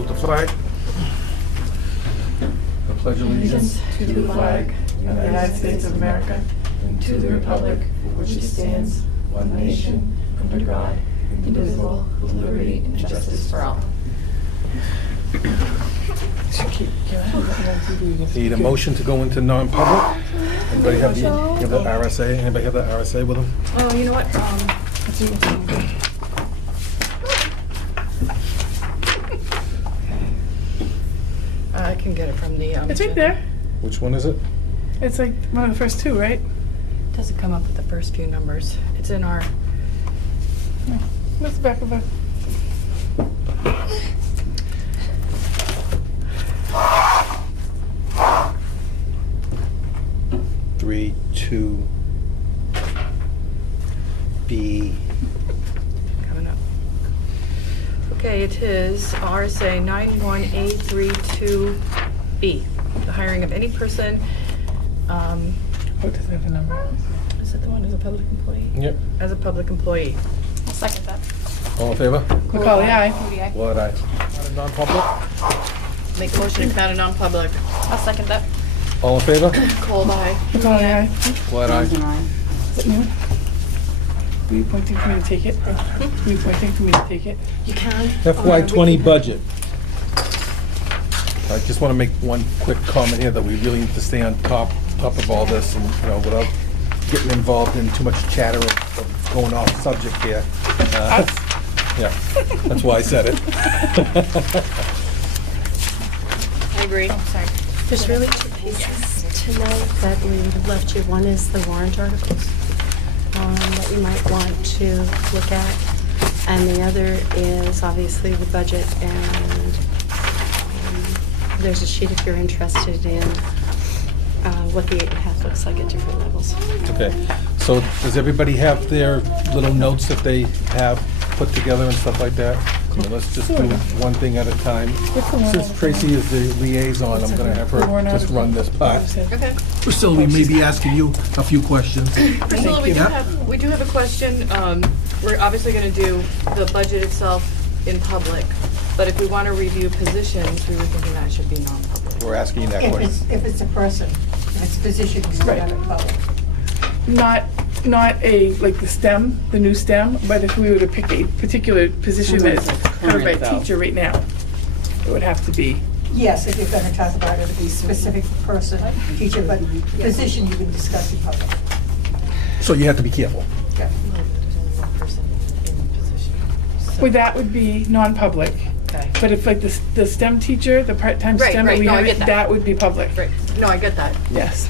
Salute the flag. I pledge allegiance To the flag of the United States of America and to the republic which stands, one nation, under God, indivisible, with liberty and justice for all. Need a motion to go into non-public? Anybody have the RSA? Anybody have the RSA with them? Oh, you know what? I can get it from the. It's right there. Which one is it? It's like one of the first two, right? Doesn't come up with the first few numbers. It's in our. What's the back of it? Three, two, B. Coming up. Okay, it is RSA 91A32B. The hiring of any person. What does it have a number? Is it the one as a public employee? Yep. As a public employee. I'll second that. All in favor? Macaulay, aye. Moody, aye. What aye? Non-public? Make a motion to come out of non-public. I'll second that. All in favor? Cold eye. Macaulay, aye. What aye? Is it new? Were you pointing for me to take it? Were you pointing for me to take it? You can. FY20 budget. I just want to make one quick comment here that we really need to stay on top of all this and, you know, without getting involved in too much chatter of going off subject here. Yeah, that's why I said it. I agree. Oh, sorry. There's really two pieces tonight that we left you. One is the warrant articles that you might want to look at. And the other is obviously the budget, and there's a sheet if you're interested in what the 8.5 looks like at different levels. Okay, so does everybody have their little notes that they have put together and stuff like that? So let's just do one thing at a time. Since Tracy is the liaison, I'm gonna have her just run this part. Okay. Priscilla, we may be asking you a few questions. Priscilla, we Yeah. do have a question. We're obviously going to do the budget itself in public, but if we want to review positions, we were thinking that should be non-public. We're asking you that question. If it's a person, if it's a position, you still have it public. Not a, like the STEM, the new STEM, but if we were to pick a particular position that is covered by a teacher right now, it would have to be. Yes, if you're gonna talk about it, it'd be specific person, teacher, but position you can discuss in public. So you have to be careful. Yeah. There's only one person in position. So- Well, that would be non-public. Okay. But if like the STEM teacher, the part-time Right, STEM, right, we no, I have get it, that. that would be public. Right. No, I get that. Yes.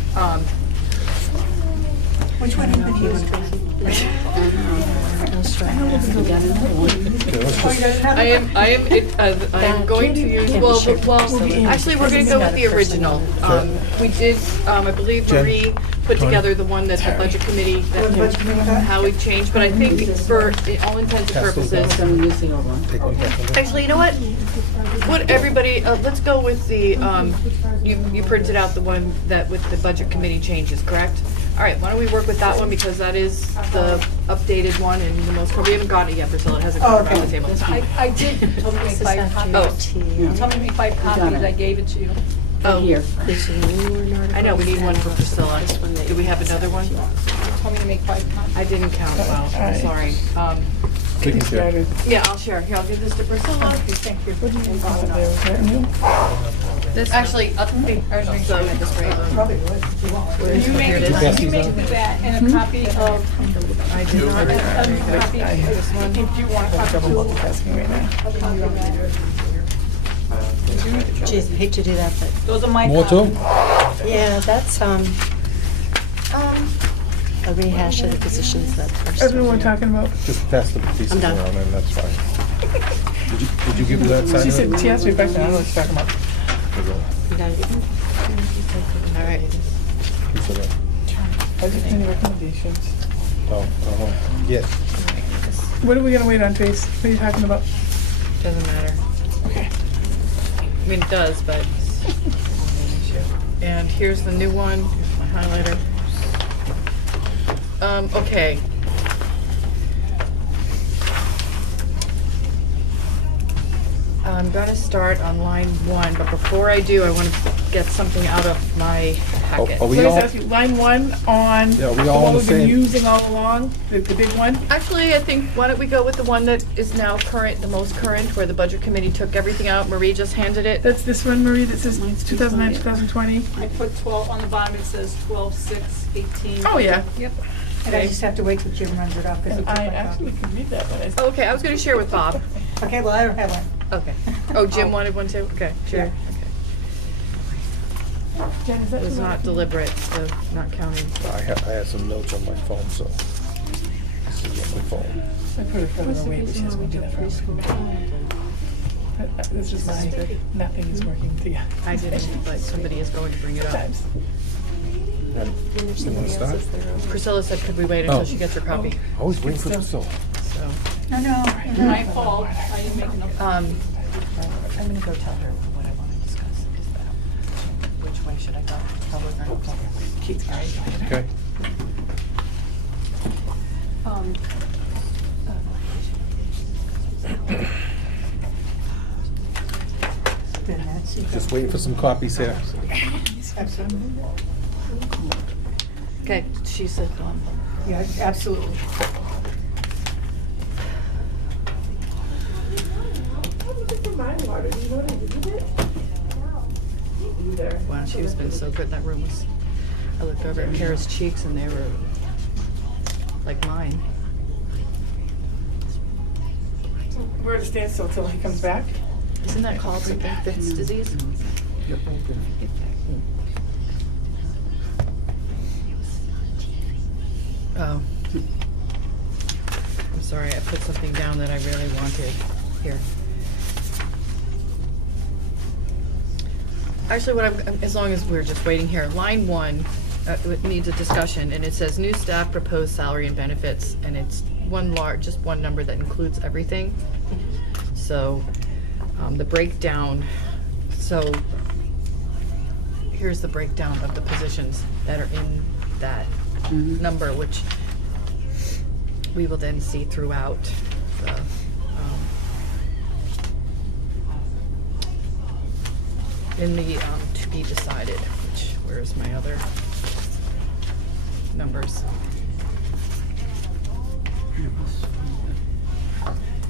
Which one have you been using? I am going to use, well, actually, we're gonna go with the original. We did, I believe Jen? Marie put together the one that the budget committee, how we changed, but I think for all intents and purposes. Take one back. Actually, you know what? What everybody, let's go with the, you printed out the one that with the budget committee changes, correct? All right, why don't we work with that one, because that is the updated one and the most, we haven't gotten it yet, Priscilla, it hasn't come around the table. I did, told me to make 5 copies. Oh. Told me to make 5 copies, I gave it to you. Oh, There's a new warrant article. I know, we need one for Priscilla. Do we have another one? You told me to make 5 copies. I didn't count, well, I'm sorry. Taking care. Yeah, I'll share. Here, I'll give this to Priscilla. Thank you. What do you think there? Was that new? This, actually, I'll take, I was making sure I got this right. Probably would, if you want. Where is it? Here it is. You may do that and a copy of, I did not. a copy This one. if you want a copy Double too. multitasking right now. Geez, I hate to do that, but Those are my More copies. too? yeah, that's a rehash of the positions that first. Everyone we're talking about. Just pass the pieces I'm done. around and that's fine. Did you give her that side? She said, she asked me back then, I don't know what she's talking about. You got it? All right. Piece of that. Budget committee recommendations. Oh, yes. What are we gonna wait on, Trace? What are you talking about? Doesn't matter. Okay. I mean, it does, but. And here's the new one. Here's my highlighter. Okay. I'm gonna start on line 1, but before I do, I wanna get something out of my packet. Are we So I all- just ask you, line 1 on Yeah, we the all one on the we've been same- using all along, the big one? Actually, I think, why don't we go with the one that is now current, the most current, where the budget committee took everything out, Marie just handed it? That's this one, Marie, that says 2009, 2020? I put 12, on the bottom it says 12/6/18. Oh, yeah. Yep. And I just have to wait till Jim runs it up, because he And took I my actually copy. can read that, but I. Oh, okay, I was gonna share with Bob. Okay, well, I don't have one. Okay. Oh, Jim wanted one too? Okay, sure. Yeah. Okay. Jen, is that It was the one? not deliberate, so not counting. I had some notes on my phone, so. This is on my phone. I put it further away, but she doesn't want to do that for us. This is mine. Nothing is working together. I didn't, but somebody is going to bring it up. Sometimes. You wanna start? Priscilla said, could we wait until Oh. she gets her copy? Always waiting for Priscilla. So, No. My fault, I didn't make enough. um, I'm gonna go tell her what I wanna discuss, is that, which way should I go? How we're gonna go? Keith, all right. Okay. Then that's it. Just waiting for some copies here. Absolutely. okay, she said, Yeah, absolutely. wow, she's been so good, that room was, I looked over at Kara's cheeks and they were like mine. We're at a standstill till he comes back. Isn't that called something, Fitz disease? Oh. I'm sorry, I put something down that I really wanted. Here. Actually, what I'm, as long as we're just waiting here, line 1 it needs a discussion, and it says new staff proposed salary and benefits, and it's just one number that includes everything. So, the breakdown, so here's the breakdown of the positions that are in that number, which we will then see throughout the, in the to be decided, which, where's my other numbers?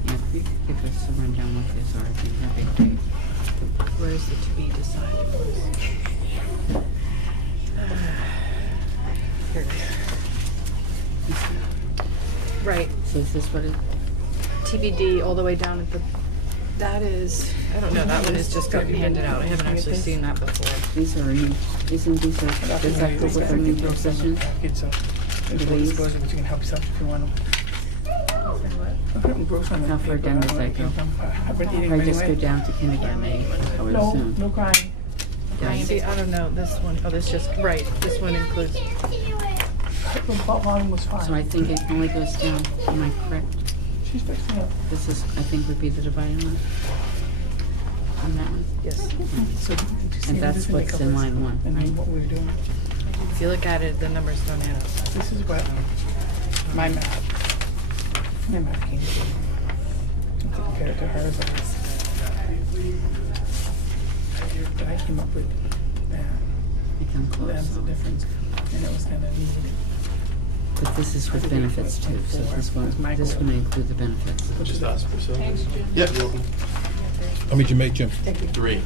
Yeah, if you could give us a rundown what these are, I think that'd be great. Where's the to be decided? Here it is. Right, So is this what it, TBD all the way down at the, that is, I don't know, that one has just gotten handed out. I haven't actually seen that before. these are new, isn't these are, does that go with our new position? So, there's full disclosure, but you can help yourself if you want to. I put them gross on the How far paper, down I does don't that like go? them. I've been eating I them just go anyway. down to kindergarten age, I would No, assume. no crying. Yeah, see, I don't know, this one, oh, this just, right, this one includes, The fault volume was fine. So I think it only goes down, am I correct? She's fixing it. This is, I think would be the dividing line? On that one? yes. So, did you see And what that's this is what's like in of line 1, And right? then what we were doing. If you look at it, the numbers don't add up. This is what my math came to. And to compare it to hers. But I came up with They come close. that's the difference. And it was kind of needed. But this is with benefits too, so this one include the benefits. Which is us. Yeah. How many did you make, Jim? 3.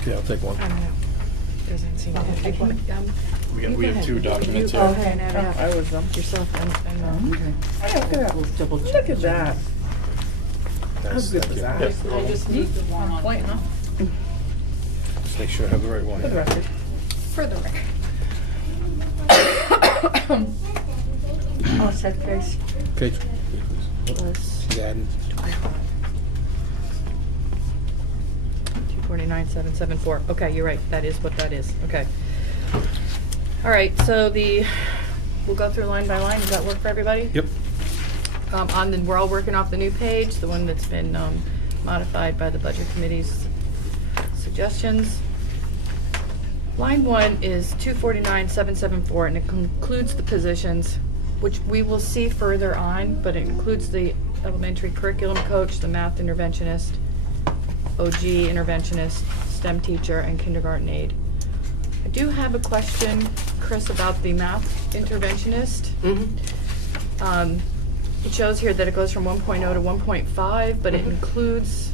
Okay, I'll take one. I don't know. Doesn't seem to. take one. We have 2 documents here. Okay. And add it I up was yourself and, Okay. Hey, look at that. We'll double check. Look at that. How That's- good thank was you. that? Yep. I just need the one on. point, huh? Just make sure I have the right one. For the record. For the record. All set, Grace. Okay. Plus She's adding. 249,774. Okay, you're right. That is what that is. Okay. All right. So we'll go through line by line. Does that work for everybody? Yep. We're all working off the new page, the one that's been modified by the budget committee's suggestions. Line 1 is 249,774, and it includes the positions, which we will see further on, but it includes the elementary curriculum coach, the math interventionist, OG interventionist, STEM teacher, and kindergarten aide. I do have a question, Chris, about the math interventionist. It shows here that it goes from 1.0 to 1.5, but it includes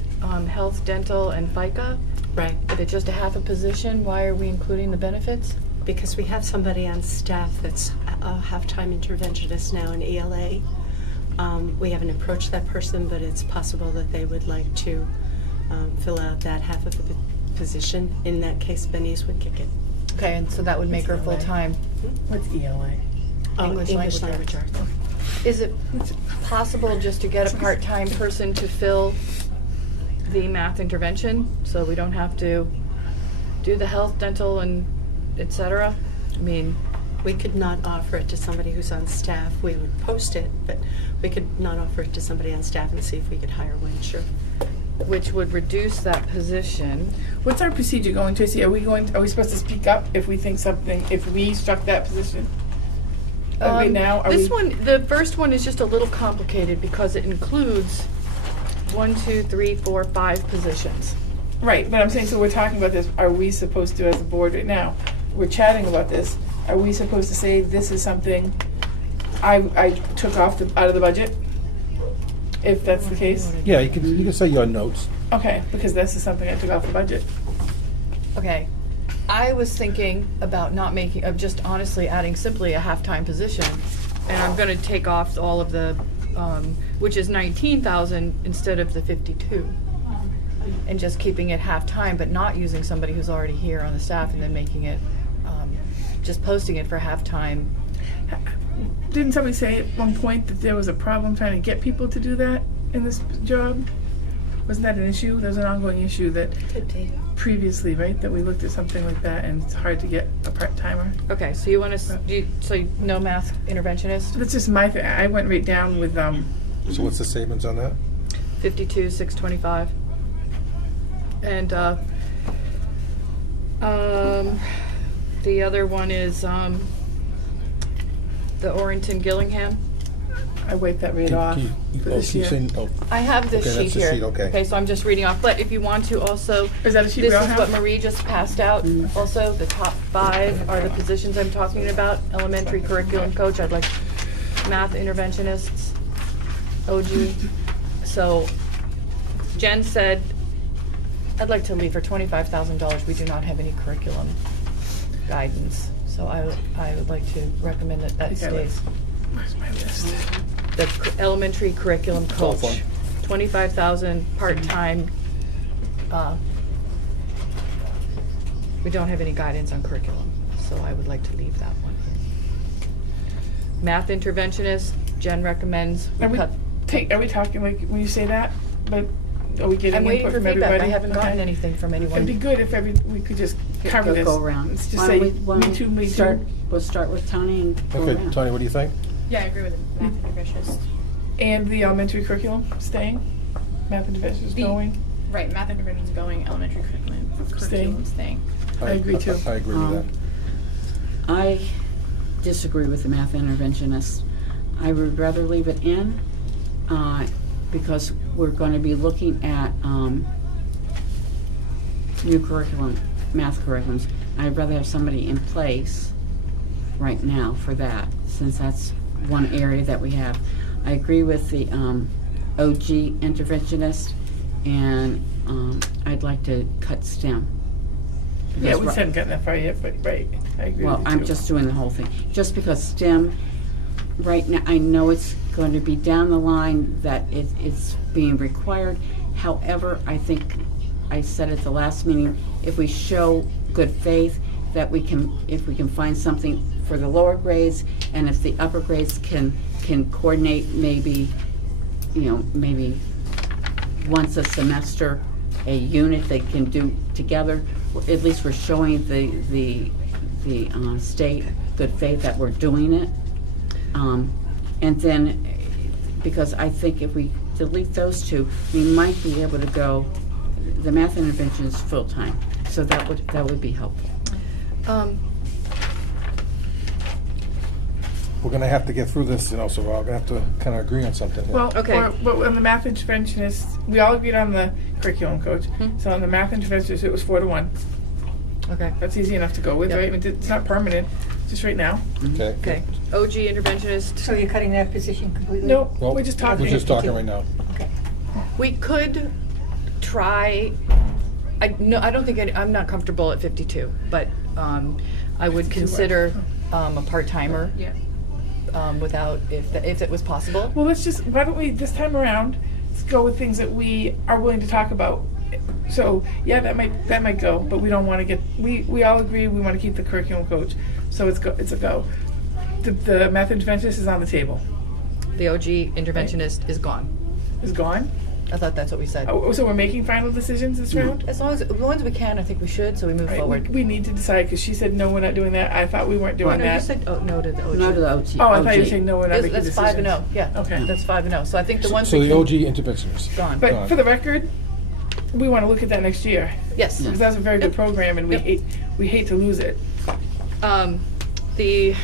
health, dental, and FICA. Right. But it's just a half a position. Why are we including the benefits? Because we have somebody on staff that's a half-time interventionist now in ELA. We haven't approached that person, but it's possible that they would like to fill out that half of the position. In that case, Benny's would kick it. Okay, and so that would make her full-time. What's ELA? English language arts. Is it possible just to get a part-time person to fill the math intervention, so we don't have to do the health, dental, and et cetera? I mean, We could not offer it to somebody who's on staff. We would post it, but we could not offer it to somebody on staff and see if we could hire one, sure. which would reduce that position. What's our procedure going, Tracy? Are we supposed to speak up if we think something, if we struck that position? Right now, are This we? one, the first one is just a little complicated because it includes 1, 2, 3, 4, 5 positions. Right, but I'm saying, so we're talking about this, are we supposed to, as a board right now, we're chatting about this, are we supposed to say this is something I took off out of the budget? If that's the case? Yeah, you can say your notes. Okay, because this is something I took off the budget. Okay, I was thinking about of just honestly adding simply a half-time position, and I'm gonna take off all of the, which is 19,000 instead of the 52. And just keeping it half-time, but not using somebody who's already here on the staff and then making it, just posting it for half-time. Didn't somebody say at one point that there was a problem trying to get people to do that in this job? Wasn't that an issue? There's an ongoing issue that previously, right, that we looked at something like that and it's hard to get a part-timer. Okay, so you wanna, no math interventionist? That's just my thing. I went right down with, So what's the savings on that? 52,625. And, the other one is, the Orrington Gillingham. I wiped that right off for this year. I have this Okay, sheet that's the here. sheet, okay. Okay, so I'm just reading off, but if you want to also, Is that a sheet this we all is have? what Marie just passed out. Also, the top 5 are the positions I'm talking about. Elementary curriculum coach, I'd like math interventionists, OG. So Jen said, I'd like to leave for $25,000. We do not have any curriculum guidance. So I would like to recommend that that stays. Where's my list? The elementary curriculum Twelve coach, 25,000 part-time. We don't have any guidance on curriculum, so I would like to leave that one. Math interventionist, Jen recommends we Are we cut. are we talking, like, when you say that, but are we getting I'm waiting input for from feedback. everybody? I haven't gotten Okay. anything from It'd be anyone. good if we could just cover this. Go around. Let's just Why say, don't we me too, me too. start, we'll start with Tony and go Okay, around. Tony, what do you think? Yeah, I agree with the math interventionist. And the elementary curriculum staying? Math interventions going? Right, math intervention's going, elementary curriculum staying. I agree too. I agree with that. I disagree with the math interventionist. I would rather leave it in, because we're gonna be looking at, new curriculum, math curriculums. I'd rather have somebody in place right now for that, since that's one area that we have. I agree with the, OG interventionist, and, I'd like to cut STEM. Yeah, Because we ri- haven't gotten that far yet, but right, I agree Well, with you I'm too. just doing the whole thing. Just because STEM, right now, I know it's going to be down the line that it's being required. However, I think I said at the last meeting, if we show good faith, that if we can find something for the lower grades, and if the upper grades can coordinate maybe, maybe once a semester, a unit they can do together. At least we're showing the state good faith that we're doing it. And then, because I think if we delete those two, we might be able to go, the math intervention is full-time, so that would be helpful. we're gonna have to get through this, you know, so we're all gonna have to kinda agree on something here. Well, Okay. but on the math interventionist, we all agreed on the curriculum coach. So on the math interventionist, it was 4-1. Okay. That's easy enough to go with, Yep. right? I mean, it's not permanent, just right now. Okay. Okay. OG interventionist. So you're cutting that position completely? No, Well, we're just talking. We're just talking right now. Okay. We could try, I don't think, I'm not comfortable at 52, but I would 52 consider a part-timer Yeah. without, if it was possible. Well, why don't we, this time around, let's go with things that we are willing to talk about. So, yeah, that might go, but we don't want to get, we all agree we want to keep the curriculum coach, so it's a go. The math interventionist is on the table. The OG interventionist is gone. Is gone? I thought that's what we said. Oh, so we're making final decisions this round? As long as we can, I think we should, so we move Right, forward. we need to decide, because she said, no, we're not doing that. I thought we weren't doing No, you that. said, no to the OG. No to the OT. Oh, I thought you were OG. saying, no, we're not making That's decisions. 5-0, yeah. Okay. That's 5-0, so I think the ones So we the can, OG interventionist. gone. But for the record, we want to look at that next year, Yes. because that's a very good Yep. program, and Yep. we hate to lose it. The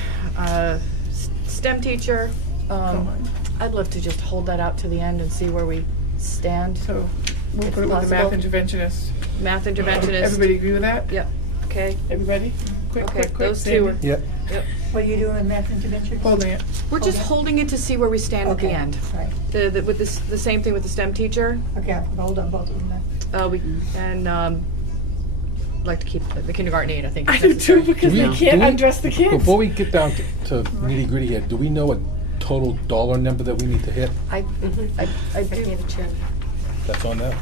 STEM teacher, Go on. I'd love to just hold that out to the end and see where we stand. So we'll If put it with the math possible. interventionist. Math interventionist. Everybody agree with that? Yep, okay. Everybody? Quick, Okay, quick, quick. those two Sandy. are, Yep. yep. What are you doing in math intervention? Holding it. We're just Okay. holding it to see where we stand at the Okay, end. right. With this, the same thing with the STEM teacher, Okay, I'll hold on both of them then. and, like to keep the kindergarten aid, I think. I is do necessary. too, because Do they we- can't do we- undress the kids. Before we get down to nitty gritty here, do we know a total dollar number that we need to hit? I do. That's on that?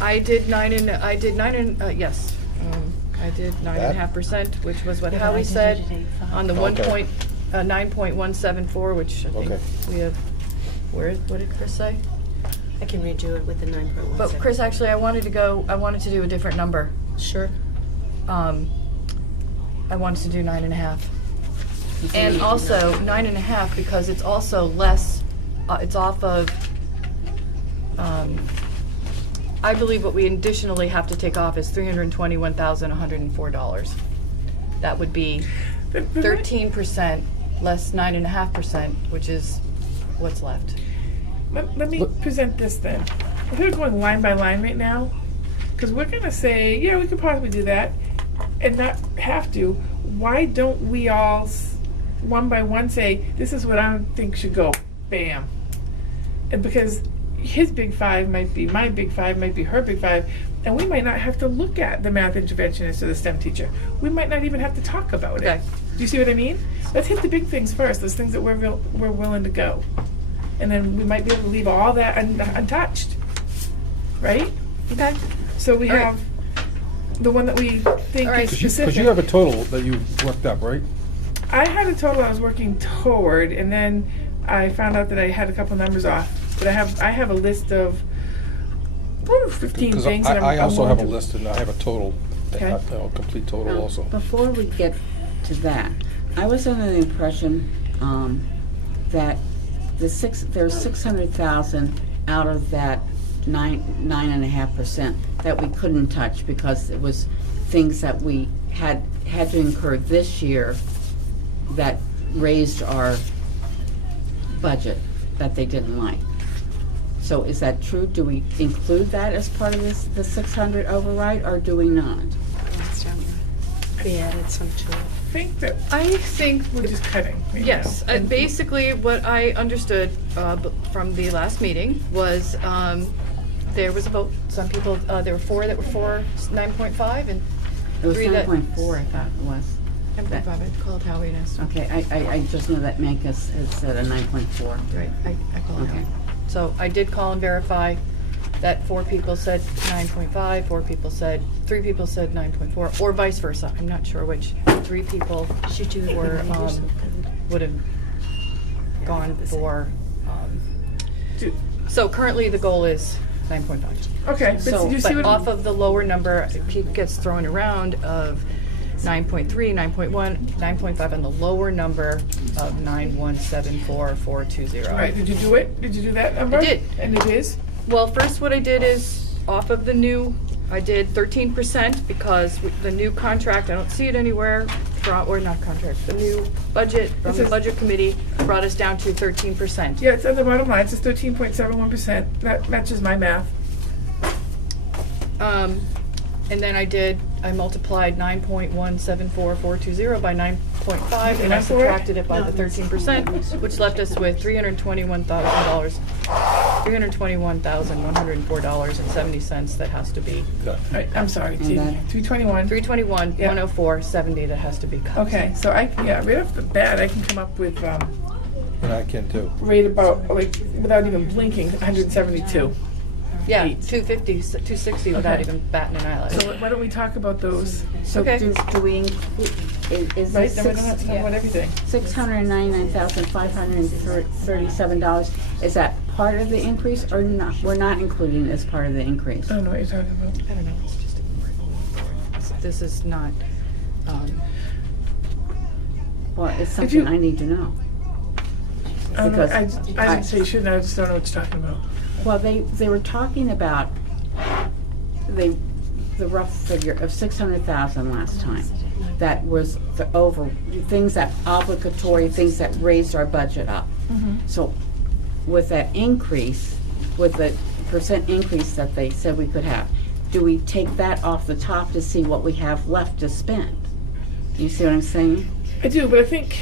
I did 9 and, yes. I did 9.5%, which was what Yeah, but I Howie did said it at 8.5. on the Okay. 9.174, which I think Okay. we have, what did Chris say? I can read you it with the 9.1. But Chris, actually, I wanted to do a different number. Sure. I wanted to do 9.5. And also 9.5 because it's also less, it's off of, I believe what we additionally have to take off is $321,104. That would be 13% less 9.5%, which is what's left. Let me present this then. Instead of going line by line right now, because we're going to say, yeah, we could possibly do that, and not have to, why don't we all, one by one, say, this is what I think should go, bam. And because his big five might be my big five, might be her big five, and we might not have to look at the math interventionist or the STEM teacher. We might not even have to talk about it. Okay. Do you see what I mean? Let's hit the big things first, those things that we're willing to go. And then we might be able to leave all that untouched, right? Okay. So we All right. have the one that we think All right. is Because specific. you have a total that you worked up, right? I had a total I was working toward, and then I found out that I had a couple numbers off. But I have a list of 15 Because things. I also have a willing to- list, and I have a total, Okay. a complete total Now, also. Before we get to that, I was under the impression that there's 600,000 out of that 9.5% that we couldn't touch because it was things that we had to incur this year that raised our budget that they didn't like. So is that true? Do we include that as part of the 600 override, or do we not? We added some to it. I think We're just cutting. right yes. now. Basically, what I understood from the last meeting was there was a vote. Some people, there were 4 that were for 9.5, and It was 3 that. 9.4, I thought it was. 9.5. I called Howie and asked him. Okay, I just know that Mankus had said a 9.4. Right. I called Okay. Howie. So I did call and verify that 4 people said 9.5, 3 people said 9.4, or vice versa. I'm not sure which. 3 people Should you were remind her something? would have gone for. Do- So currently the goal is 9.5. Okay, but So- do you see But what? off of the lower number, it gets thrown around of 9.3, 9.1, 9.5 on the lower number of 9174420. All right, did you do it? Did you do that number? I did. And it is? Well, first what I did is, off of the new, I did 13% because the new contract, I don't see it anywhere, or not contract, the new budget from the This is- budget committee brought us down to 13%. Yeah, it's at the bottom line, it says 13.71%, that matches my math. And then I multiplied 9.174420 by 9.5, and I subtracted it by the 13%, which left us with $321,000, $321,104.70 that has to be, Right, I'm sorry, And then- 321. 321,104.70 that has to be cut. Okay, so right off the bat, I can come up with, And I can too. right about, like, without even blinking, 172. Yeah, Eight. 250, 260 without Okay. even batting an eyelid. So why don't we talk about those, So Okay. do we include, is right, this then we don't have to talk about everything. $699,537, is that part of the increase or not? We're not including it as part of the increase? I don't know what you're talking about. I don't know, it's just, this is not, Well, it's If something you- I need to know. I don't know, Because I didn't say you shouldn't, I just don't know what you're talking about. Well, they were talking about the rough figure of 600,000 last time. That was the things that obligatory, things that raised our budget up. So with that increase, with the percent increase that they said we could have, do we take that off the top to see what we have left to spend? You see what I'm saying? I do, but I think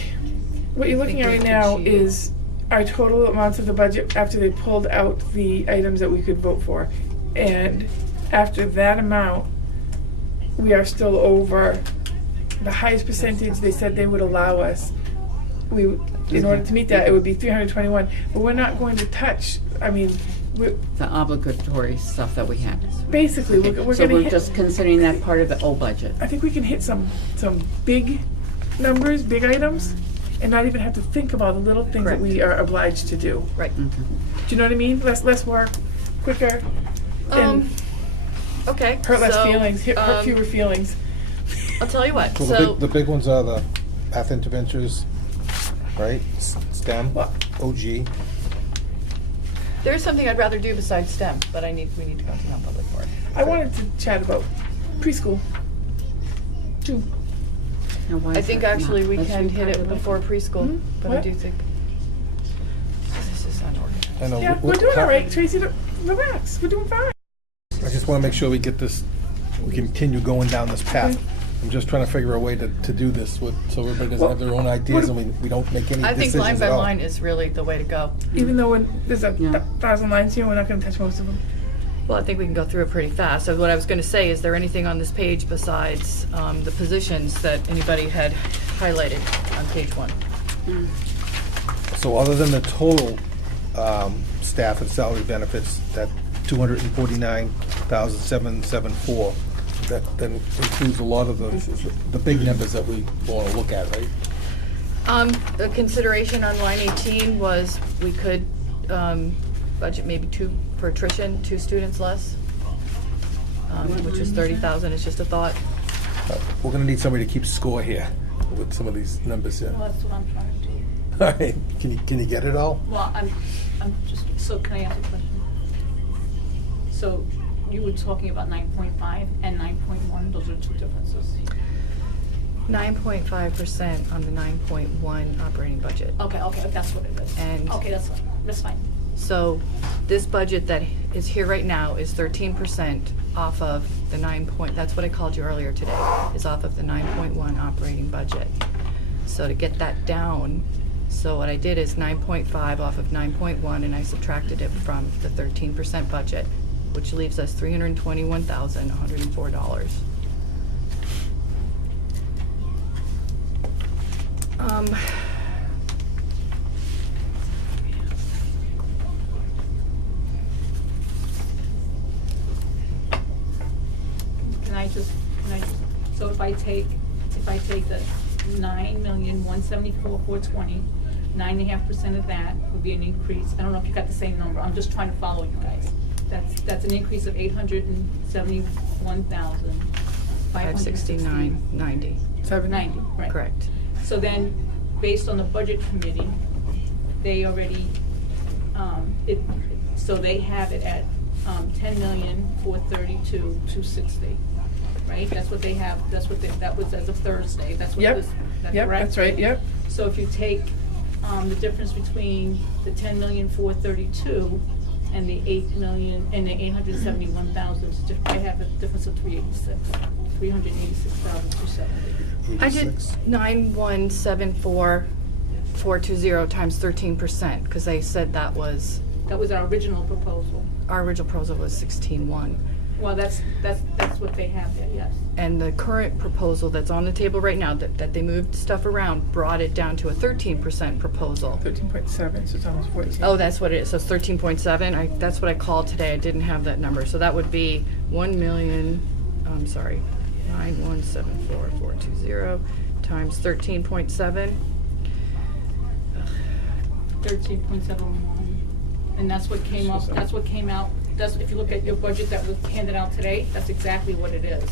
what you're looking at right now is our total amounts of the budget after they pulled out the items that we could vote for. And after that amount, we are still over the highest percentage they said they would allow us. In order to meet that, it would be 321, but we're not going to touch, The obligatory stuff that we had. basically, we're So gonna we're hit. just considering that part of the old budget. I think we can hit some big numbers, big items, and not even have to think about the little things that we are obliged to do. right. Do you know what I mean? Less work, quicker, and Okay. hurt less so, feelings, hurt fewer feelings. I'll tell you what, So so, the big ones are the path interventions, right? STEM, What? OG. there's something I'd rather do besides STEM, but we need to go to non-public for it. I wanted to chat about preschool, too. Now, why I is think that actually not? we Let's can be hit part it of before preschool, but I What? do think, this is unorganized. I know. Yeah, we're doing all right, Tracy. Relax, we're doing fine. I just want to make sure we get this, we continue going down this path. I'm just trying to figure a way to do this so everybody doesn't have their own ideas and we don't make any I think line decisions by at all. line is really the way to go. Even though there's a Yeah. 1,000 lines here, we're not going to touch most of them. Well, I think we can go through it pretty fast. So what I was going to say, is there anything on this page besides the positions that anybody had highlighted on page 1? So other than the total staff and salary benefits, that $249,774, that then includes a lot of the big numbers that we want to look at, right? The consideration on line 18 was we could budget maybe 2 for attrition, 2 students less, which is 30,000. It's just a thought. We're going to need somebody to keep score here with some of these numbers here. Well, that's what I'm trying to do. All right, can you get it all? Well, I'm just, so can I ask a question? So you were talking about 9.5 and 9.1, those are 2 differences. 9.5% on the 9.1 operating budget. Okay, that's what it is. And- Okay, that's fine. So this budget that is here right now is 13% off of the that's what I called you earlier today, is off of the 9.1 operating budget. So to get that down, so what I did is 9.5 off of 9.1 and I subtracted it from the 13% budget, which leaves us $321,104. So if I take the 9,174,420, 9.5% of that would be an increase. I don't know if you got the same number. I'm just trying to follow you guys. That's an increase of 569.90. 790, right? Correct. So then, based on the budget committee, they already, so they have it at 10,432,260, right? That's what they have, that was as of Thursday, that's what Yep. this, that's Yep, correct? that's right, yep. So if you take, the difference between the 10,432,000 and the 8,000,000, and the 871,000, I have a difference of 386,270. I did 9174420 times 13%, because they said that was, That was our original proposal. our original proposal was 16.1. Well, that's what they have there, yes. And the current proposal that's on the table right now, that they moved stuff around, brought it down to a 13% proposal. 13.7, so it's almost 14. Oh, that's what it is, so it's 13.7, that's what I called today, I didn't have that number, so that would be 9174420 times 13.7. 13.71, and that's what came up, that's, if you look at your budget that was handed out today, that's exactly what it is.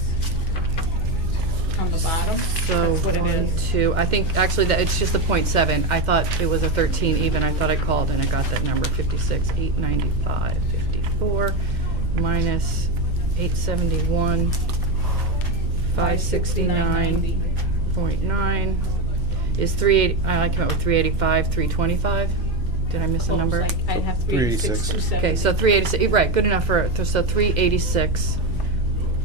On the bottom, So, that's what it 1, is. 2, I think, actually, that it's just the 0.7, I thought it was a 13 even, I thought I called and I got that number, 56,895.54, minus 871, 569.9, is 380, I came up with 385, 325, did I miss a number? I have 386. 386, Okay, so 386, right, good enough for, so 386,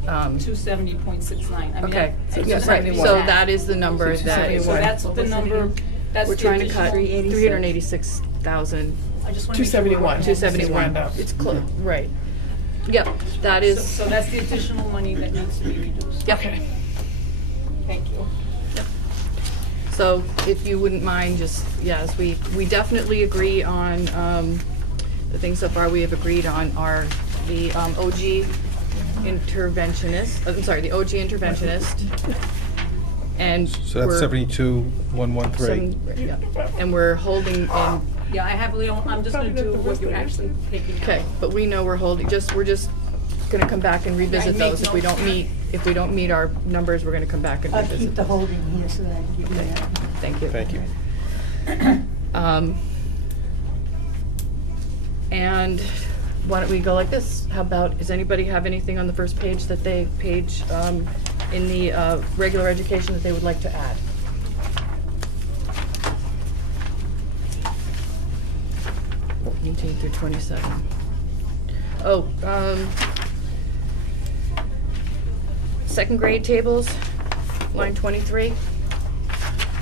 270.69. I mean, okay, that- yeah, right, so that is the number that is, So that's the number, that's we're the trying to cut additional- 386,000, I just wanna make sure we're 271. on- 271, Round up. it's close, right. Yep, that is, So that's the additional money that needs to be reduced. yep. Thank you. So if you wouldn't mind, just, yes, we definitely agree on, the things so far we have agreed on are the OG interventionist, I'm sorry, the OG interventionist. And So that's we're 72,113. yeah. And we're holding in, Yeah, I have, Leo, I'm just gonna do what you're actually taking out. okay, but we know we're holding, we're just gonna come back and revisit I make those. If we don't meet, our numbers, we're gonna come back and I'll revisit. keep the holding here so that I can give you that. Thank you. Thank you. And why don't we go like this? How about, does anybody have anything on the first page that they, in the regular education that they would like to add? 18 through 27. Oh, second grade tables, line 23.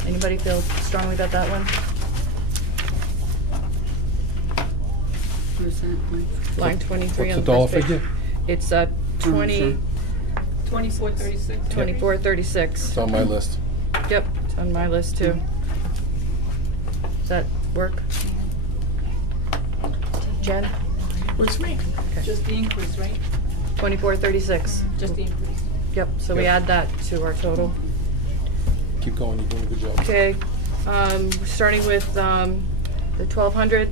Anybody feel strongly about that one? Where's that one? Line 23 What's on the the dollar first page. figure? It's sure. 2436. 2436. It's on my list. Yep, it's on my list too. Does that work? Jen? Works for me. Just the increase, right? 2436. Just the increase. Yep, so we Yep. add that to our total. Keep going, you're doing a good job. Okay, starting with the 1200,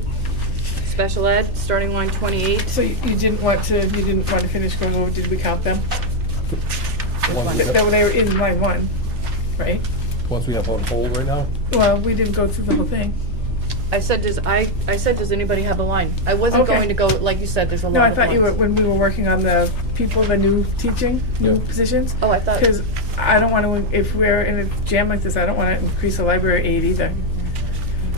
special ed, starting line 28. So you didn't want to finish going over, did we count them? Ones we They have- were in line 1, right? Ones we have on hold right now? Well, we didn't go through the whole thing. I said, does anybody have a line? I wasn't Okay. going to go, like you said, there's a lot No, of I thought you were, ones. when we were working on the people, the new teaching, new Yeah. positions. Oh, I thought, Because I don't want to, if we're in a jam like this, I don't want to increase the library aid either.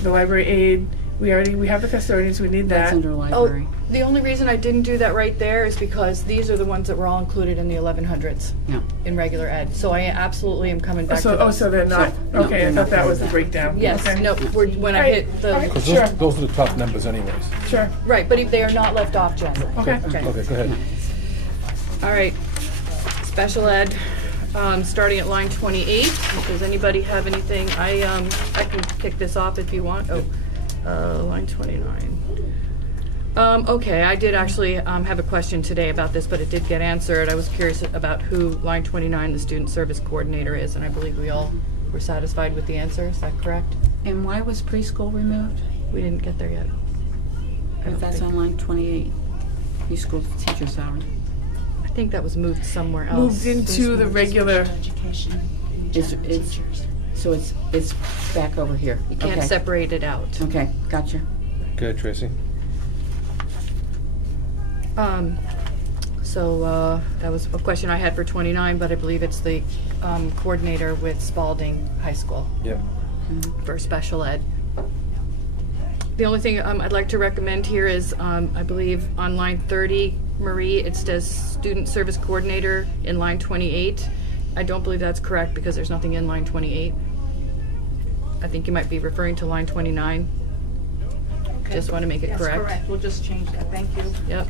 The library aid, we have the custodians, we need That's that. under library. the only reason I didn't do that right there is because these are the ones that were all included in the 1100s Yeah. in regular ed. So I absolutely am coming back to So, those. so they're not, no, okay, I they're thought not that part was of the that. breakdown. Yes, Okay. no, when I Alright, hit the, alright. Because Sure. those are the top numbers anyways. Sure, right, but if they are not left off, Jen. okay. Okay. Okay, go ahead. All right, special ed, starting at line 28. Does anybody have anything? I can kick this off if you want. Line 29. Okay, I did actually have a question today about this, but it did get answered. I was curious about who line 29, the student service coordinator, is, and I believe we all were satisfied with the answer. Is that correct? And why was preschool removed? We didn't get there yet. I If don't that's think. on line 28, preschool teacher salary. I think that was moved somewhere else. Moved into the regular, So it's back over here. You can't Okay. separate it out. Okay, gotcha. Go ahead, Tracy. So, that was a question I had for 29, but I believe it's the coordinator with Spalding High School Yep. for special ed. The only thing I'd like to recommend here is, I believe on line 30, Marie, it says student service coordinator in line 28. I don't believe that's correct because there's nothing in line 28. I think you might be referring to line 29. Just want to make it That's correct. correct, we'll just change that, thank you. Yep.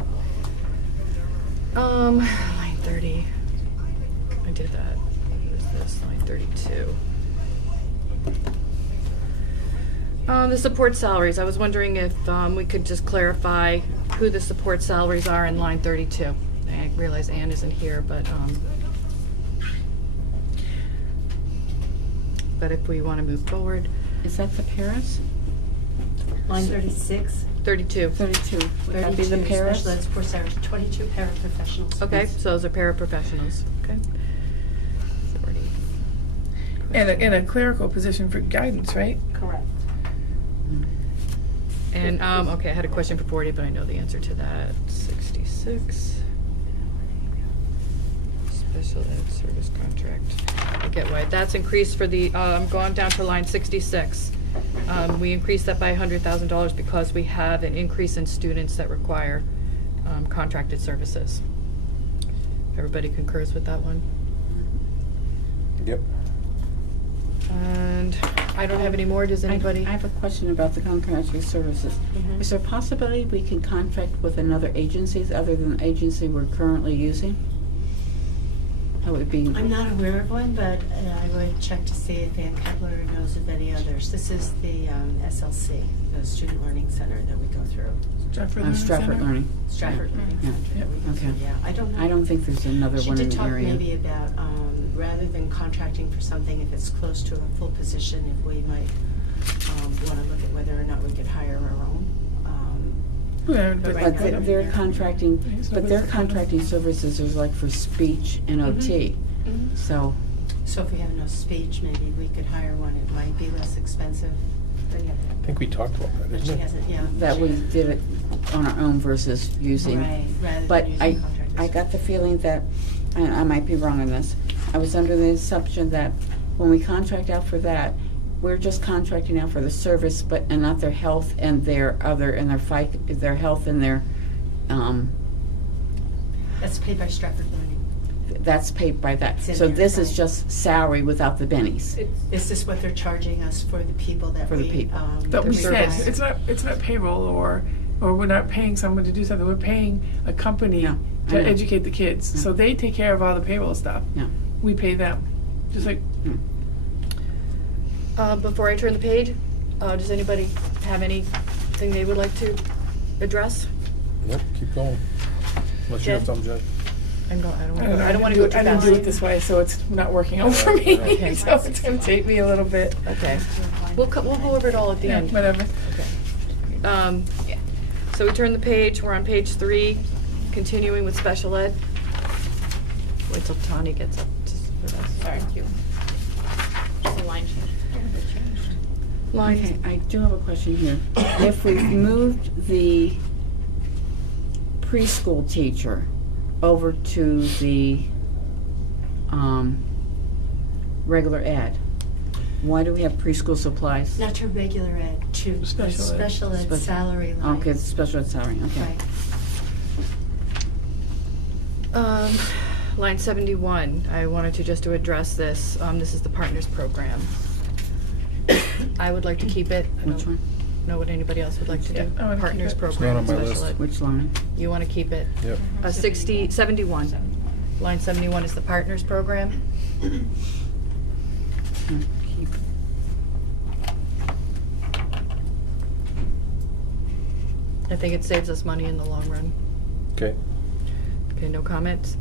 Line 30. I did that. What is this? Line 32. The support salaries. I was wondering if we could just clarify who the support salaries are in line 32. I realize Ann isn't here, but if we want to move forward. Is that the paras? Line 36. 32. 32. Would that be the 32 paras? special ed support service, 22 paraprofessionals. Okay, so those are paraprofessionals. Okay. 40. And a clerical position for guidance, right? Correct. And, okay, I had a question for 40, but I know the answer to that. 66. Special ed service contract. I get why. That's increased for the, I'm going down to line 66. We increased that by $100,000 because we have an increase in students that require contracted services. Everybody concurs with that one? Yep. And I don't have any more. Does anybody? I have a question about the contracted services. Mhm. Is there a possibility we can contract with another agencies other than the agency we're currently using? That would be. I'm not aware of one, but I would check to see if Ann Kepler knows of any others. This is the SLC, the Student Learning Center that we go through. Stratford Learning Stratford Center? Learning. Stratford Learning Yeah. Center. that we go Okay. through, yeah. I don't know. I don't think there's another She one in did the talk area. maybe about, rather than contracting for something, if it's close to a full position, if we might want to look at whether or not we could hire our own. Yeah, But right But now, they- don't they're care. contracting, It's not but their good for contracting services are like for speech and OT. Mhm. So, So if we have enough speech, maybe we could hire one. It might be less expensive. I think we talked about that, But she isn't it? hasn't, yeah. that we did it on our own versus using. Right, rather But than using I contractors. got the feeling that, and I might be wrong on this, I was under the assumption that when we contract out for that, we're just contracting out for the service, but, and not their health and their other, and their health and their, That's paid by Stratford Learning. that's paid by that. It's in So there, this is right. just salary without the bennies. This is what they're charging us for the people that For the we, people. That we The send. service. It's not payroll or we're not paying someone to do something. We're paying a company Yeah, I to know. educate the kids. Yeah. So they take care of all the payroll stuff. Yeah. We pay them. Just like, Before I turn the page, does anybody have anything they would like to address? Nope, keep going. Unless you have Jen? something, Jen. I don't want to go too I didn't fast. do it this way, so it's not working out for me. Okay. So it's gonna take me a little bit. Okay. We'll go over it all at the Yeah, end. whatever. So we turn the page, we're on page 3, continuing with special ed. Wait till Tanya gets up with us. Sorry, you. Just a line change. Okay, I do have a question here. If we've moved the preschool teacher over to the regular ed, why do we have preschool supplies? Not to regular ed, to the Special ed. special ed Special- salary line. Okay, special ed salary, okay. Right. Line 71, I wanted to just to address this. This is the Partners Program. I would like to keep it. I Which don't one? know what anybody else would like to Yeah, do. I wanna keep Partners it. It's Program, not on my special list. ed. Which line? You want to keep it? Yep. 71. Line 71 is the Partners Program. Keep. I think it saves us money in the long run. Okay. Okay, no comments.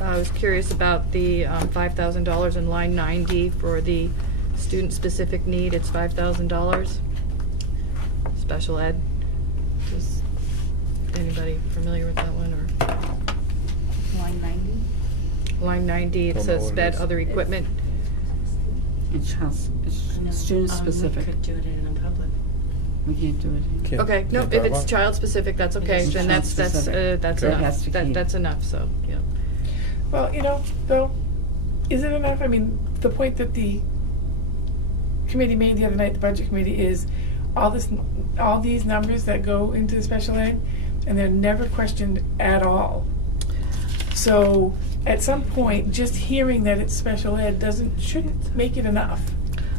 I was curious about the $5,000 in line 90 for the student-specific need. It's $5,000. Special ed. Is anybody familiar with that one, or? Line 90. Line 90, it Don't know says what it sped is. other equipment. It's I know, student specific. We could do it in a public. We can't do it. Can't- Okay, no, can't if drive it's on? child specific, that's okay, is then that's child-specific. that's It enough. has to keep. That's enough, so, yeah. Well, though, is it enough? I mean, the point that the committee made the other night, the budget committee, is all these numbers that go into the special ed, and they're never questioned at all. So, at some point, just hearing that it's special ed shouldn't make it enough.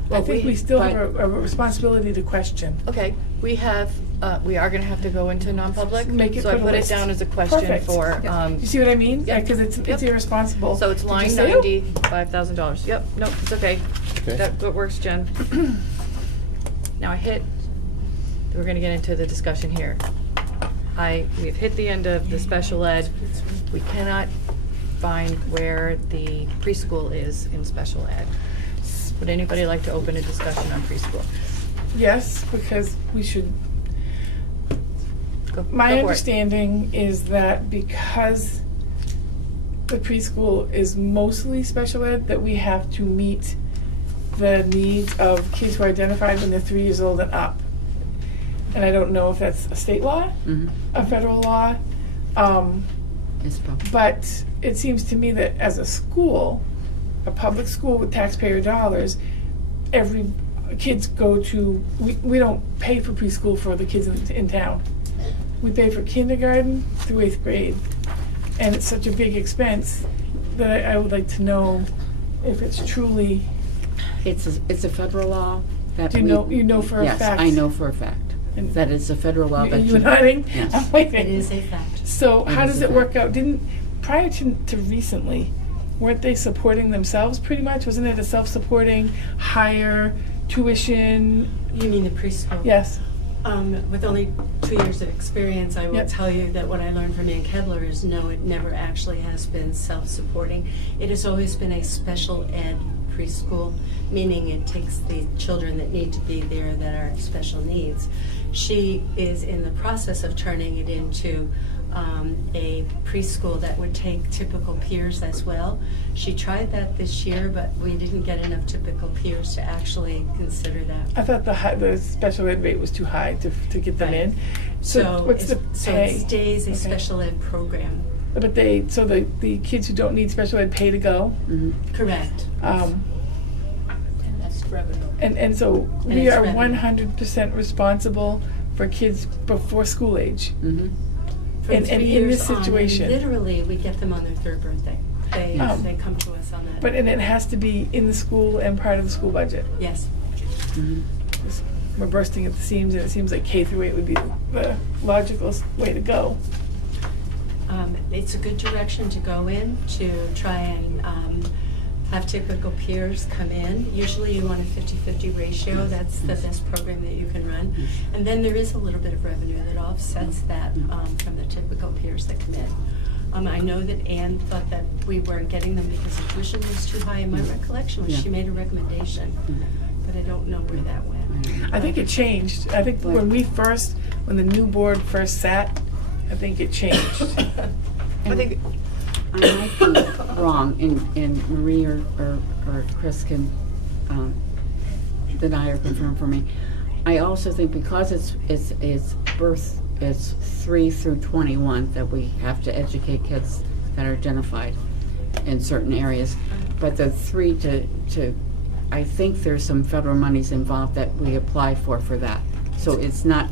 Well, I think we still have a responsibility to question. Okay, we are gonna have to go into non-public, Make it so I put a put it list. down as a question Perfect. for, You see what I mean? Yep. Because it's Yep. irresponsible. so it's to line just say, "Oh." 90, $5,000. Yep, nope, it's okay. Okay. That works, Jen. Now we're gonna get into the discussion here. We've hit the end of the special ed. We cannot find where the preschool is in special ed. Would anybody like to open a discussion on preschool? Yes, because we should. Go My for it. understanding is that because the preschool is mostly special ed, that we have to meet the needs of kids who are identified when they're 3 years old and up. And I don't know if that's a state law, Mhm. a federal law, It's both. but it seems to me that as a school, a public school with taxpayer dollars, every kids go to, we don't pay for preschool for the kids in town. We pay for kindergarten through 8th grade. And it's such a big expense that I would like to know if it's truly, It's a federal law that do you know for a fact? Yes, I know for a fact. And- That it's a federal law that You nodding? Yes. I'm waiting. It is a fact. So It how is does a it work fact. out? Prior to recently, weren't they supporting themselves pretty much? Wasn't it a self-supporting, higher tuition? You mean the preschool? Yes. With only 2 years of experience, I will Yep. tell you that what I learned from Ann Kedler is no, it never actually has been self-supporting. It has always been a special ed preschool, meaning it takes the children that need to be there that are special needs. She is in the process of turning it into a preschool that would take typical peers as well. She tried that this year, but we didn't get enough typical peers to actually consider that. I thought the special ed rate was too high to get them Right. in. So what's the So pay? it stays a Okay. special ed program. But the kids who don't need special ed pay to go. Mhm. Correct. And that's revenue. And so And we it's are revenue. 100% responsible for kids before school age. Mhm. From And 3 in years this on, and situation- literally, we get them on their 3rd birthday. They come to us on that. And it has to be in the school and part of the school budget. Yes. Mhm. We're bursting at the seams, and it seems like K through 8 would be the logical way to go. It's a good direction to go in to try and have typical peers come in. Usually you want a 50-50 ratio. That's the best program that you can run. And then there is a little bit of revenue that offsets that from the typical peers that come in. I know that Ann thought that we weren't getting them because the tuition was too high. In my recollection was Yeah. she made a recommendation, but I don't know where that went. I think it changed. I think when the new board first sat, I think it changed. I think, I might be wrong, and Marie or Chris can deny or confirm for me. I also think because it's 3 through 21 that we have to educate kids that are identified in certain areas, but the 3 to I think there's some federal monies involved that we apply for that. So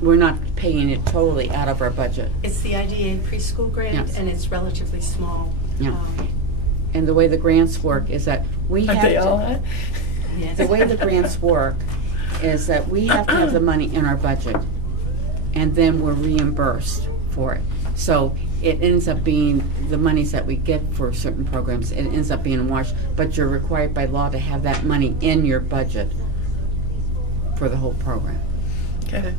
we're not paying it totally out of our budget. It's the IDA preschool grant, Yes. and it's relatively small. Yeah. And the way the grants work is that we Aren't have they all, to, huh? Yes. the way the grants work is that we have to have the money in our budget, and then we're reimbursed for it. So it ends up being the monies that we get for certain programs, it ends up being washed, but you're required by law to have that money in your budget for the whole program. Okay.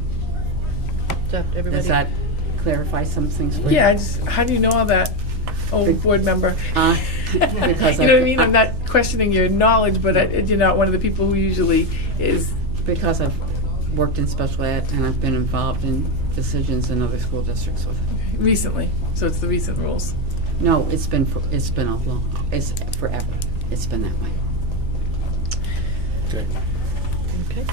so everybody. Does that clarify some things? for you? Yeah, how do you know all that, old board member? Because You know what I mean? I'm not questioning your knowledge, but you're not one of the people who usually is. Because I've worked in special ed and I've been involved in decisions in other school districts with it. Recently, so it's the recent rules. No, it's been forever. It's been that way. Okay. Okay.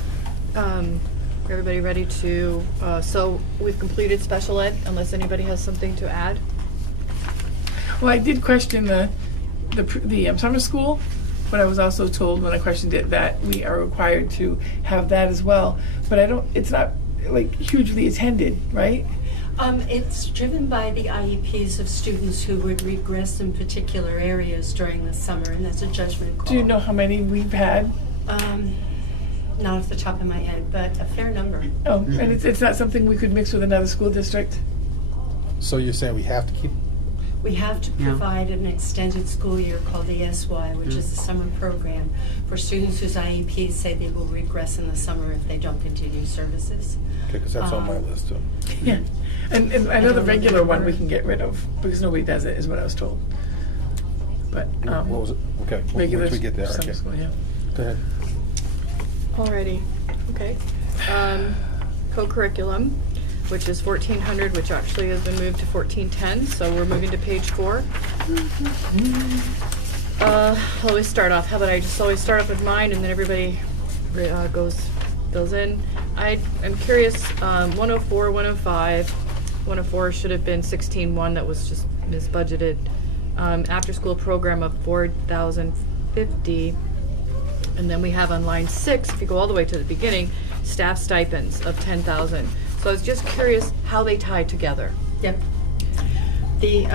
Everybody ready to, so we've completed special ed, unless anybody has something to add? Well, I did question the summer school, but I was also told when I questioned it that we are required to have that as well. But it's not like hugely attended, right? It's driven by the IEPs of students who would regress in particular areas during the summer, and that's a judgment call. Do you know how many we've had? Not off the top of my head, but a fair number. Oh, and it's not something we could mix with another school district? So you're saying we have to keep, We have to Yeah. provide an extended school year called the SY, which is the summer program, for students whose IEPs say they will regress in the summer if they don't continue services. okay, because that's on my list too. Yeah. And I know the regular one we can get rid of, because nobody does it, is what I was told. But, What was it? Okay, regular once we get there, summer okay. school, yeah. Go ahead. Alrighty, okay. Co-curriculum, which is 1,400, which actually has been moved to 1,410, so we're moving to page 4. I'll always start off, how about I just always start off with mine and then everybody goes in. I'm curious, 104, 105, 104 should have been 16.1, that was just misbudgeted. After-school program of 4,050. And then we have on line 6, if you go all the way to the beginning, staff stipends of 10,000. So I was just curious how they tie together. Yep. The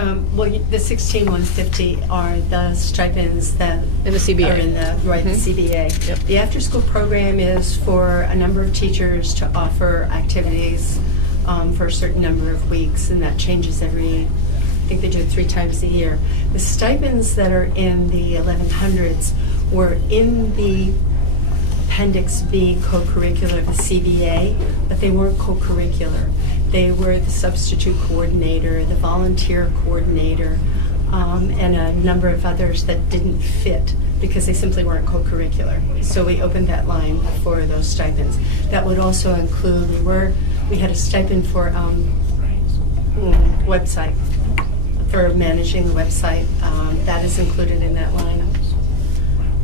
16,150 are the stipends that In the CBA. are in the Mhm. CBA. Yep. The after-school program is for a number of teachers to offer activities for a certain number of weeks, and that changes I think they do it 3 times a year. The stipends that are in the 1100s were in the Appendix B co-curricular of the CBA, but they weren't co-curricular. They were the substitute coordinator, the volunteer coordinator, and a number of others that didn't fit because they simply weren't co-curricular. So we opened that line for those stipends. That would also include, we had a stipend for website, for managing the website. That is included in that line.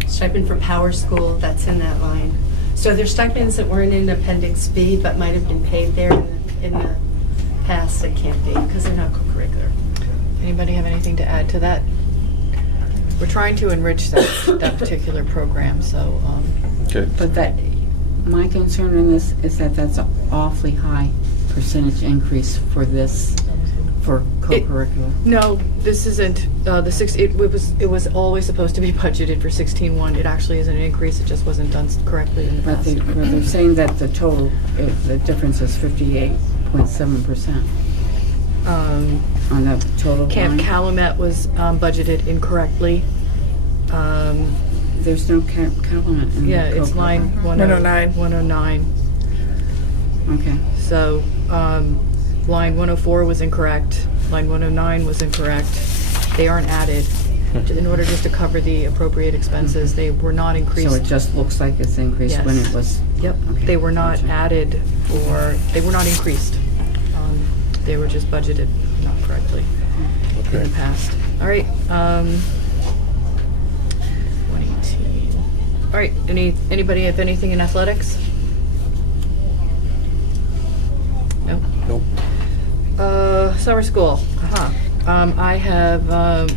Stipend for Power School, that's in that line. So there's stipends that weren't in Appendix B but might have been paid there in the past that can't be because they're not co-curricular. Anybody have anything to add to that? We're trying to enrich that particular program, so. Okay. But my concern in this is that that's an awfully high percentage increase for this, for co-curricular. No, this isn't. It was always supposed to be budgeted for 16.1. It actually is an increase. It just wasn't done correctly in the But past. they're saying that the total, the difference is 58.7% on the total Camp line. Calumet was budgeted incorrectly. There's no Calumet in the Yeah, it's line co-curricular. 109. Okay. So, line 104 was incorrect, line 109 was incorrect. They aren't added. In order just to cover the appropriate expenses, they were not increased. So it just looks like it's increased when Yes. it was. Yep, Okay, they were not gotcha. added they were not increased. They were just budgeted not correctly in Okay. the past. All right, 118. All right, anybody have anything in athletics? No? Nope. Summer school, I have,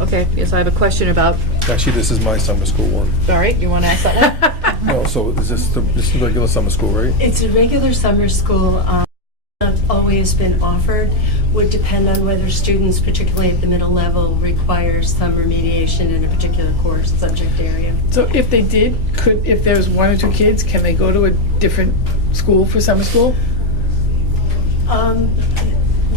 okay, yes, I have a question about, Actually, this is my summer school one. all right, you want to ask that one? No, so is this the regular summer school, right? It's a regular summer school. Not always been offered. Would depend on whether students, particularly at the middle level, require some remediation in a particular course subject area. So if they did, if there's 1 or 2 kids, can they go to a different school for summer school?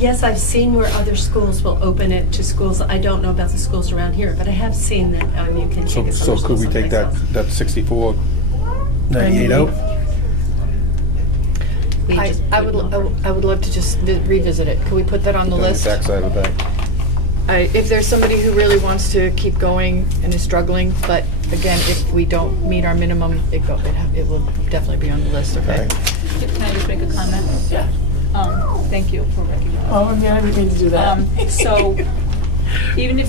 Yes, I've seen where other schools will open it to schools. I don't know about the schools around here, but I have seen that you can take a So summer could school we take someplace else. that 64.98 out? We just I wouldn't offer. would love to just revisit it. Could we put that on the On the list? backside of that. If there's somebody who really wants to keep going and is struggling, but again, if we don't meet our minimum, it will definitely be on the list, okay? Okay. Can I just make a comment? Yeah. Thank you for recognizing. Oh, yeah, I didn't mean to do that. So, even if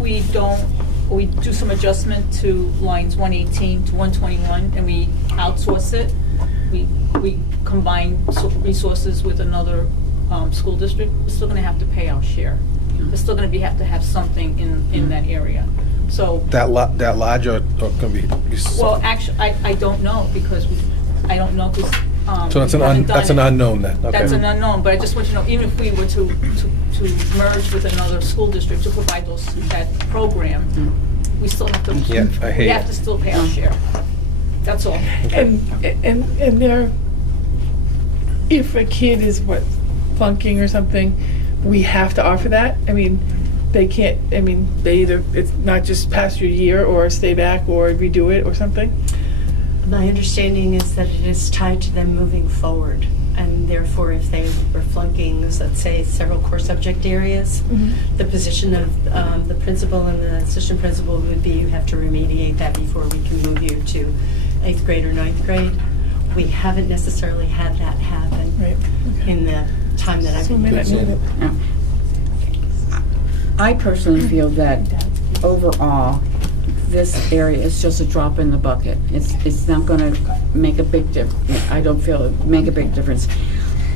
we do some adjustment to lines 118 to 121 and we outsource it, we combine resources with another school district, we're still gonna have to pay our share. We're still gonna have to have something in that area. So, That large or gonna be? well, actually, I don't know, because I don't know, because, So that's we haven't done an it. unknown then, okay. That's an unknown, but I just want you to know, even if we were to merge with another school district to provide that program, we still have to, Yeah, I hear we you. have to still pay our share. That's all. And there, if a kid is flunking or something, we have to offer that. I mean, they can't. I mean, they either it's not just pass your year or stay back or redo it or something. My understanding is that it is tied to them moving forward, and therefore if they were flunking, let's say, several core subject areas, the position of the principal and the assistant principal would be you have to remediate that before we can move you to 8th grade or 9th grade. We haven't necessarily had that happen Right. in the time that I've So we may been not need it. I personally feel that overall, this area is just a drop in the bucket. It's not gonna make a big I don't feel it make a big difference.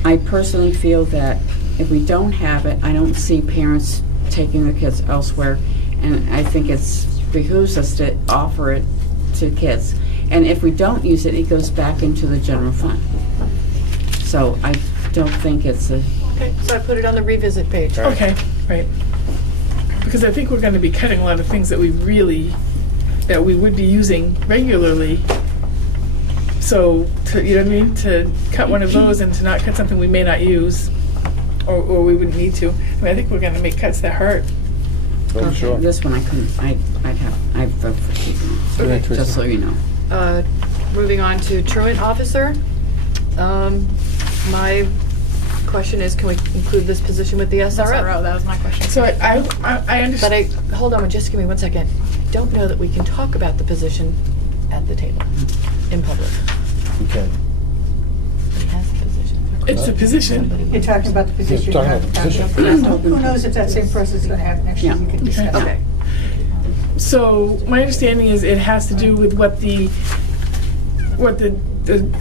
I personally feel that if we don't have it, I don't see parents taking their kids elsewhere, and I think it's behooves us to offer it to kids. And if we don't use it, it goes back into the general fund. So I don't think it's a, Okay, so I put it on the revisit page. Okay, right. Because I think we're going to be cutting a lot of things that we would be using regularly. So, you know what I mean? To cut one of those and to not cut something we may not use, or we wouldn't need to. I mean, I think we're going to make cuts that hurt. Oh, sure. this one I couldn't, I'd vote for keeping it, Okay. just so you know. Moving on to truant officer. My question is, can we include this position with the SRO? SRO, that was my question. So I But understand. hold on, just give me 1 second. I don't know that we can talk about the position at the table, in public. Okay. He has the position. It's a position. You're talking about the position. talking about the not position. personnel. Who knows if that same person's gonna have next year, Yeah. you can discuss. Okay. So my understanding is it has to do with what the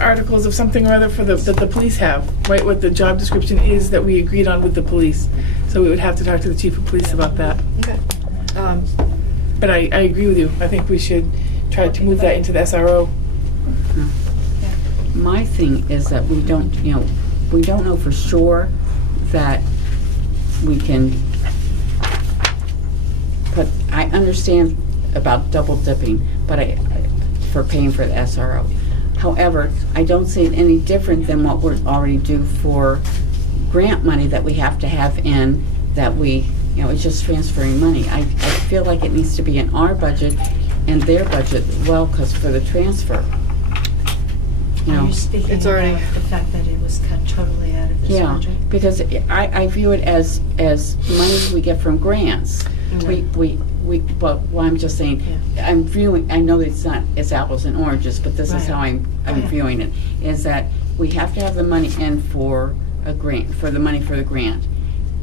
articles of something or other that the police have, right? What the job description is that we agreed on with the police. So we would have to talk to the chief of police about that. Okay. But I agree with you. I think we should try to move that into the SRO. My thing is that we don't know for sure that we can put, I understand about double dipping, but for paying for the SRO. However, I don't see it any different than what we're already due for grant money that we have to have in, that we, it's just transferring money. I feel like it needs to be in our budget and their budget, well, because for the transfer. Are you speaking It's already- about the fact that it was cut totally out of this Yeah, budget? because I view it as money we get from grants. But I'm just saying, I'm viewing, I know it's apples and oranges, but this is Right. how I'm viewing it, is that we have to have the money in for a grant, for the money for the grant,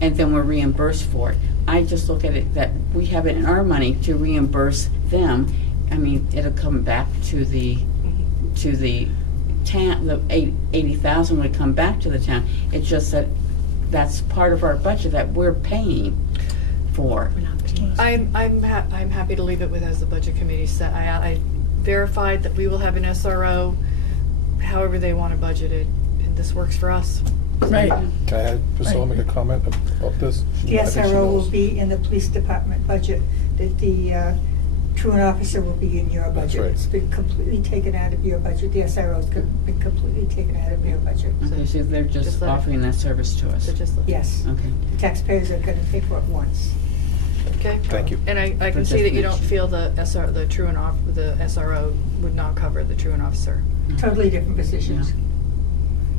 and then we're reimbursed for it. I just look at it that we have it in our money to reimburse them. I mean, it'll come back to the town, the 80,000 would come back to the town. It's just that that's part of our budget that we're paying for. We're not paying. I'm happy to leave it with as the budget committee said. I verified that we will have an SRO, however they want to budget it, and this works for us. Right. Can I have Priscilla make a comment about this? The I think she SRO will knows. be in the police department budget, that the truant officer will be in your budget. right. It's been completely taken out of your budget. The SRO's been completely taken out of your budget. Okay, so they're just Just let it- offering that service to us. So just look. Yes, Okay. the taxpayers are gonna pay for it once. Okay. Thank you. And I can For see that you don't definition. feel the SRO would not cover the truant officer. Totally different positions.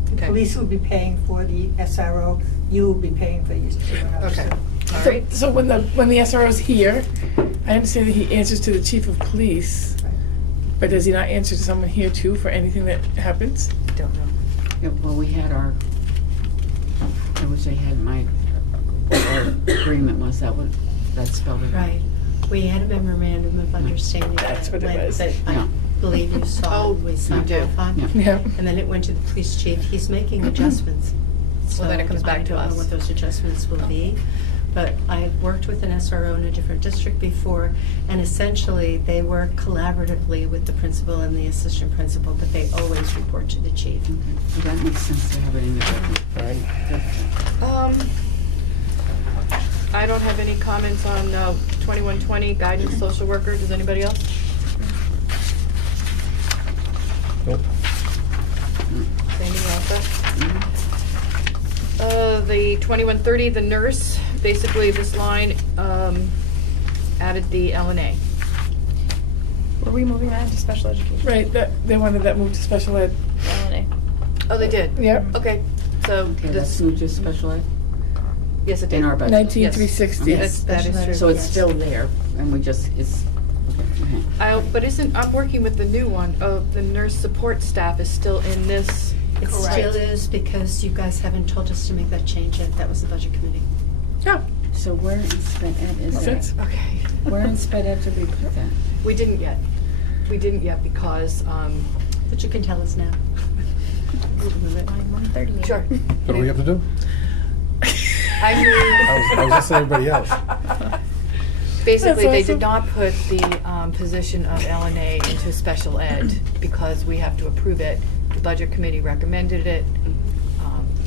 The Okay. police will be paying for the SRO, you will be paying for the truant officer. Okay. All So, right. so when the SRO's here, I understand that he answers to the chief of police, but does he not answer to someone here too for anything that happens? Don't know. Yeah, well, we had I wish I had my agreement, was that what that spelled it out? Right. We had a memorandum of understanding. That's that what it went- was. that I- Yeah. believe you saw, Oh, we signed you do. off on. Yeah. Yeah. And then it went to the police chief, he's making adjustments. Well, then it comes back to So I don't us. know what those adjustments will be, but I've worked with an SRO in a different district before, and essentially, they work collaboratively with the principal and the assistant principal, but they always report to the chief. Okay. Well, that makes sense to have it in the budget. I don't have any comments on 2120 guidance social worker. Does anybody else? Nope. Anything else? The 2130, the nurse, basically this line added the LNA. Were we moving that into special education? Right, that, they wanted that moved to special ed. LNA. Oh, they did? Yep. Okay, so Okay, this, let's move to special ed yes, it did. in our budget. 19,360. Yes, that is true. So it's yes. still there, and we just, it's, okay. But I'm working with the new one. Oh, the nurse support staff is still in this. It still is, because you guys haven't told us to make that change yet, that was the budget committee. Yeah. So where in sped ed is Makes that? sense. Okay. Where in sped ed did we put that? We didn't yet. We didn't yet because, But you can tell us now. Line 130. sure. What do we have to do? I moved. I was listening to everybody else. Basically, That's they awesome. did not put the position of LNA into special ed because we have to approve it. The budget committee recommended it.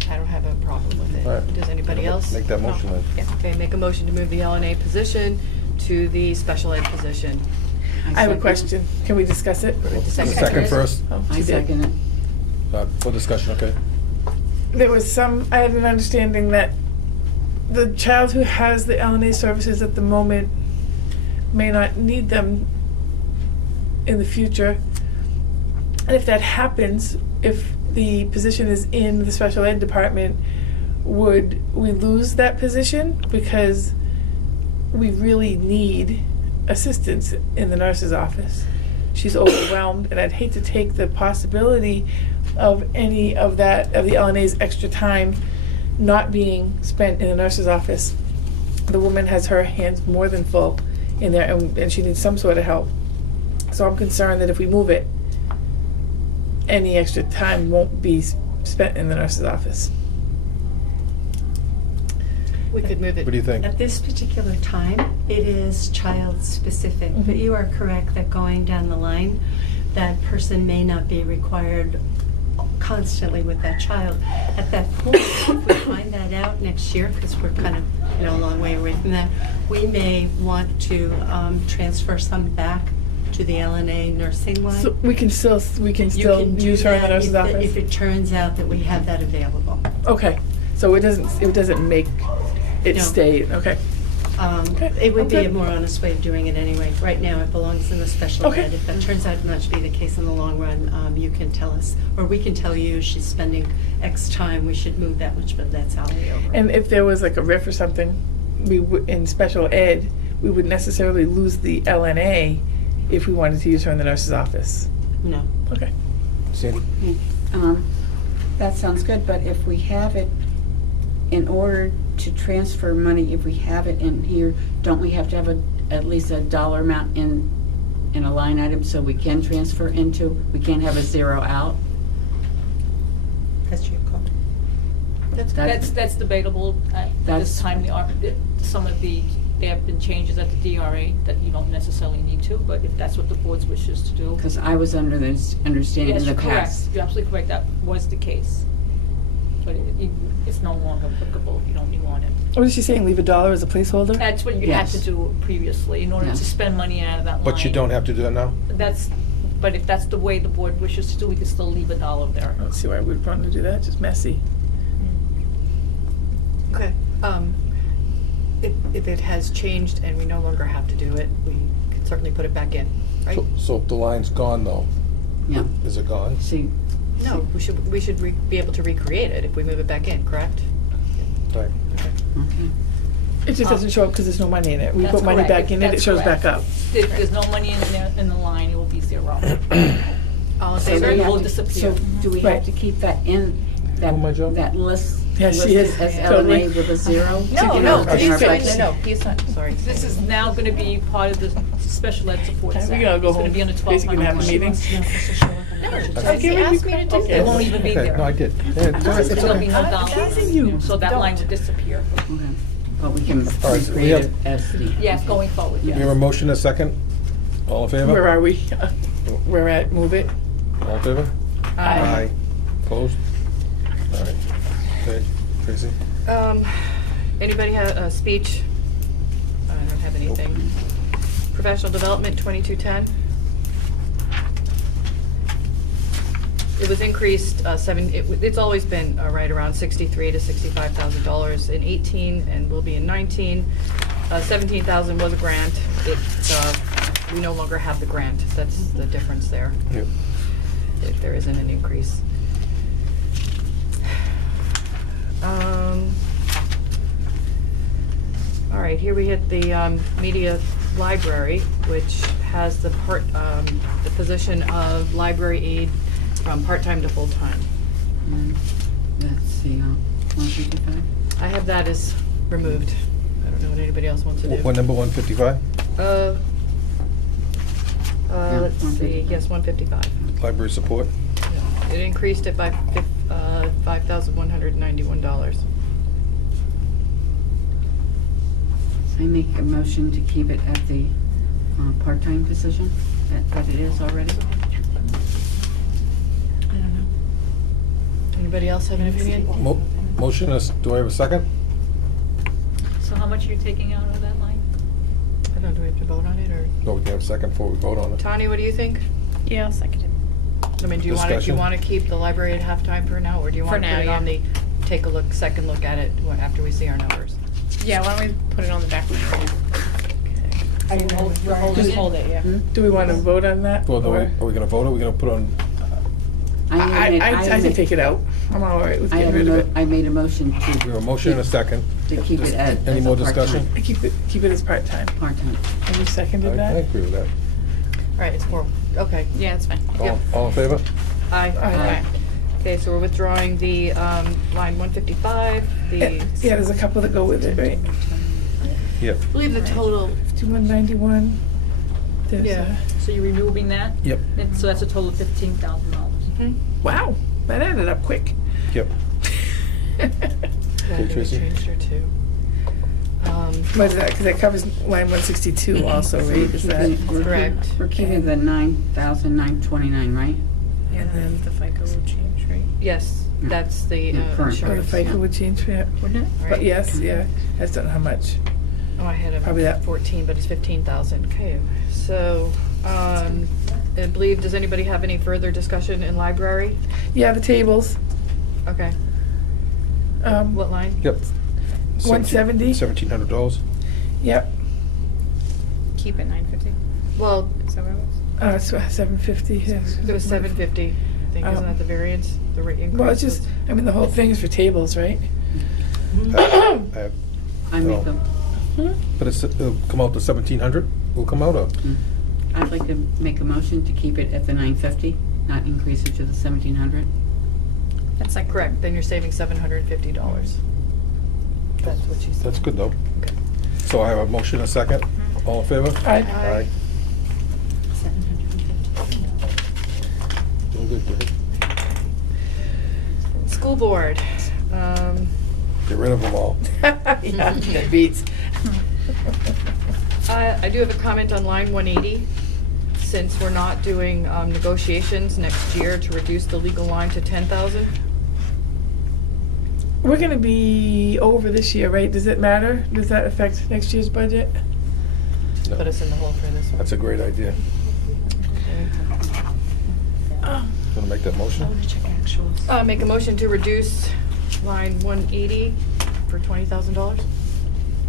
I don't have a problem with All right. it. Does anybody else? Make that motion then. Yeah, okay, make a motion to move the LNA position to the special ed position. I have a question. Can we discuss it? Second first, Oh, I you did. second it. for discussion, okay? There was I had an understanding that the child who has the LNA services at the moment may not need them in the future. And if that happens, if the position is in the special ed department, would we lose that position? Because we really need assistance in the nurse's office. She's overwhelmed, and I'd hate to take the possibility of any of that, of the LNA's extra time not being spent in the nurse's office. The woman has her hands more than full in there, and she needs some sort of help. So I'm concerned that if we move it, any extra time won't be spent in the nurse's office. We could move What do it. you think? At this particular time, it is child-specific, but you are correct that going down the line, that person may not be required constantly with that child. At that point, if we find that out next year, because we're kind of, a long way away from that, we may want to transfer some back to the LNA nursing line. So we can still You can do use her in the that nurse's office? if it turns out that we have that available. Okay, so it doesn't make it No. stay, okay. Okay, It would be okay. a more honest way of doing it anyway. Right now, it belongs in the special Okay. ed. If that turns out not to be the case in the long run, you can tell us, or we can tell you she's spending X time, we should move that much, but that's salary over. And if there was like a riff or something, we would, in special ed, we would necessarily lose the LNA if we wanted to use her in the nurse's office. No. Okay. Sandy? That sounds good, but if we have it, in order to transfer money, if we have it in here, don't we have to have at least a dollar amount in a line item so we can transfer into, we can't have a zero out? That's your call. That's debatable. At this time, there have been changes at the DRA that you don't necessarily need to, but if that's what the board's wishes to do. Because I was under this understanding Yes, in the you're correct. past. You're absolutely correct. That was the case. But it's no longer applicable if you don't want it. What is she saying, leave $1 as a placeholder? That's what you had to Yes. do previously in order Yeah. to spend money out of that line. But you don't have to do that now? But if that's the way the board wishes to do, we can still leave $1 there. I don't see why we'd want to do that, just messy. Okay. If it has changed and we no longer have to do it, we can certainly put it back in, right? So if the line's gone though, Yeah. is it gone? See, No, we should be able to recreate it if we move it back in, correct? Right. Okay. okay. It just doesn't show up because there's no money in it. We That's put money correct. back in it, it That's shows correct. back up. If there's no money in there, in the line, it will be zero. All in So favor? we it have will to- disappear. So do we Right. have to keep that in doing my job? That list, Yeah, she is, listed as totally. LNA with a zero? No, Okay. he's Perfect. fine, no, he's not, sorry. This is now gonna be part of the special ed support We staff. gotta go It's home. gonna be on the Basically, gonna have a 1200 meeting. Tracy asked me to do It won't this. even be Okay, there. no, I did. Yeah, it's all right, it's There'll be okay. no dollars. So that line will disappear. Okay. But we can All right, so we recreate have- it as the. Yes, going forward, We have yes. a motion, a second. All in favor? Where are we? We're at, move it. All in favor? Aye. Opposed? All right. Okay, Tracy? Anybody have a speech? I don't have anything. Professional development, 2210. It was increased, it's always been right around $63,000 to $65,000 in 18 and will be in 19. 17,000 was a grant. We no longer have the grant. That's the difference there. Yep. If there isn't an increase. All right, here we hit the media library, which has the position of library aide from part-time to full-time. Let's see, 155? I have that as removed. I don't know what anybody else wants to do. What number, 155? Let's see, 155. yes, 155. Library support? It increased it by $5,191. I make a motion to keep it at the part-time position that it is already. Anybody else have an opinion? Motion is, do I have a second? So how much are you taking out of that line? I don't know, do we have to vote on it, or? No, we can have a second before we vote on it. Tanya, what do you think? Yeah, I'll second it. I mean, do you Discussion? want to keep the library at halftime for now, or do you For want to now, put it yeah. on the, take a look, second look at it after we see our numbers? Yeah, why don't we put it on the back? I didn't know. Just hold it, yeah. Do we want to vote on that? Well, or- are we gonna vote, or are we gonna put on, I say take it out. I'm all right with getting rid of it. I made a motion we to have a motion and a second. keep it at. Any as more a part-time. discussion? Keep it as part-time. Part-time. Have you I seconded that? agree with that. All right, it's more, okay. Yeah, it's fine. Yep. All in favor? Aye. Aye. Okay, so we're withdrawing the line 155, Yeah, there's a couple that go with it, right? Yep. I believe the total, 5191. There's Yeah. So you're removing that? Yep. And so that's a total of $15,000. Wow, that added up quick. Yep. I think we Tracy? changed her too. What is that? Because that covers line 162 also, right? Is that? We're Correct. We're keeping the 9,929, right? And then the FICA will change, right? Yes, that's the Yeah, current. Or the insurance. FICA would change for it. Wouldn't it? But Right. yes, yeah, I just don't know how much. Oh, I had Probably a that. 14, but it's 15,000. Okay, so, I believe, does anybody have any further discussion in library? Yeah, the tables. Okay, Um, what line? Yep. 170? $1,700. Yep. Keep it 950. Well, Is that what it was? So 750. Yes. it was 750, I think, isn't that the variance, the rate increase? Well, it's just, I mean, the whole thing is for tables, right? I make No. a, But it'll come out to 1,700? Will come out of? I'd like to make a motion to keep it at the 950, not increase it to the 1,700. That's like Correct, then you're saving $750. That's what she said. That's good, though. Okay. So I have a motion, a second. All in favor? Aye. Aye. Doing good, good. School board, Get rid of them all. Yeah, that beats. I do have a comment on line 180. Since we're not doing negotiations next year to reduce the legal line to 10,000. We're gonna be over this year, right? Does it matter? Does that affect next year's budget? No. Put us in the hole for this one. That's a great idea. Gonna make that motion? Make a motion to reduce line 180 for $20,000.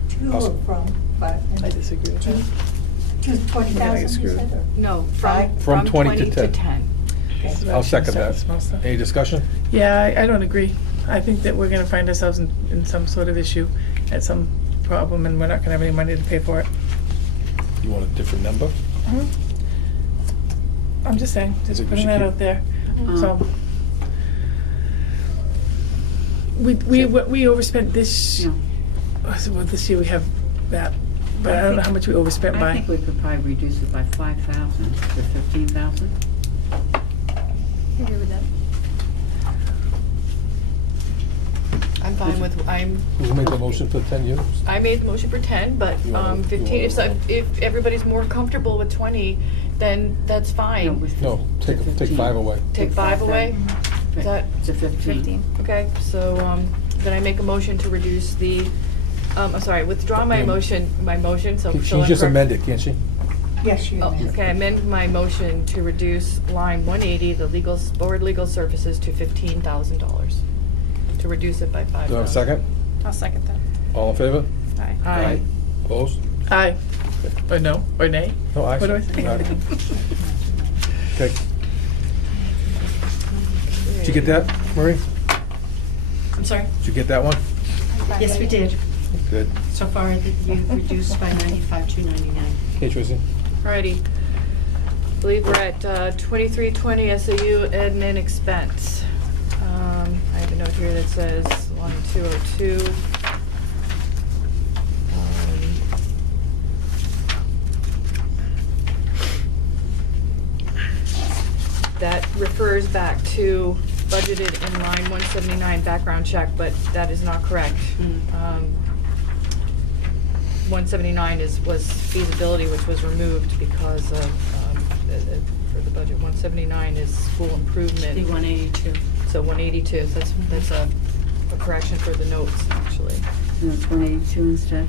Two Awesome. from, but, I disagree with that. two, 20,000, you screwed. said, or? No, Five? From 20 to 10. 10. Okay. I'll second that. Small stuff. Any discussion? Yeah, I don't agree. I think that we're gonna find ourselves in some sort of issue, at some problem, and we're not gonna have any money to pay for it. You want a different number? I'm just saying, just Think we putting should that keep- out there. So, We overspent this, No. well, this year we have that, but I don't know how much we overspent I by. think we could probably reduce it by 5,000 to 15,000. I agree with that. I'm fine with, Who made the motion for 10 years? I made the motion for 10, but You wanna- 15, you wanna- if everybody's more comfortable with 20, then that's No, fine. with No, take 15. 5 away. Take 5 away? Is that, To 15. 15. okay, so then I make a motion to reduce the, I'm sorry, withdraw my Okay. motion, so. She so just I'm correct. amended, can't she? Yes, you Oh, amended. okay, I amend my motion to reduce line 180, the board legal services, to $15,000. To reduce it by 5,000. Do I have a second? I'll second that. All in favor? Aye. Aye. Opposed? Aye. Or no, or nay? No, aye. What do I say? Aye. Okay. Did you get that, Marie? I'm sorry? Did you get that one? Yes, we did. Good. So far, you've reduced by 95,299. Okay, Tracy. Alrighty. I believe we're at 2320 SAU admin expense. I have a note here that says line 202. That refers back to budgeted in line 179 background check, but that is not correct. 179 was feasibility, which was removed because of, for the budget. 179 is school improvement. The 182. So 182, so that's a correction for the notes, actually. No, it's 182 instead.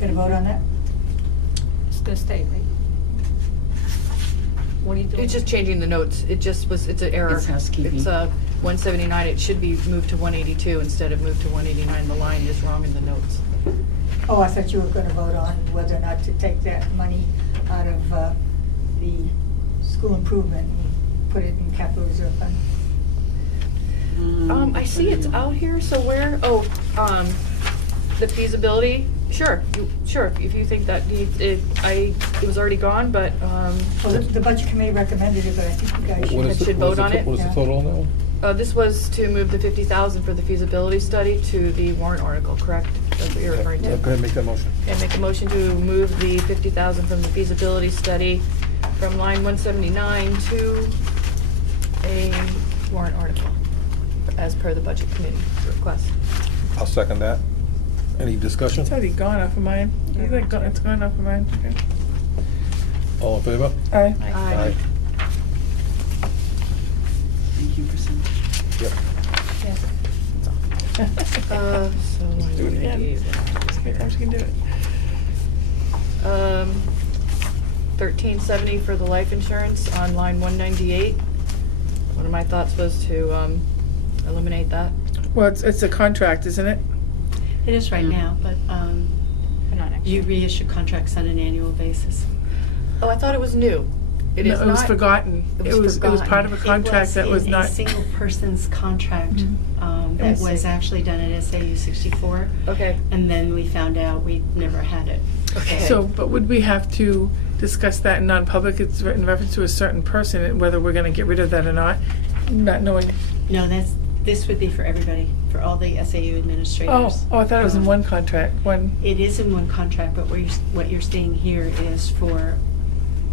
Gonna vote on that? It's gonna stay, right? What are you doing? It's just changing the notes. It just was, it's an error. It's housekeeping. It's 179, it should be moved to 182 instead of moved to 189. The line is wrong in the notes. Oh, I thought you were gonna vote on whether or not to take that money out of the school improvement and put it in capital reserve fund. I see it's out here, so where, the feasibility, sure, sure, if you think that needs, it was already gone, but, Well, the budget committee recommended it, but I think you guys What is should the- what is vote the on to- it? What is the Yeah. total on that one? this was to move the 50,000 for the feasibility study to the warrant article, correct? That's what you're referring Go to? ahead and make that motion. And make a motion to move the 50,000 from the feasibility study from line 179 to a warrant article, as per the budget committee request. I'll second that. Any discussion? It's already gone off of mine. It's gone off of mine. Okay. All in favor? Aye. Aye. Thank you for saying. Yep. So Let's do it again. 198. Just make sure she can do it. 1370 for the life insurance on line 198. One of my thoughts was to eliminate that. Well, it's a contract, isn't it? It is right now, but But not next you year. reissue contracts on an annual basis. Oh, I thought it was new. It is No, it was not? forgotten. It was It was part of a contract that was It not. was in a single person's contract that I was see. actually done at SAU 64. Okay. And then we found out we never had it. Okay. So, but would we have to discuss that in non-public? It's in reference to a certain person, and whether we're gonna get rid of that or not, not knowing. No, this would be for everybody, for all the SAU Oh, administrators. I thought it was in Um, one contract, one. It is in one contract, but what you're seeing here is for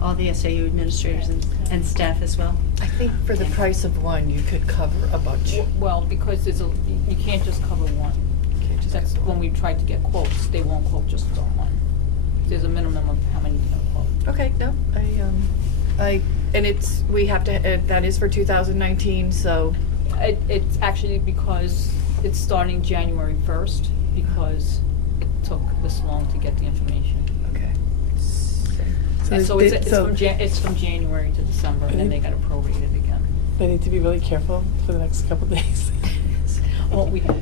all the SAU administrators and staff as well. I think for the price of one, you could cover a bunch. Well, because you can't just cover one. That's when we tried to get quotes, they won't quote just on one. There's a minimum of how many you can quote. Okay, no, and we have to, that is for 2019, so. It's actually because it's starting January 1st, because it took this long to get the information. Okay. And so it's so from January to December, and then they gotta prorate it again. they need to be really careful for the next couple days. Well, we hope.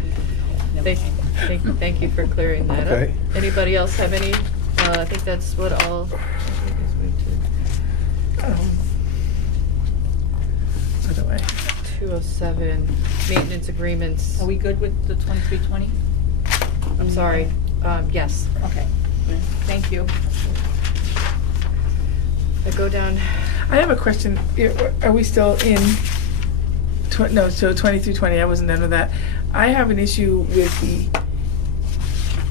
Never mind. Thank you for clearing that up. Okay. Anybody else have any? I think that's what all. By the way. 207, maintenance agreements. Are we good with the 2320? I'm sorry, yes. Okay, thank you. I go down, I have a question. Are we still in no, so 23-20, I wasn't done with that. I have an issue with the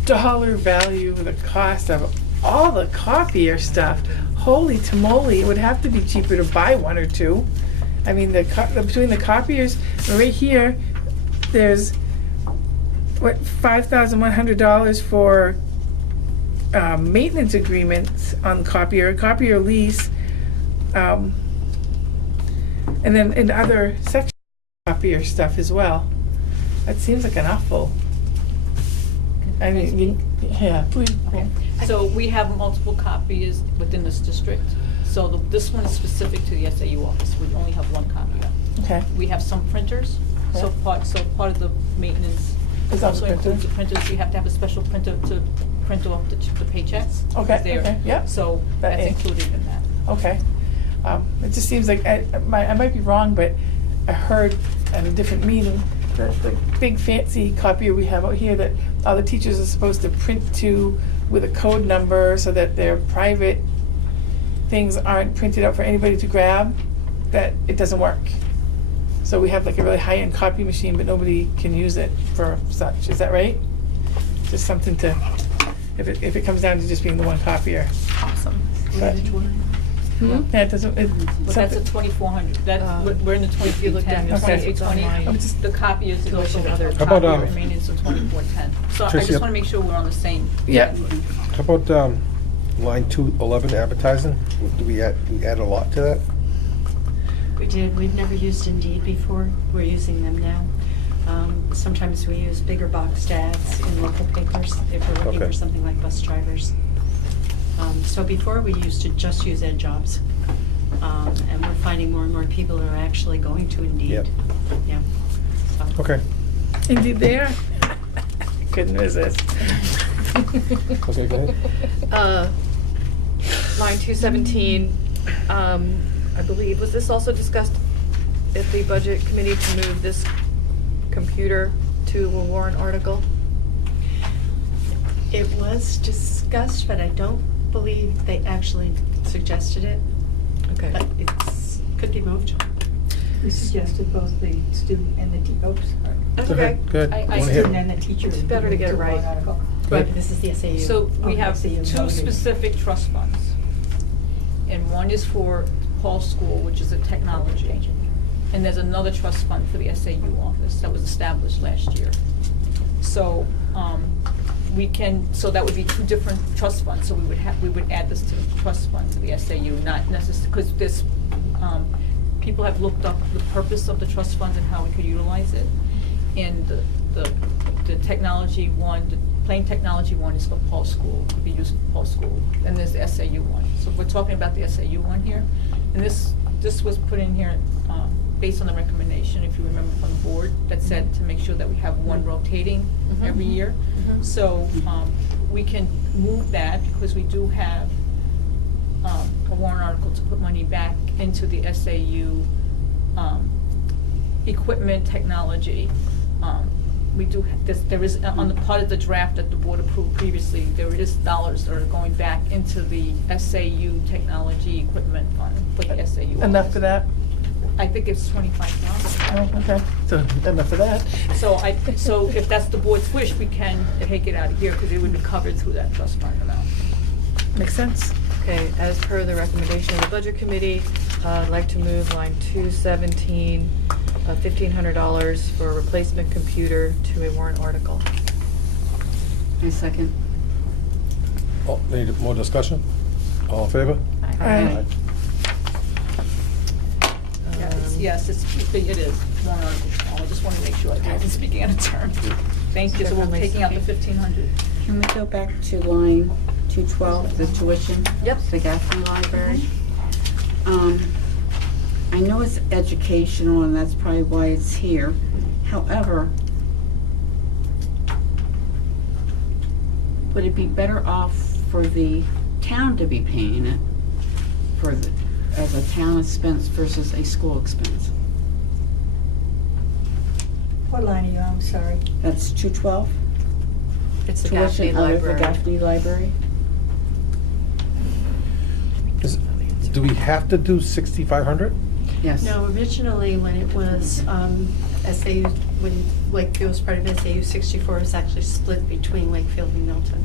dollar value, the cost of all the copier stuff. Holy tamale, it would have to be cheaper to buy one or two. I mean, between the copiers, right here, there's, what, $5,100 for maintenance agreements on copier lease, and then in other section copier stuff as well. That seems like an awful. I mean, yeah, please. Okay. So we have multiple copiers within this district. So this one is specific to the SAU office. We only have one copier. Okay. We have some printers. So part of the maintenance Is that also a printer? includes the printers. You have to have a special printer to print off the paychecks. Okay, They're- okay, yeah. So That that's ink. included in that. Okay. It just seems like, I might be wrong, but I heard at a different meeting that the big fancy copier we have out here that all the teachers are supposed to print to with a code number so that their private things aren't printed out for anybody to grab, that it doesn't work. So we have like a really high-end copy machine, but nobody can use it for such. Is that right? Just something to, if it comes down to just being the one copier. Awesome. But- Yeah, it doesn't, But that's a 2,400. We're in the if you look down, 2310, you'll see it's 2820. online. The copiers is also Tuition, other- How about, copier and maintenance of 2410. So I Tracy, just want to make sure we're on the same. Yeah. How about line 211, advertising? Do we add a lot to that? We did. We've never used Indeed before. We're using them now. Sometimes we use bigger boxed ads in local papers if we're looking Okay. for something like bus drivers. So before we used to just use Ed Jobs. And we're finding more and more people are actually going to Indeed. Yep. Yeah. So. Okay. Indeed they are. Couldn't resist. Okay, go ahead. Line 217, I believe, was this also discussed at the budget committee to move this computer to a warrant article? It was discussed, but I don't believe they actually suggested it. Okay. But could be moved. We suggested both the student and the oops, sorry. That's Go okay. ahead, Go ahead. I Wanna hear Student it. and the teacher. It's better to get it right. Go Right, ahead. this is the SAU. So we Oh, have SAU, two okay. specific trust funds. And one is for Paul School, which is a technology. And there's another trust fund for the SAU office that was established last year. So, so that would be two different trust funds, so we would add this to the trust fund to the SAU, not necessarily, because this, people have looked up the purpose of the trust funds and how we could utilize it. And the technology one, the plain technology one is for Paul School, could be used for Paul School, and there's the SAU one. So we're talking about the SAU one here, and this was put in here, based on the recommendation, if you remember from the board, that said to make sure that we have one rotating every year. So, we can move that because we do have, a warrant article to put money back into the SAU, equipment technology. We do, there is, on the part of the draft that the board approved previously, there is dollars that are going back into the SAU technology equipment fund for the SAU. Enough office. for that? I think it's 25,000. Oh, okay. So enough for that. So if that's the board's wish, we can take it out of here because it would be covered through that trust fund amount. Makes sense. Okay, as per the recommendation of the budget committee, I'd like to move line 217, $1,500 for a replacement computer to a warrant article. I second. Oh, need more discussion? All in favor? Aye. Yes, it is warrant article. I just want to make sure I wasn't speaking out of turn. Thank you. So we're taking out the 1,500. Can we go back to line 212, the tuition? Yep. The Gaffney Library? I know it's educational and that's probably why it's here. However, would it be better off for the town to be paying it as a town expense versus a school expense? What line are you on, I'm sorry? That's 212? It's the Gaffney Tuition out of the Library. Gaffney Library? Do we have to do 6,500? Yes. No, originally, when it was SAU, when Wakefield was part of SAU 64, it was actually split between Wakefield and Milton.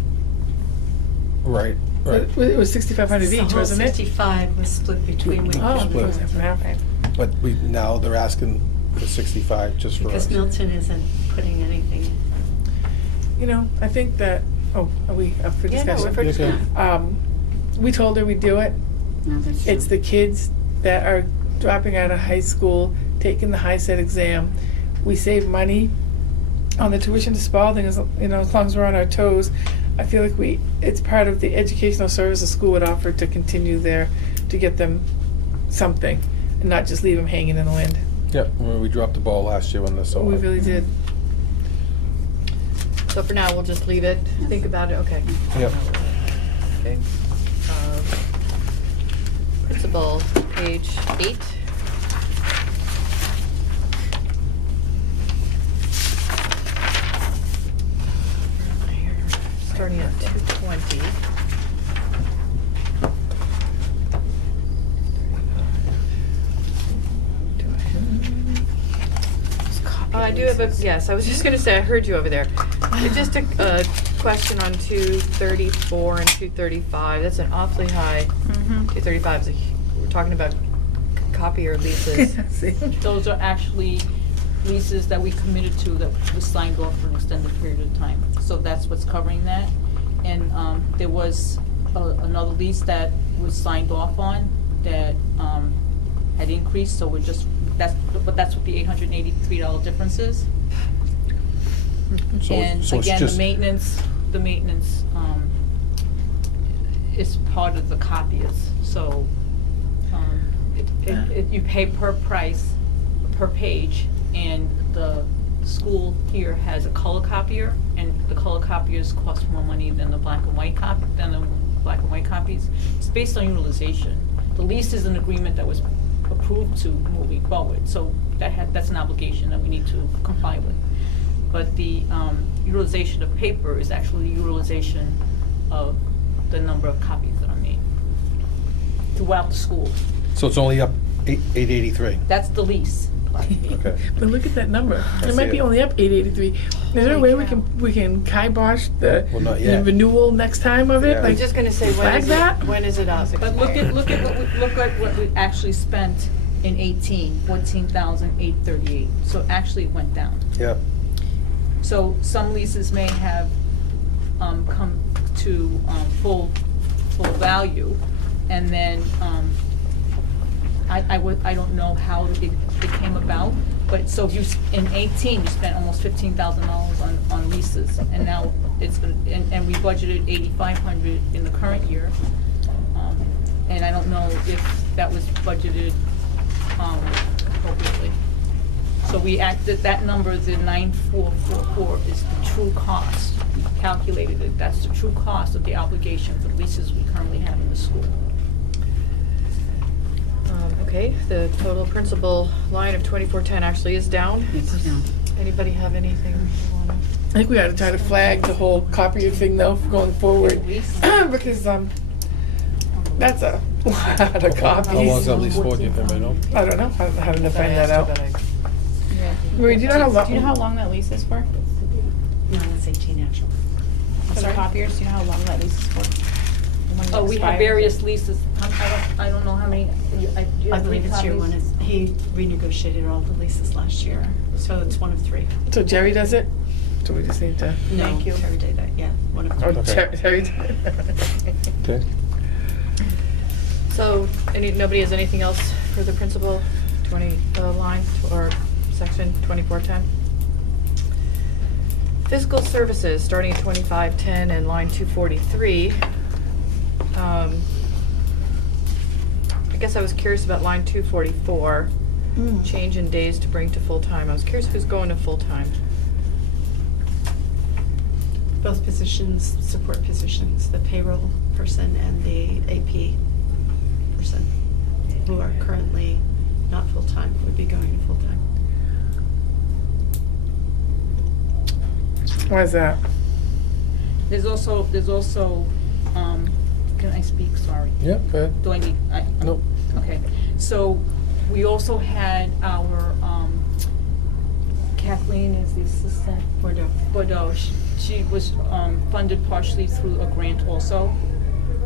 Right, right. It was 6,500 each, wasn't The it? whole 65 was split between Wakefield Oh, and Split. it was Milton. half and half. But now they're asking for 65 just for us. Because Milton isn't putting anything in. You know, I think that, are we up for Yeah, no, discussion? we're for discussion. We told her we'd do it. No, that's It's true. the kids that are dropping out of high school, taking the high set exam. We save money on the tuition to Spalding, as long as we're on our toes. I feel like it's part of the educational service the school would offer to continue there, to get them something, and not just leave them hanging in the wind. Yep, well, we dropped the ball last year when this all. We really did. So for now, we'll just leave it, think about it, okay. Yep. Okay. Principal, page 8. Starting at 220. I do have yes, I was just gonna say, I heard you over there. Just a question on 234 and 235, that's an awfully high. 235 is we're talking about copier leases. Those are actually leases that we committed to that was signed off for an extended period of time. So that's what's covering that. And there was another lease that was signed off on that had increased, so we're just, that's what the $883 difference is. And so it's again, just- the maintenance is part of the copiers, so you pay per price, per page, and the school here has a color copier, and the color copiers cost more money than the black and white copies. It's based on utilization. The lease is an agreement that was approved to moving forward, so that's an obligation that we need to comply with. But the utilization of paper is actually the utilization of the number of copies that are made throughout the school. So it's only up 883. That's the lease. Okay. But look at that number. I It might see be it. only up 883. Is there a way we can kibosh the Well, not the yet. renewal next time of it? Yeah. I was just gonna say, flag that? when is it up? But look at what we actually spent in 18, 14,838. So actually it went down. Yep. So some leases may have come to full value, and then I don't know how it came about, but so in 18 you spent almost $15,000 on leases, and now it's been, and we budgeted 8,500 in the current year, and I don't know if that was budgeted appropriately. So we that number, the 9,444, is the true cost. We calculated it, that's the true cost of the obligation for the leases we currently have in the school. Okay, the total principal line of 2410 actually is down. It's down. Anybody have anything they wanna? I think we ought to try to flag the whole copier thing though going forward. Because that's a lot of copies. How long's that lease for, do you think, I know? I don't know. I'm having to find that I out. asked her, Marie, do you know how long? Do you know how long that lease is for? No, it's 18 actual. For the sorry? copiers, do you know how long that lease is for? When it Oh, we have expires? various leases. I don't know how many. Do you I have believe three it's year copies? one. He renegotiated all the leases last year, so it's one of three. So Jerry does it? So we just need to. No, Thank you. Terry did that, yeah, one of Oh, three. Okay. Terry did it. Okay. So, nobody has anything else for the principal line or section 2410? Fiscal services, starting at 2510 and line 243. I guess I was curious about line 244, change in days to bring to full-time. I was curious who's going to full-time. Both positions, support positions, the payroll person and the AP person, who are currently not full-time, would be going to full-time. Why is that? There's also, can I speak? Sorry. Yeah, go ahead. Do I need, Nope. okay. So We also had our, Kathleen is the assistant. Bordeaux. She was funded partially through a grant also,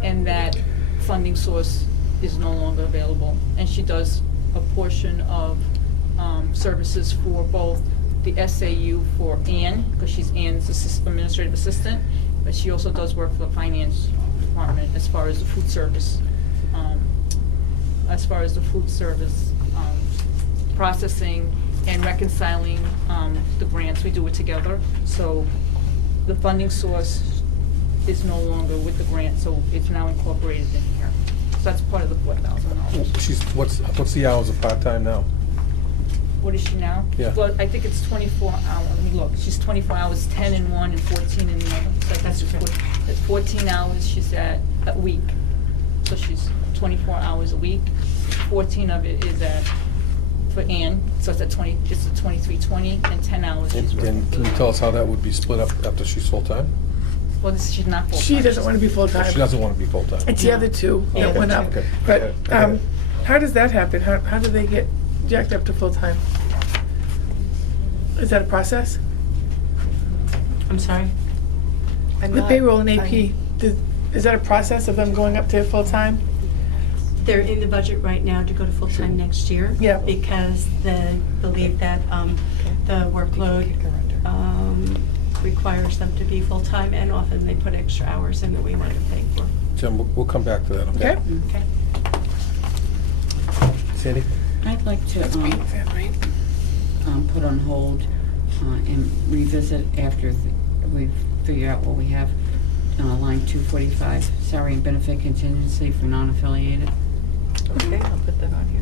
and that funding source is no longer available. And she does a portion of services for both the SAU for Ann, because she's Ann's administrative assistant, but she also does work for the finance department as far as the food service. Processing and reconciling the grants, we do it together. So the funding source is no longer with the grant, so it's now incorporated in here. So that's part of the $4,000. What's the hours of part-time now? What is she now? Yeah. Well, I think it's 24 hours. Let me look. She's 24 hours, 10 in one and 14 in the other. So that's 14 hours she's at a week. So she's 24 hours a week. 14 of it is for Ann, so it's at 23:20, and 10 hours she's And working. can you tell us how that would be split up after she's full-time? Well, she's not full-time. She doesn't want to be She full-time. doesn't want to be full-time. It's the other two that Okay, went up. okay, But okay. how does that happen? How do they get jacked up to full-time? Is that a process? I'm sorry? The payroll and AP, is that a process of them going up to full-time? They're in the budget right now to go to full-time next year. Yeah. Because they believe that the workload requires them to be full-time, and often they put extra hours in that we weren't paying for. Jim, we'll come back to that, okay? Okay. Okay. Sandy? I'd like to put on hold and revisit after we figure out what we have. Line 245, salary and benefit contingency for non-affiliated. Okay, I'll put that on here.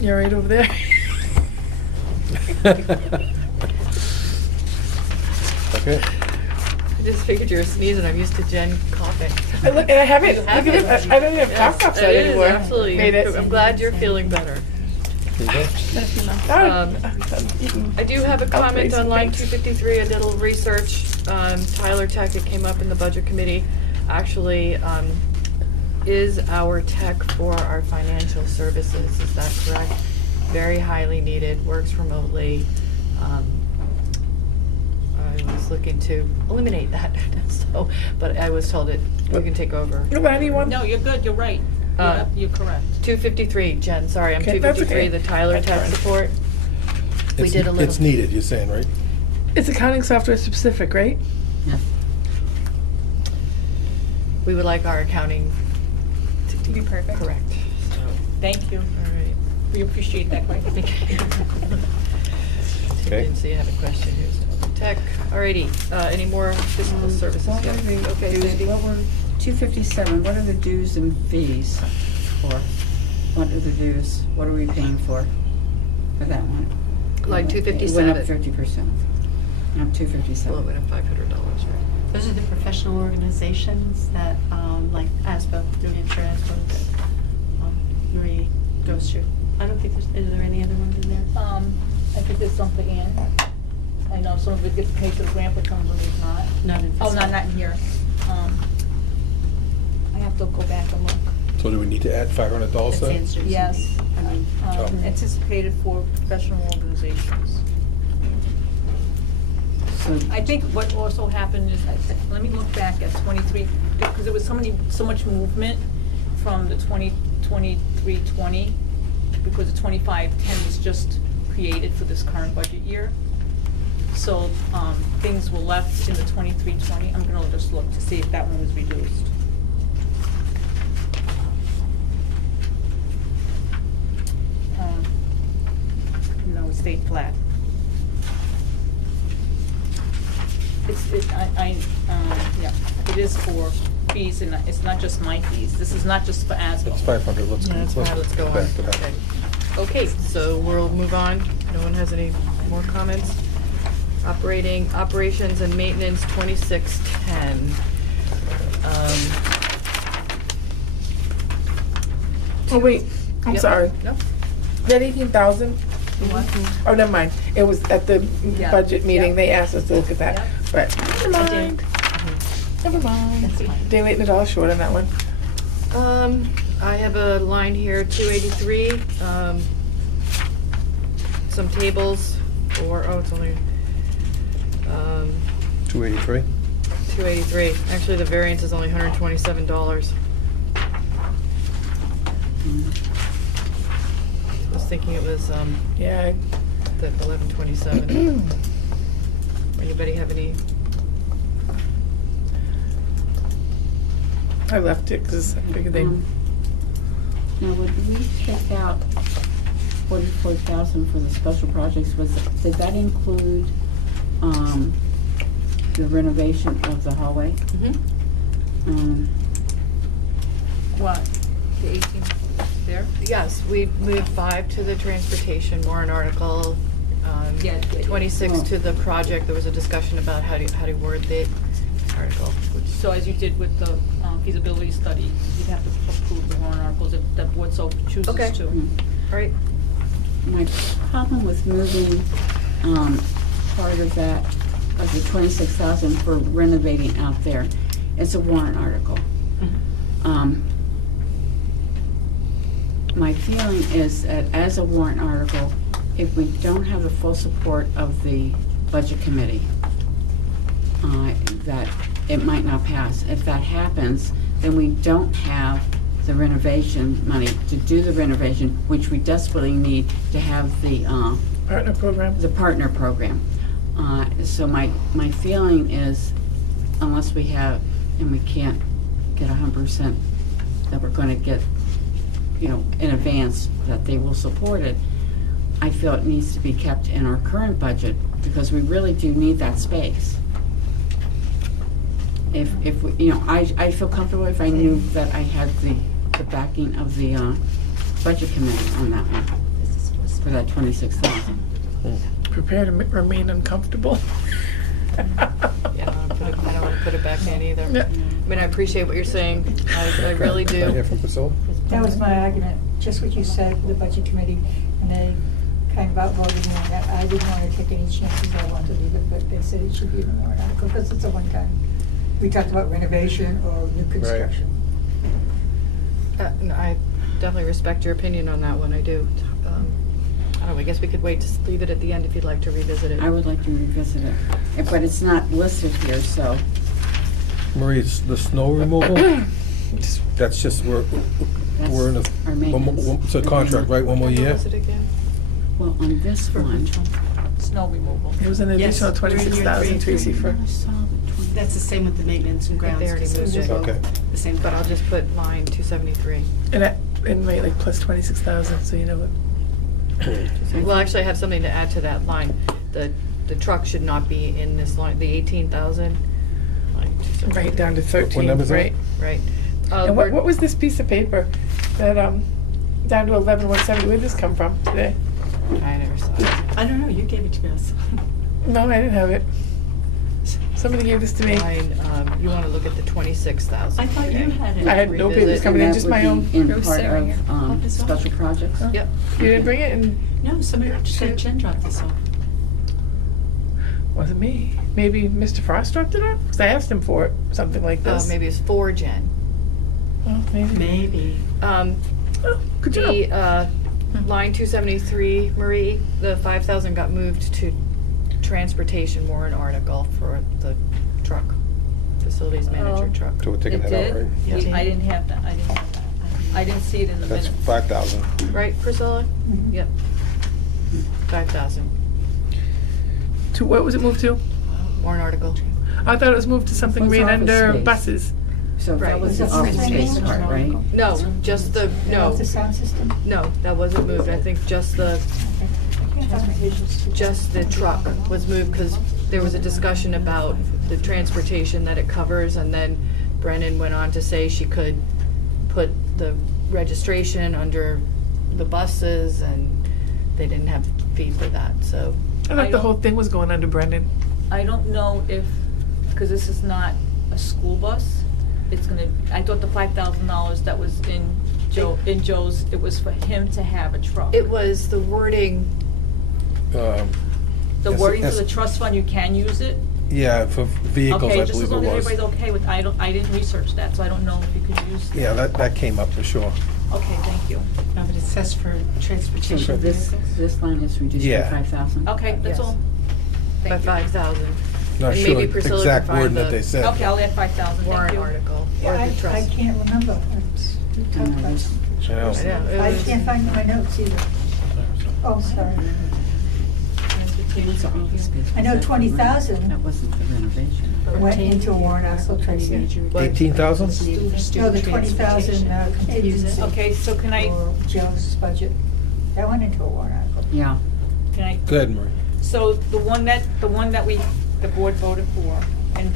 You're right over there. Okay. I just figured you were sneezing. I'm used to Jen coughing. And I haven't, look at it, I don't have cough drops out It is, anymore. absolutely. Made it. I'm glad you're feeling better. Here you go. I do have a comment Outrageous on line things. 253. I did a little research. Tyler Tech, it came up in the budget committee, actually is our tech for our financial services. Is that correct? Very highly needed, works remotely. I was looking to eliminate that, so, but I was told it, we can take over. Anyone? No, you're good, you're right. You're correct. 253, Jen, sorry, I'm Okay, that's 253, okay. the Tyler That's Tech fine. support. We It's- did a little. It's needed, you're saying, right? It's accounting software specific, right? Yes. We would like our accounting to be perfect. Correct. Thank you. All right. We appreciate that quite a bit. Okay. Didn't see you had a question. Here's tech. Alrighty. Any more fiscal services? What Yep. were the Okay, dues- Sandy. what were 257, what are the dues and fees for? What are the dues? What are we paying for that one? Like It 257. went up 50%. Up Well, it 257. went up $500, right? Those are the professional organizations that, like ASBO, New Hampshire ASBO, that Marie goes through. I don't think is there any other ones in there? I think there's some for Ann. I know some of it gets paid to the grant, but some of it is not. Not in Oh, fiscal. not in here. I have to go back and look. So do we need to add $500 That's then? answers. Yes. I mean, Anticipated for professional organizations. So I think what also happened is, let me look back at 23, because there was so much movement from the 23-20, because the 25-10 was just created for this current budget year. So, things were left in the 23-20. I'm gonna just look to see if that one was reduced. No, it stayed flat. Yeah, it is for fees, and it's not just my fees. This is not just for ASBO. It's 500, let's Yeah, that's fine. Let's go on. back to that. Okay. Okay, so we'll move on. No one has any more comments? Operations and maintenance, 2610. Oh, wait, I'm Yep. sorry. No? That 18,000? What? Oh, never mind. It was at the Yeah. budget meeting, Yeah. they asked us to look at that, Yeah. but never I did. mind. Never mind. That's fine. Day late and a dollar short on that one. I have a line here, 283, some tables, or, oh, it's only, 283? 283. Actually, the variance is only $127. I was thinking it was, Yeah, the 1127. Anybody have any? I left it because I figured they. Now, would we take out 44,000 for the special projects? Did that include, the renovation of the hallway? Mm-hmm. What, the 18 there? Yes, we moved 5 to the transportation warrant article, Yeah. 26 to the project. There was a discussion about how to word the article. So as you did with the feasibility study, you'd have to approve the warrant articles if the board so chooses Okay. to. All right. My problem with moving, part of that, of the 26,000 for renovating out there, it's a warrant article. My feeling is that as a warrant article, if we don't have the full support of the budget committee, that it might not pass. If that happens, then we don't have the renovation money to do the renovation, which we desperately need to have the Partner program. partner program. So my feeling is, unless we have, and we can't get 100% that we're gonna get, in advance, that they will support it, I feel it needs to be kept in our current budget, because we really do need that space. If we, I feel comfortable if I knew that I had the backing of the budget committee on that one, for that 26,000. Prepare to remain uncomfortable. Yeah, I don't want to put it back in either. Yeah. I mean, I appreciate what you're saying. I really Can I hear do. from Priscilla? That was my argument, just what you said, the budget committee, and they kind of outvoted me on that. I didn't want to take any chances, I wanted to leave it, but they said it should be in the warrant article, because it's a one-time. We talked about renovation or new construction. No, I definitely respect your opinion on that one. I do. I don't know, I guess we could wait to leave it at the end if you'd like to revisit it. I would like to revisit it, but it's not listed here, so. Marie, it's the snow removal, that's just, we're in Our a, maintenance. it's a contract, right, one more What year? was it again? Well, on this one. Snow removal. It was an Yes, additional 26,000, Tracy, for. I saw the 20. That's the same with the maintenance and grounds. They already 'cause those moved are it. Okay. both The same. But I'll just put line 273. And wait, like plus 26,000, so you know what. Well, actually, I have something to add to that line. The truck should not be in this line, the 18,000. Right down to 13, What number is that? right? Right. And what was this piece of paper that, down to 11,170, where'd this come from today? I never saw it. I don't know, you gave it to us. No, I didn't have it. Somebody gave this to me. Line, you want to look at the 26,000. I thought you had it. I had no papers Revisit. coming in, And just that my would own. be in It was part sitting here. of Up is up. special projects. Yep. You didn't bring it, and No, somebody said Jen dropped this off. wasn't me. Maybe Mr. Frost dropped it off? Because I asked him for it, something like this. Maybe it's 4 Jen. Oh, maybe. Maybe. Oh, good job. The, line 273, Marie, the 5,000 got moved to transportation warrant article for the truck, facilities manager Oh. truck. So we're taking It that out, did? right? Yeah. I didn't have that, I didn't see it in the That's minutes. 5,000. Right, Priscilla? Yep. 5,000, To what was it moved to? warrant article. I thought it was moved to something What's right office under space? buses. So Right. that was Is the that office something space else? part, right? No, just the, no, The sound system? no, that wasn't moved. I think just the, I can't find my visuals. just the truck was moved because there was a discussion about the transportation that it covers, and then Brennan went on to say she could put the registration under the buses, and they didn't have fee for that, so. I thought the whole thing was going under Brendan. I don't know if, because this is not a school bus, it's gonna, I thought the $5,000 that was in Joe's, it was for him to have a truck. It was the wording, The Yes, wording for yes. the trust fund, you can use it, Yeah, for vehicles, Okay, I just as believe it long as was. everybody's okay with, I didn't research that, so I don't know if you could use that. Yeah, that came up for sure. Okay, thank you. No, but it says for So transportation this, vehicles. this line is reduced by Yeah. 5,000? Okay, that's Yes. all. By Thank you. 5,000. Not And sure maybe Priscilla can exact find wording that the they said. Okay, I'll add 5,000, thank Warrant you. article, Yeah, or I the trust. can't remember. We talked about it. I know. I know, it I was- can't find my notes either. Oh, sorry. What's all this business? I know That 20,000 That wasn't the renovation. went into a warrant article, Tracy. 18,000? No, the 20,000 contingency Okay, so can I, for Joe's budget. That went into a warrant article. Yeah. can I, Go ahead, Marie. so the one that the board voted for, and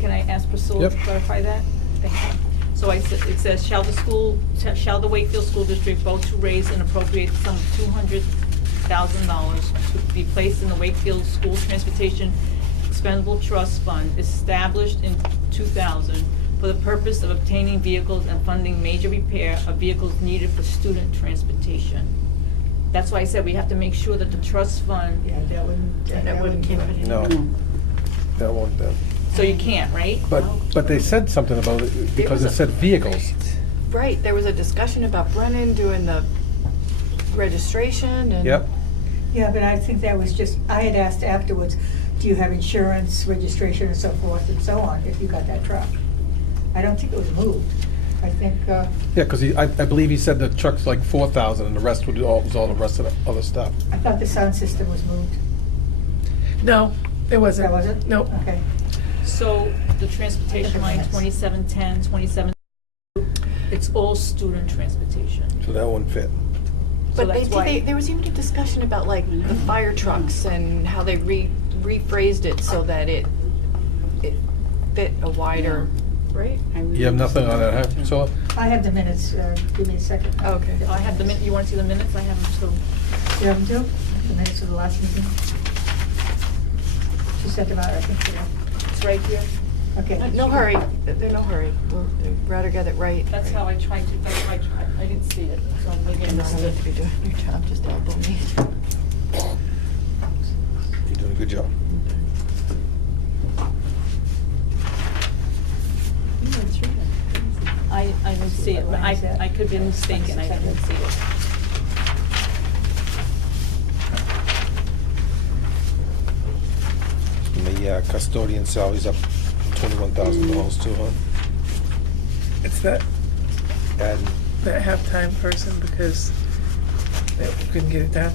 can I ask Priscilla to Yep. clarify that? Thank you. So it says, shall the Wakefield School District vote to raise and appropriate the sum of $200,000 to be placed in the Wakefield School Transportation Expendable Trust Fund established in 2000 for the purpose of obtaining vehicles and funding major repair of vehicles needed for student transportation. That's why I said we have to make sure that the trust fund, Yeah, that wouldn't do it. No, that won't, so you can't, right? but they said something about it because it was a- said vehicles. Right, there was a discussion about Brennan doing the registration and. Yep. Yeah, but I think that was just, I had asked afterwards, do you have insurance, registration, and so forth and so on, if you got that truck? I don't think it was moved. I think, Yeah, because I believe he said the truck's like 4,000 and the rest was all the rest of the other stuff. I thought the sound system was moved. No, it wasn't. That wasn't? Nope. Okay. So the transportation line, Yes. 2710, 27, it's all student transportation. So that one fit. So But that's why, there was even a discussion about like the fire trucks and how they rephrased it so that it fit a wider, right? You have nothing on that, huh, Priscilla? I have the minutes, give me a second. Okay. I have the you want to see the minutes? I have them too. You have them too? The minutes of the last meeting? She sent them out, I think, today. It's right here. Okay. No hurry, they're no hurry. They'd rather get it right. That's how I tried to, that's how I tried. I didn't see it, so maybe I You missed don't have it. to be doing your job, just elbow me. You're doing a good job. I didn't see it, but I could be mistaken, I didn't see it. And the custodian salary's up $21,000 too, huh? It's that And halftime person because they couldn't get it done.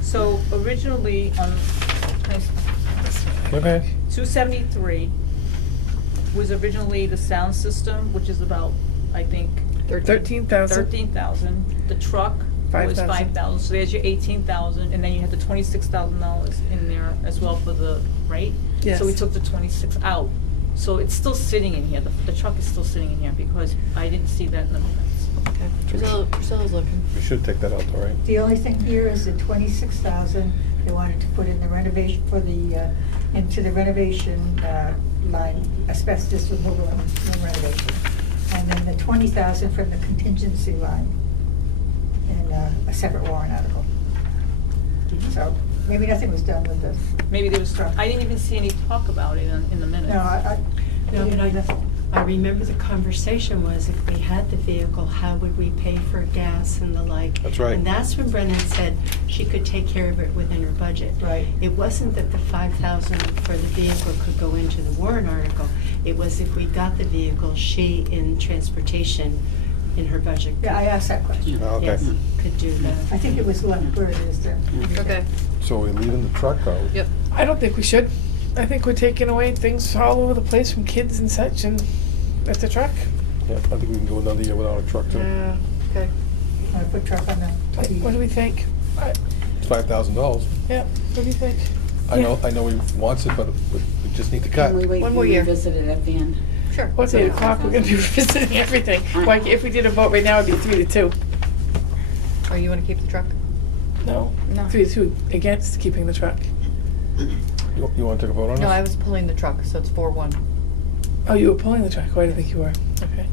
So originally, okay. 273 was originally the sound system, which is about, I think, 13,000. 13,000. The truck was 5,000. 5,000, so there's your 18,000, and then you had the $26,000 in there as well for the, right? Yes. So we took the 26 out. So it's still sitting in here, the truck is still sitting in here because I didn't see that in the minutes. Okay, Priscilla's looking. We should take that out, all right? The only thing here is the 26,000 they wanted to put in the renovation for the, into the renovation line, asbestos removal and renovation. And then the 20,000 from the contingency line in a separate warrant article. So maybe nothing was done with this. Maybe there was, I didn't even see any talk about it in the minutes. No, but I remember the conversation was if we had the vehicle, how would we pay for gas and the like? That's right. And that's when Brennan said she could take care of it within her budget. Right. It wasn't that the 5,000 for the vehicle could go into the warrant article. It was if we got the vehicle, she in transportation in her budget. Yeah, I asked that question. Oh, okay. Yes, could do that. I think it was left where it is there. Okay, So we're leaving the truck out? yep. I don't think we should. I think we're taking away things all over the place from kids and such, and that's a truck. Yeah, I think we can go another year without a truck too. Yeah, okay. Want to put truck on the. What do we think? It's $5,000. Yeah, what do you think? I know he wants it, but we just need to cut. Can we wait One and more year. revisit it at the end? Sure. What's 8 o'clock? We're gonna be revisiting everything. Like, if we did a vote right now, it'd be 3 to 2. Oh, you wanna keep the truck? No, No. 3 to 2 against keeping the truck. You want to take a vote on this? No, I was pulling the truck, so it's 4-1. Oh, you were pulling the truck. Oh, I didn't think you were. Okay.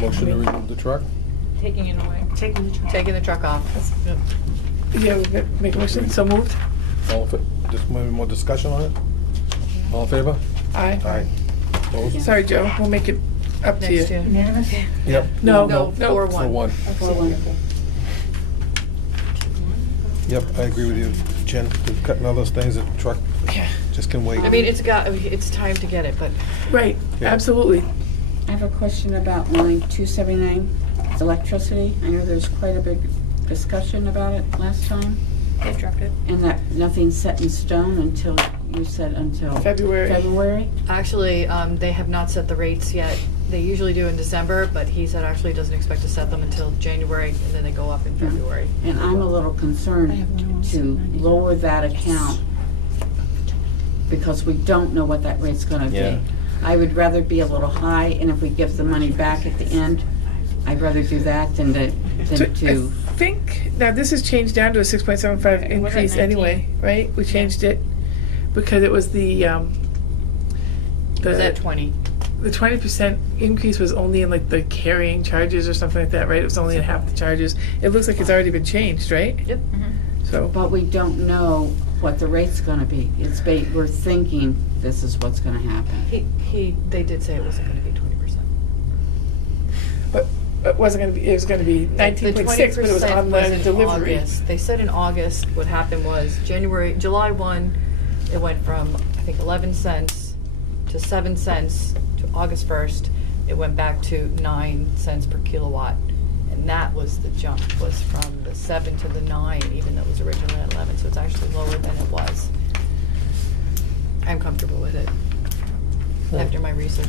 Motion to remove the truck? Taking it away. Taking the truck. Taking the truck off. Yep. Yeah, make a motion, so moved? All in fa- just maybe more discussion on it? All in favor? Aye. Aye. Opposed? Sorry, Joe, we'll make it up to Next you. year. Unanimous? Yep. No, No, no. 4-1. 4-1. Yep, I agree with you, Jen. Cutting all those things, the truck Yeah. just can wait. I mean, it's time to get it, but Right, Yeah. absolutely. I have a question about line 279, electricity. I know there's quite a big discussion about it last time, they've dropped it. and that nothing's set in stone until, you said until February. February? Actually, they have not set the rates yet. They usually do in December, but he said actually doesn't expect to set them until January, and then they go up in February. And I'm a little concerned to lower that account because we don't know what that rate's gonna Yeah. be. I would rather be a little high, and if we give the money back at the end, I'd rather do that than to, I think, now this has changed down to a 6.75 It was at increase 19. anyway, right? We changed it because it was the, It was at 20. the 20% increase was only in like the carrying charges or something like that, right? It was only in half the charges. It looks like it's already been changed, right? Yep. So, but we don't know what the rate's gonna be. We're thinking this is what's gonna happen. They did say it wasn't gonna be 20%. but it wasn't gonna be, it was gonna be 19.6, but it was on the in delivery. August. They said in August, what happened was July 1, it went from, I think, 11 cents to 7 cents to August 1st. It went back to 9 cents per kilowatt. And that was the jump, was from the 7 to the 9, even though it was originally at 11, so it's actually lower than it was. I'm comfortable with it, after my research.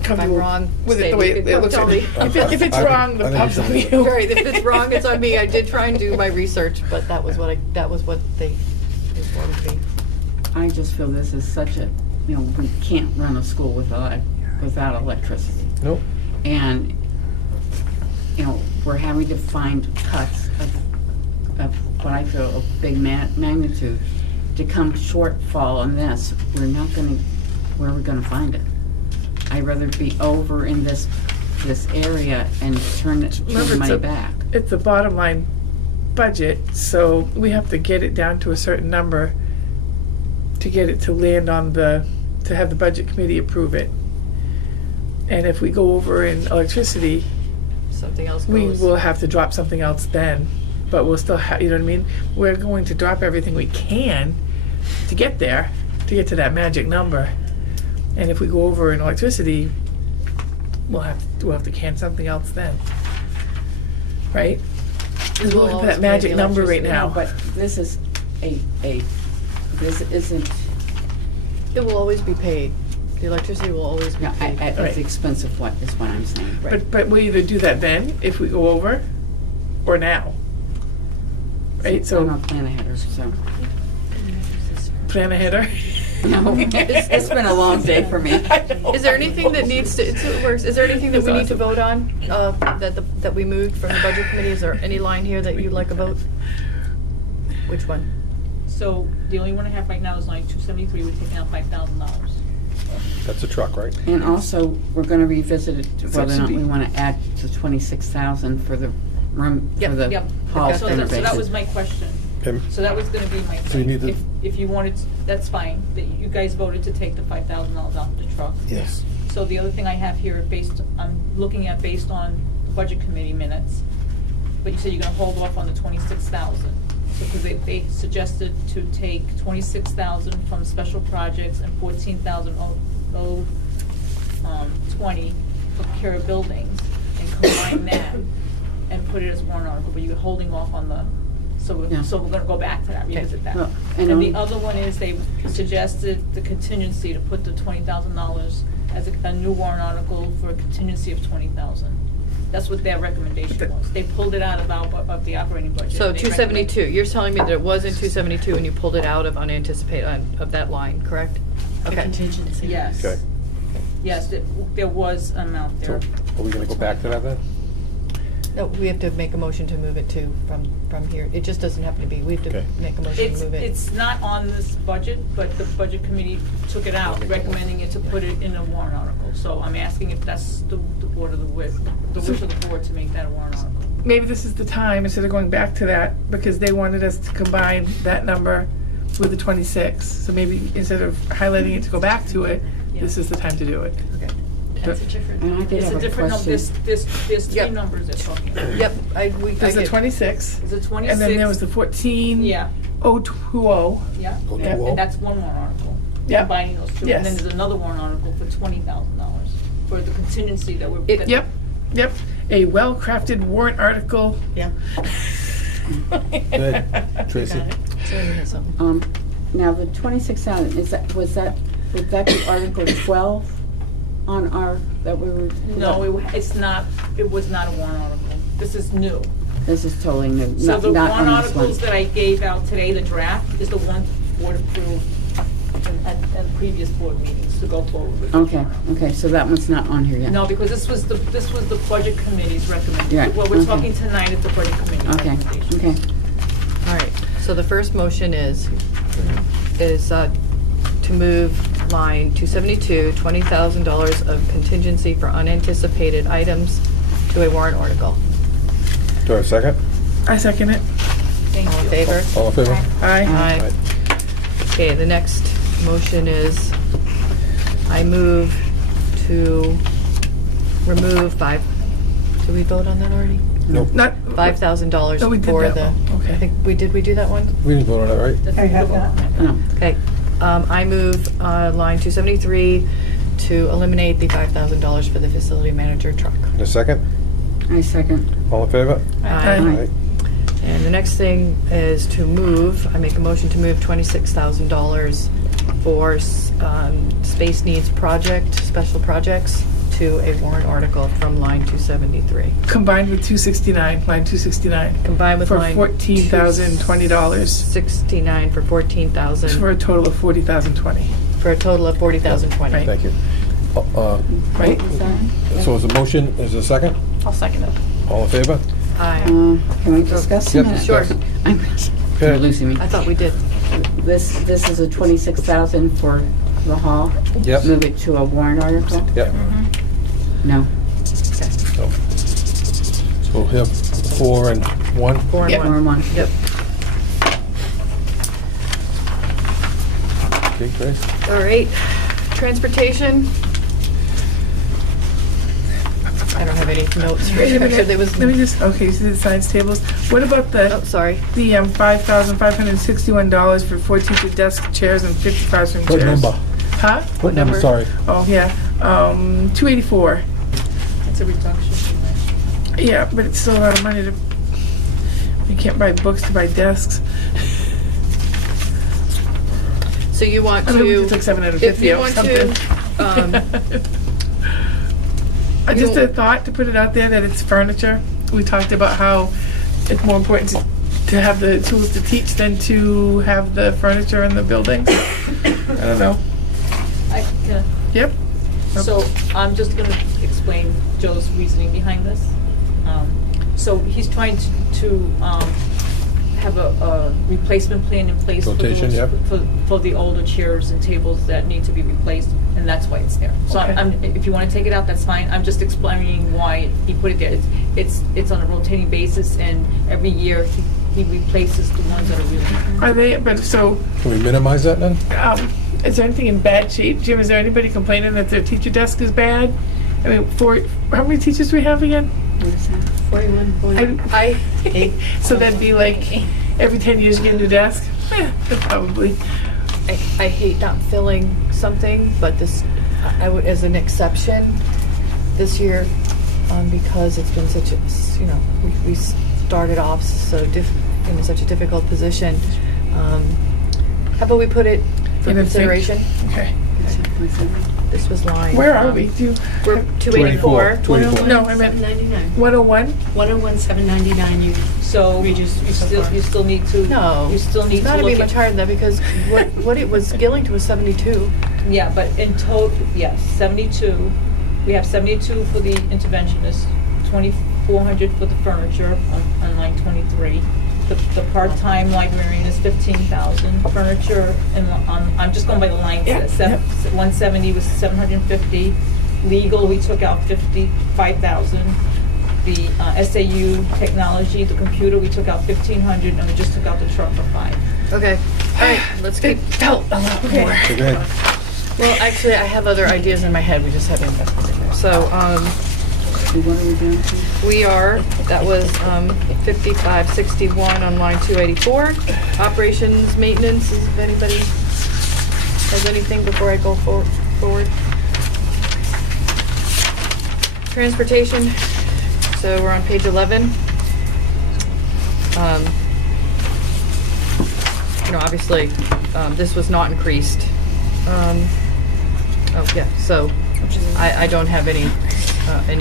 If I'm Comfortable wrong, with it say the way you it can looks tell like. me. If it's I wrong, the think pop's it's on okay. you. Right, if it's wrong, it's on me. I did try and do my research, but that was what they informed me. I just feel this is such a, we can't run a school without electricity. Nope. And, we're having to find cuts of what I feel a big magnitude to come shortfall on this. We're not gonna, where are we gonna find it? I'd rather be over in this area and turn Remember, the money back. It's a bottom line budget, so we have to get it down to a certain number to get it to land on to have the budget committee approve it. And if we go over in electricity, Something else we goes. will have to drop something else then, but we'll still have, you know what I mean? We're going to drop everything we can to get there, to get to that magic number. And if we go over in electricity, we'll have to can something else then. Right? Because we're looking for that magic number right now. But this is this isn't, It will always be paid. The electricity will always be paid. at Right. the expense of what is what I'm saying. But we'll either do that then, if we go over, or now. Right, I'm so a plan ahead, so. plan ahead. No, it's been a long day for me. Is there anything that needs to, it works, is there anything that we need to vote on, that we moved from the budget committee? Is there any line here that you'd like a vote? Which one? So the only one I have right now is line 273, we're taking out $5,000. That's a truck, right? And also, we're gonna revisit it, So it whether or should not be- we wanna add the 26,000 for the room, for Yep, the Yep. hall Okay. So renovation. that was my question. Okay. So that was gonna be my So you thing. need to- If you wanted, that's fine, that you guys voted to take the $5,000 off the truck. Yes. So the other thing I have here, I'm looking at based on the budget committee minutes, but you said you're gonna hold off on the 26,000. So, because they suggested to take 26,000 from special projects and 14,000 20 for care of buildings, and combine that and put it as warrant article, but you're holding off on the, Yeah. so we're gonna go back to that, revisit that. Well, And the other one is they suggested the contingency to put the $20,000 as a new warrant article for a contingency of 20,000. That's what their recommendation was. They pulled it out of the operating budget. So They 272, you're telling me that it was in 272 and you pulled it out of unanticipated, of that line, correct? Okay. Contingency. Yes. Okay. Yes, there was an amount So there. are we gonna go back to that then? No, we have to make a motion to move it to, from here. It just doesn't happen to be, we have to Okay. make a motion It's, to move it. it's not on this budget, but the budget committee took it out, recommending it to put it in a warrant article. So I'm asking if that's the board of the wish of the board to make that a warrant article. Maybe this is the time, instead of going back to that, because they wanted us to combine that number with the 26. So maybe instead of highlighting it to go back to it, this is the time to do it. Okay. That's a different. And I did It's have a a different, question. there's three Yep. numbers they're talking about. Yep, I There's the get- 26, There's a 26. and then there was the 14. Yeah, 020. yeah, Go Yeah. to and that's one warrant article. Yeah. Combining those two. Yes. And then there's another warrant article for $20,000 for the contingency that we're. that- Yep. A well-crafted warrant article. Yeah. Good. Tracy? Sarah has something. Now, the 26,000, would that be Article 12 on our, that we were? No, it's not, it was not a warrant article. This is new. This is totally new, So not the not warrant on this one. articles that I gave out today, the draft, is the one board approved at previous board meetings to go forward with. Okay, so that one's not on here yet? No, because this was the budget committee's recommendation. Yeah, What we're okay. talking tonight is the budget committee Okay, recommendation. okay. All right, so the first motion is to move line 272, $20,000 of contingency for unanticipated items to a warrant article. Do I have a second? I second it. Thank All in you. favor? All in favor? Aye. Aye. Okay, the next motion is, I move to remove did we vote on that already? Nope. Not. $5,000 No, we did for that the, one. Okay. I think we do that one? We didn't vote on that, right? That's I have the not. vote. No. Okay, I move line 273 to eliminate the $5,000 for the facility manager truck. In a second? I second. All in favor? Aye. Aye. And the next thing is to move, I make a motion to move $26,000 for space needs project, special projects, to a warrant article from line 273. Combined with 269, line 269. Combined with For line $14,020. 69 for For $14,000, a total of $40,020. for a total of $40,020. Right. Thank you. Right? So is the motion, is there a second? I'll second it. All in favor? Aye. Can we discuss a Yep, minute? Sure. I'm, Okay. you're losing me. I thought we did. This is a 26,000 for the hall? Yep. Move it to a warrant article? Yep. No. So we'll have 4 and 1. 4 and Yep. 1. Or one? Yep. Okay, Grace? All right, transportation. I don't have any notes for Wait a you. minute. There was, Let me just, okay, so the science tables. What about oh, the sorry. $5,561 for 4 teacher desk chairs and 50 classroom What chairs? number? Huh? What number, sorry? Oh, yeah. 284. It's a reduction from last year. Yeah, but it's still a lot of money to, you can't buy books to buy desks. So you want I mean, we to, just took if 750 you out want something. to, Just you- a thought to put it out there that it's furniture. We talked about how it's more important to have the tools to teach than to have the furniture in the buildings. I don't know. Yep. So I'm just going to explain Joe's reasoning behind this. So he's trying to have a replacement plan in place Rotation, yep. for the older chairs and tables that need to be replaced, and that's why it's there. So Okay. if you want to take it out, that's fine. I'm just explaining why he put it there. It's on a rotating basis, and every year he replaces the ones that are really. Are they, but so, Can we minimize that then? is there anything in bad shape? Jim, is there anybody complaining that their teacher desk is bad? I mean, how many teachers do we have again? 41. I, So that'd be like, every 10 years you get a new desk? Probably. I hate not filling something, but this, I would, as an exception, this year, because it's been such a, we started off in such a difficult position. How about we put it for In a think. consideration? Okay. This was line. Where are we? Do you, We're 284. 24. No, I meant 799. 101? 101, 799, you. So Reduced so far. you still need to. No. You still need It's to gotta be look much at. higher than that, because what it was, Skillington was 72. Yeah, but in total, yes, 72. We have 72 for the interventionist, 20 400 for the furniture on line 23. The part-time librarian is 15,000. Furniture, and I'm just going by the line. Yeah, yep. 170 was 750. Legal, we took out 55,000. The SAU technology, the computer, we took out 1,500, and we just took out the truck for 5. Okay, all right, let's keep. Felt a lot more. Okay. Well, actually, I have other ideas in my head, we just haven't invested in there. So, What are we doing? that was 5561 on line 284. Operations, maintenance, if anybody has anything before I go forward. Transportation, so we're on page 11. Obviously, this was not increased. So I don't have any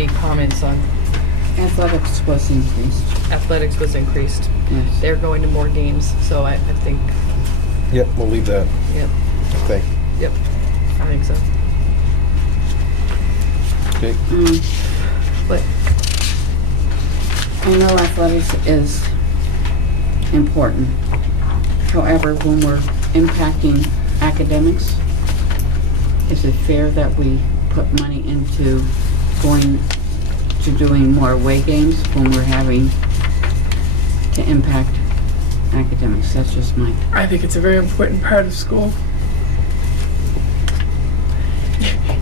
comments on. Athletics was increased. Athletics was increased. Yes. They're going to more games, so I think, Yep, we'll leave that, yep, I think. yep, I think so. Okay. But, I know athletics is important. However, when we're impacting academics, is it fair that we put money into going to doing more away games when we're having to impact academics? That's just my... I think it's a very important part of school.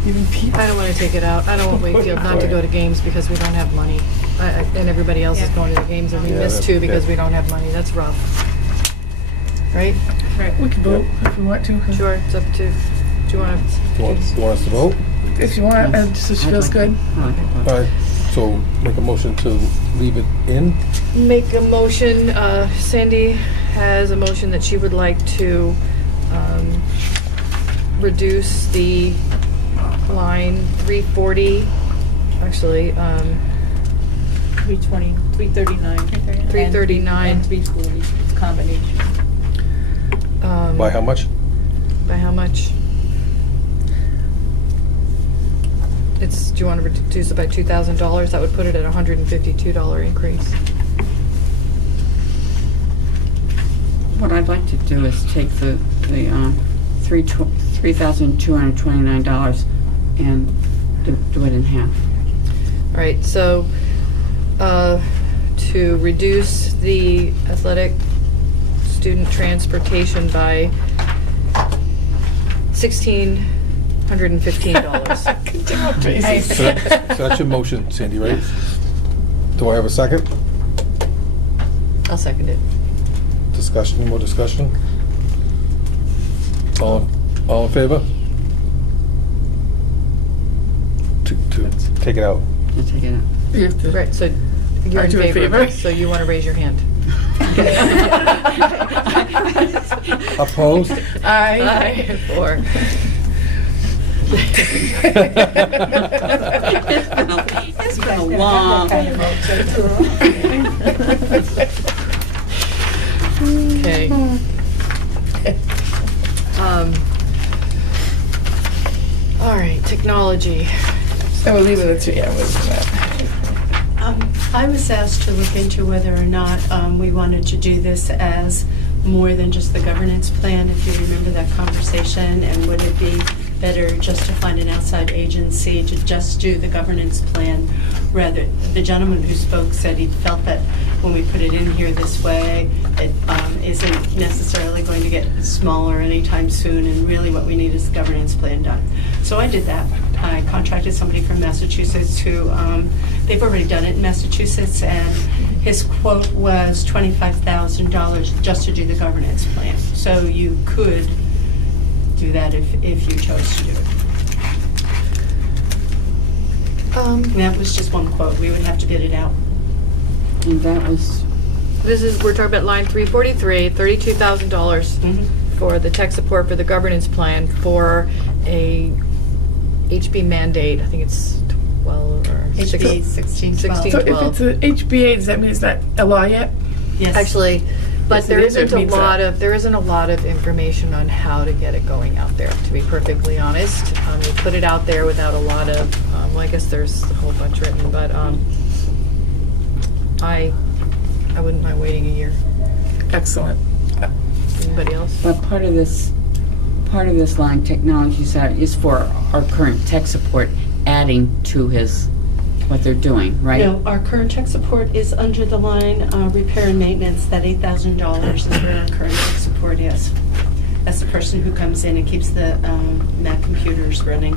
Even Pete. I don't want to take it out. I don't want Wakefield not to go to games because we don't have money. And everybody else is going to the games, and we Yeah, miss that- 2 because that- we don't have money. That's rough. Right? We can vote if we want to. Sure, it's up to, do you want to? You want us to vote? If you want, just so she I'd feels like good. to- I like to vote. All right, so make a motion to leave it in? Make a motion, Sandy has a motion that she would like to reduce the line 340, actually, 320, 339. 339. And 340, it's a combination. By how much? By how much? Do you want to reduce it by $2,000? That would put it at a $152 increase. What I'd like to do is take the $3,229 and do it in half. All right, so to reduce the athletic student transportation by $1,615. Good job, Tracy. So that's your motion, Sandy, right? Do I have a second? I'll second it. Discussion, more discussion? All in favor? To take it out. I'll take it out. You have to. Right, so you're in Aren't you in favor, favor? so you want to raise your hand. Opposed? Aye. 4. It's been a long... Okay. All right, technology. So we'll leave it at 2. Yeah, we'll do that. I was asked to look into whether or not we wanted to do this as more than just the governance plan, if you remember that conversation, and would it be better just to find an outside agency to just do the governance plan rather. The gentleman who spoke said he felt that when we put it in here this way, it isn't necessarily going to get smaller anytime soon, and really what we need is the governance plan done. So I did that. I contracted somebody from Massachusetts who, they've already done it in Massachusetts, and his quote was $25,000 just to do the governance plan. So you could do that if you chose to do it. And that was just one quote. We would have to bid it out. And that was... We're talking about line 343, $32,000 for the tech support for the governance plan for a HB mandate. I think it's 12 or HB 1612. So if it's an HBA, does that mean it's not a law yet? Yes. Actually, but Yes, it there is, or it isn't a means lot that. of information on how to get it going out there, to be perfectly honest. We put it out there without a lot of, well, I guess there's a whole bunch written, but I wouldn't mind waiting a year. Excellent. Anybody else? But part of this line, technology side, is for our current tech support, adding to what they're doing, right? No, our current tech support is under the line, repair and maintenance. That $8,000 is where our current tech support is. That's the person who comes in and keeps the Mac computers running.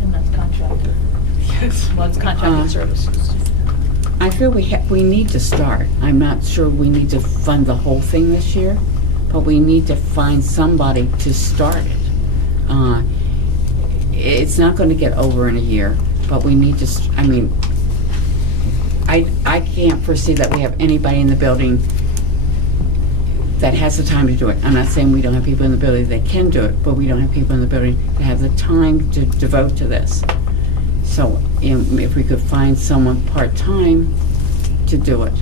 And that's contracted. Yes. Well, it's contracted services. I feel we need to start. I'm not sure we need to fund the whole thing this year, but we need to find somebody to start it. It's not going to get over in a year, but we need to, I can't foresee that we have anybody in the building that has the time to do it. I'm not saying we don't have people in the building that can do it, but we don't have people in the building that have the time to devote to this. So if we could find someone part-time to do it.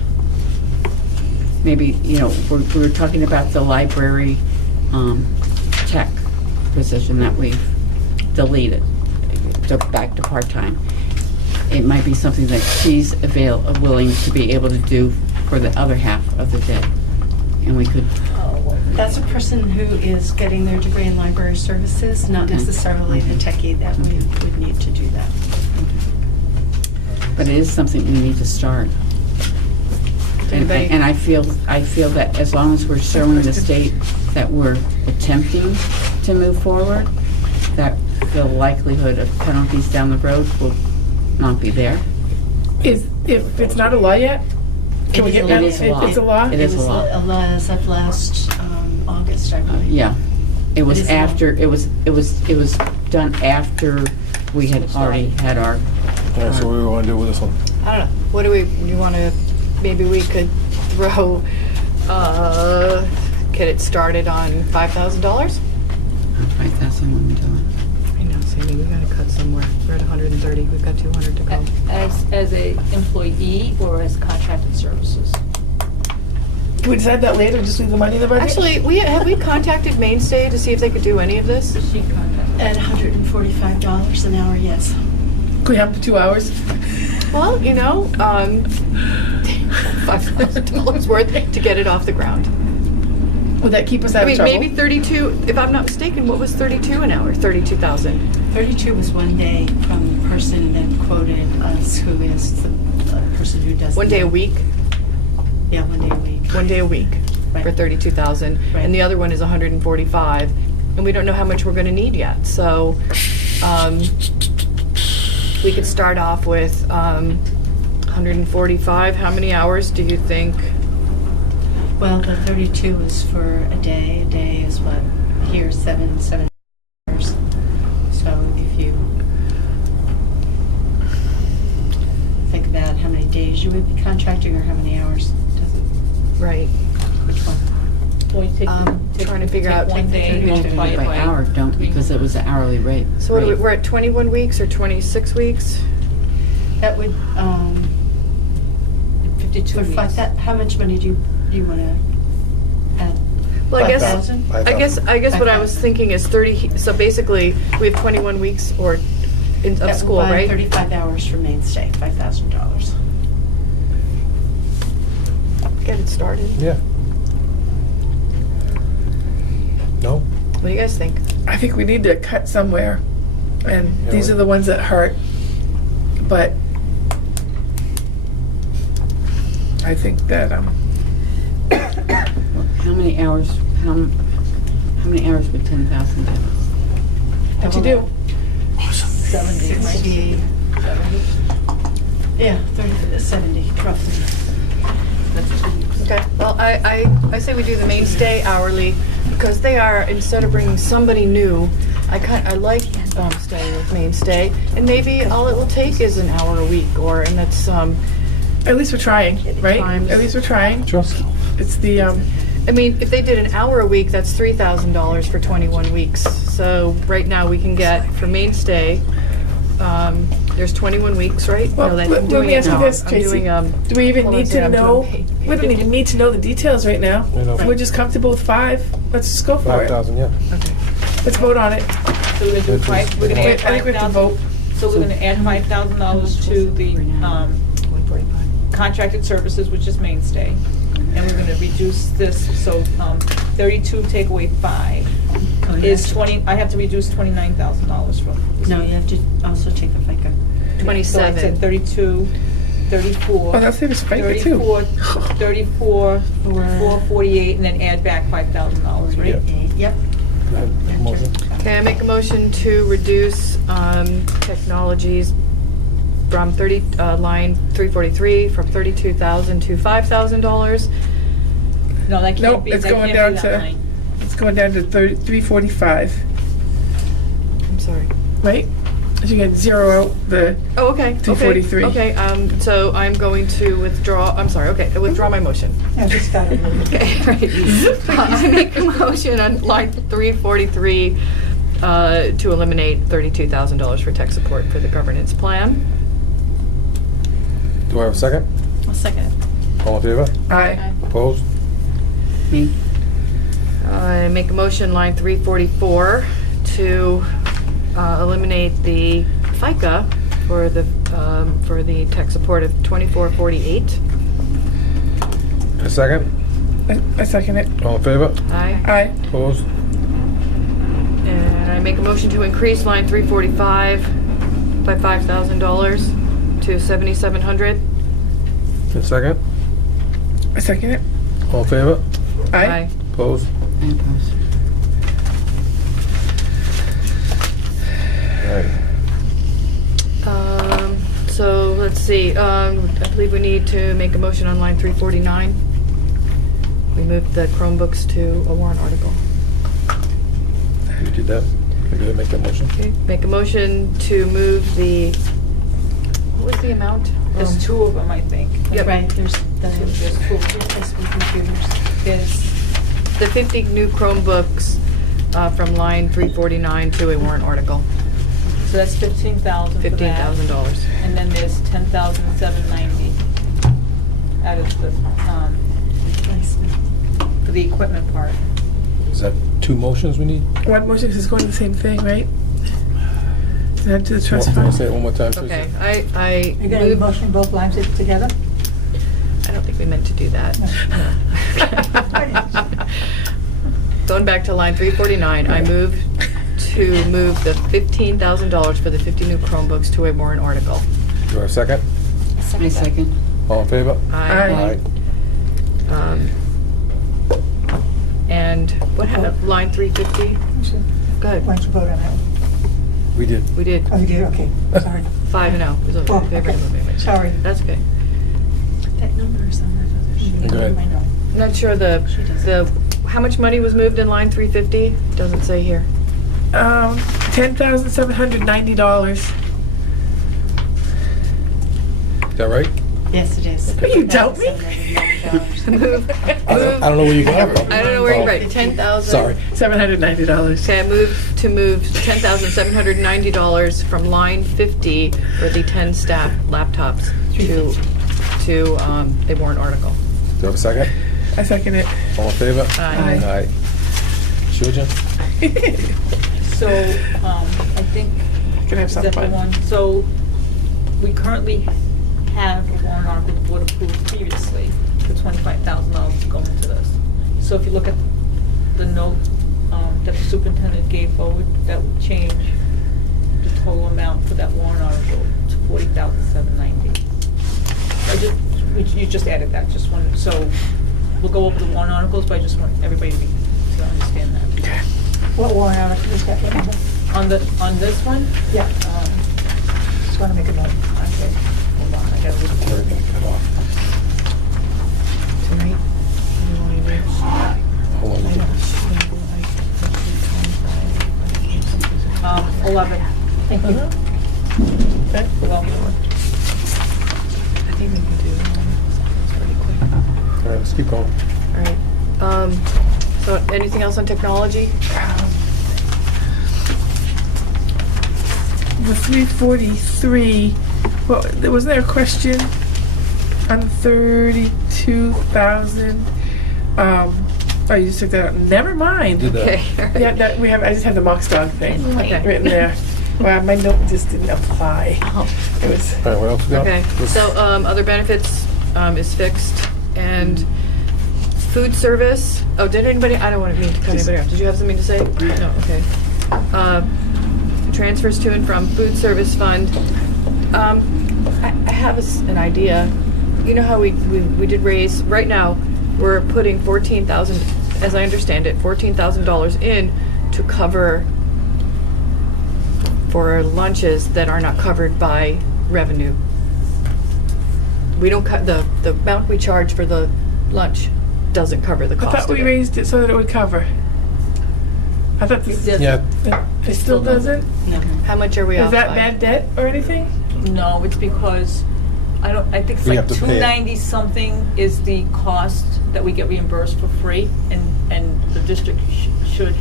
Maybe, we were talking about the library tech position that we've deleted, back to part-time. It might be something that she's willing to be able to do for the other half of the day. And we could... That's a person who is getting their degree in library services, not necessarily the techie that we would need to do that. But it is something we need to start. And I feel that as long as we're showing the state that we're attempting to move forward, that the likelihood of penalties down the road will not be there. If it's not a law yet, can we get that? It's a law? It is a law. A law as of last August, I believe. Yeah. It was is a law. after, it was done after we had already had our... All right, so what do we want to do with this one? I don't know. What do you want to, maybe we could throw, get it started on $5,000? 5,000, what are we doing? I know, Sandy, we gotta cut somewhere. We're at 130, we've got 200 to go. As a employee or as contracted services? Can we decide that later, just leave the money in the budget? Actually, have we contacted Mainstay to see if they could do any of this? She contracted. At $145 an hour, yes. Can we have up to 2 hours? Well, $5,000 worth to get it off the ground. Would that keep us out I of mean, trouble? maybe 32, if I'm not mistaken, what was 32 an hour? 32,000. 32 was one day from the person that quoted us, who is the person who does... 1 day a week? Yeah, 1 day a week. 1 day a week Right. for 32,000. Right. And the other one is 145. And we don't know how much we're gonna need yet. So, we could start off with 145. How many hours do you think? Well, the 32 is for a day. A day is what? Here, 7 hours. So if you think about how many days you would be contracting or how many hours, Right. which one? Well, you take Trying to figure out. one day and multiply it By hour, don't, because it was an hourly rate. So what are we're at 21 weeks or 26 weeks? That would, 52 for weeks. how much money do you want to add? Well, I guess 5,000? what I was 5,000. thinking is 30. So basically, we have 21 weeks of school, right? 35 hours for Mainstay, $5,000. Get it started. Yeah. No? What do you guys think? I think we need to cut somewhere, and these are the ones that hurt. But I think that How many hours, how many hours would 10,000 give us? what you do? 70, right? 60, 70. yeah, 30, 70, roughly. Okay. Well, I say we do the Mainstay hourly because they are, instead of bringing somebody new, I like staying with Mainstay, and maybe all it will take is an hour a week, and that's At least we're trying, right? Times- At least we're trying. Just, It's the, I mean, if they did an hour a week, that's $3,000 for 21 weeks. So right now we can get for Mainstay, there's 21 weeks, right? well, No, let I'm doing me it ask you now. this, I'm Tracy. doing, Do we even hold on need a second, to I'm know? doing pay- We don't even need to know the details right now. I know. We're just comfortable with 5. Let's just go for it. 5,000, yeah. Let's vote on it. So So we're gonna do five, we're gonna add Wait, I think we have to 5,000. vote. So we're gonna add $5,000 to the contracted services, which is mainstay. And we're gonna reduce this, so 32 take away 5 is 20, I have to reduce $29,000 from. No, you have to also take the FICA. 27. So I said 32, 34. Oh, that's it, it's FICA too. 34, 448, and then add back $5,000, right? Yep. Motion. Okay, I make a motion to reduce technologies from line 343 from $32,000 to $5,000. No, that Nope, can't be, it's that going can't down be that to, line. it's going down to 345, I'm sorry. right? You can zero out the, Oh, okay. 243. Okay, so I'm going to withdraw, I'm sorry, okay, I withdraw my motion. I just got it. Okay, right. I make a motion on line 343 to eliminate $32,000 for tech support for the governance plan. Do I have a second? I'll second it. All in favor? aye. Opposed? Me? I make a motion line 344 to eliminate the FICA for the tech support of 2448. A second? I second it. All in favor? Aye. Aye. Opposed? And I make a motion to increase line 345 by $5,000 to $7,700. A second? I second it. All in favor? Aye. Opposed? I oppose. Alright. So let's see, I believe we need to make a motion on line 349. We moved the Chromebooks to a warrant article. You did that? You did make that motion? Okay, make a motion to move the, what was the amount? There's 2 of them, I think. Yep. Right, there's There's 2. replacement computers. There's, The 50 new Chromebooks from line 349 to a warrant article, so that's 15,000 for that. $15,000. And then there's 10,790 out of the, Replacement. for the equipment part. Is that 2 motions we need? One motion is going to the same thing, right? Is that to the trust Can I fund? say it one more time, please? Okay, I You're gonna move, motion both lines together? I don't think we meant to do that. Going back to line 349, I move to move the $15,000 for the 50 new Chromebooks to a warrant article. Do I have a second? I second. All in favor? Aye. And what happened, line 350? Go ahead. Why don't you vote on that one? We did. We did Oh, you did, okay, sorry. 5-0. It was Oh, in favor okay. of the amendment. Sorry. That's okay. That number is on that other sheet. Go ahead. I know. Not sure how much money was moved in line 350? Doesn't say here. $10,790. Is that right? Yes, it is. You doubt me? Move. I don't know where you got it from. I don't know where Oh, you're right. 10,000. Sorry. $790. Okay, I move $10,790 from line 50 for the 10 staff laptops to a warrant article. Do I have a second? I second it. All in favor? Aye. Aye. Sure, Jim? So, I think, Can I have is some that the fun? one? So, we currently have a warrant article the board approved previously for $25,000 to go into this. So if you look at the note that the superintendent gave forward, that would change the total amount for that warrant article to $40,790. You just added that, just wanted, so we'll go over the warrant articles, but I just want everybody to understand that. What warrant article is that? Remember? On this one, Yeah, just wanna make a note. okay, hold on, I gotta look for it. Tonight? Hold on. 11. Thank you. Okay. Well, I think we can do pretty quick. All right, let's keep going. All right. So anything else on technology? The 343, well, wasn't there a question on 32,000? Oh, you just took that out. Never mind. Did that. Okay. all right. Yeah, that we have. I just have the Mox Dog thing Okay. written there. Well, my note just didn't apply. It was. All right, what else we got? Okay, so, other benefits, is fixed, and food service, oh, did anybody, I don't want to mean to cut anybody off, did you have something to say? No, okay. Transfers to and from food service fund, I have an idea, you know how we did raise, right now, we're putting 14,000, as I understand it, $14,000 in to cover for lunches that are not covered by revenue. We don't cut, the amount we charge for the lunch doesn't cover the I cost thought of we it. raised it so that it would cover. I thought this. Yeah, It still doesn't. No. How much are we off Is that by? bad debt or anything? No, it's because, I think it's We like have to pay it. $290 something is the cost that we get reimbursed for free, and the district should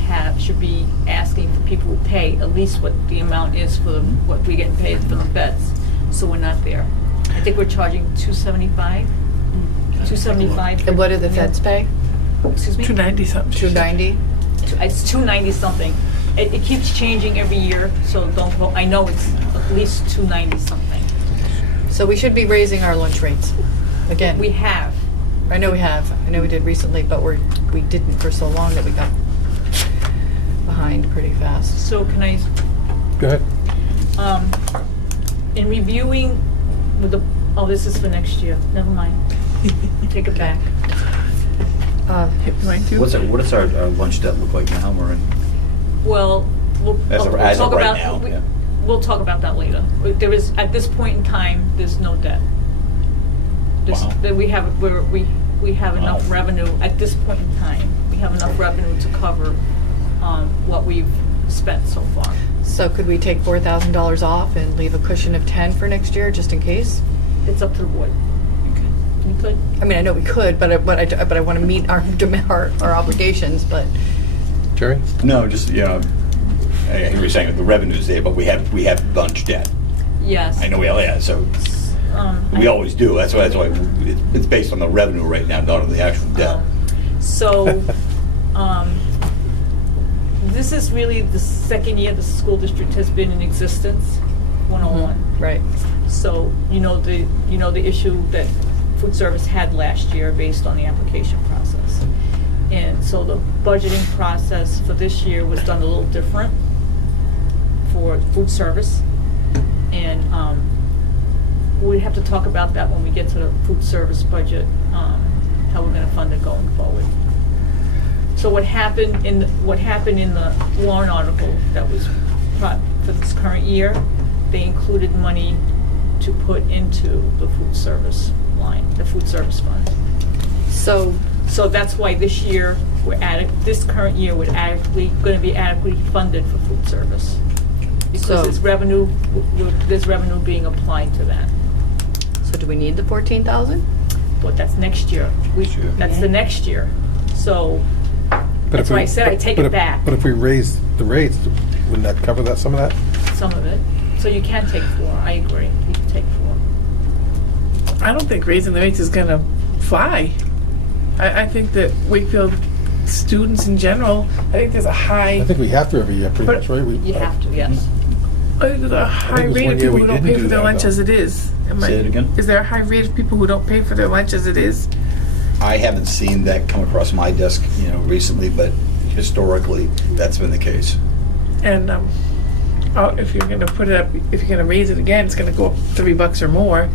be asking for people who pay at least what the amount is for what we get paid for the beds, so we're not there. I think we're charging $275. $275. And what do the feds pay? Excuse me? 290 something. $290? It's $290 something. It keeps changing every year, so don't vote. I know it's at least $290 something. So we should be raising our lunch rates, again. We have. I know we have, I know we did recently, but we didn't for so long that we got behind pretty fast. So can I, go ahead. in reviewing with the, oh, this is for next year. Never mind. Take it back. Hit mine too. What does our lunch debt look like now, Maureen? Well, we'll As of talk right about, now, yeah. we'll talk about that later. There is, at this point in time, there's no debt. Wow. That we have enough Wow. revenue at this point in time. We have enough revenue to cover what we've spent so far. So could we take $4,000 off and leave a cushion of 10 for next year, just in case? It's up to the board. You could. I mean, I know we could, but I want to meet our obligations, but. Jerry? No, just, I hear what you're saying, the revenue's there, but we have lunch debt. Yes. I know we all have, so we always do. That's why it's based on the revenue right now, not on the actual debt. So, this is really the second year the school district has been in existence, 101. Right. So, the issue that food service had last year based on the application process. And so the budgeting process for this year was done a little different for food service. And we'd have to talk about that when we get to the food service budget, how we're gonna fund it going forward. So what happened in the Warrant article that was brought for this current year, they included money to put into the food service line, the food service fund. So that's why this year this current year we're going to be adequately funded for food service because there's revenue being applied to that. So do we need the 14,000? But that's next year. That's the next year. So that's why I said I take it back. But if we raise the rates, wouldn't that cover some of that? Some of it. So you can take 4. I agree. You can take 4. I don't think raising the rates is gonna fly. I think that Wakefield students in general, I think there's a high. I think we have to every year, pretty much, right? You have to, yes. There's a high it was rate one of year people we who don't didn't pay do for their that, lunch though. as it is. Say it again? Is there a high rate of people who don't pay for their lunch as it is? I haven't seen that come across my desk, recently, but historically, that's been the case. And if you're gonna put it up, if you're gonna raise it again, it's gonna go up $3 or more.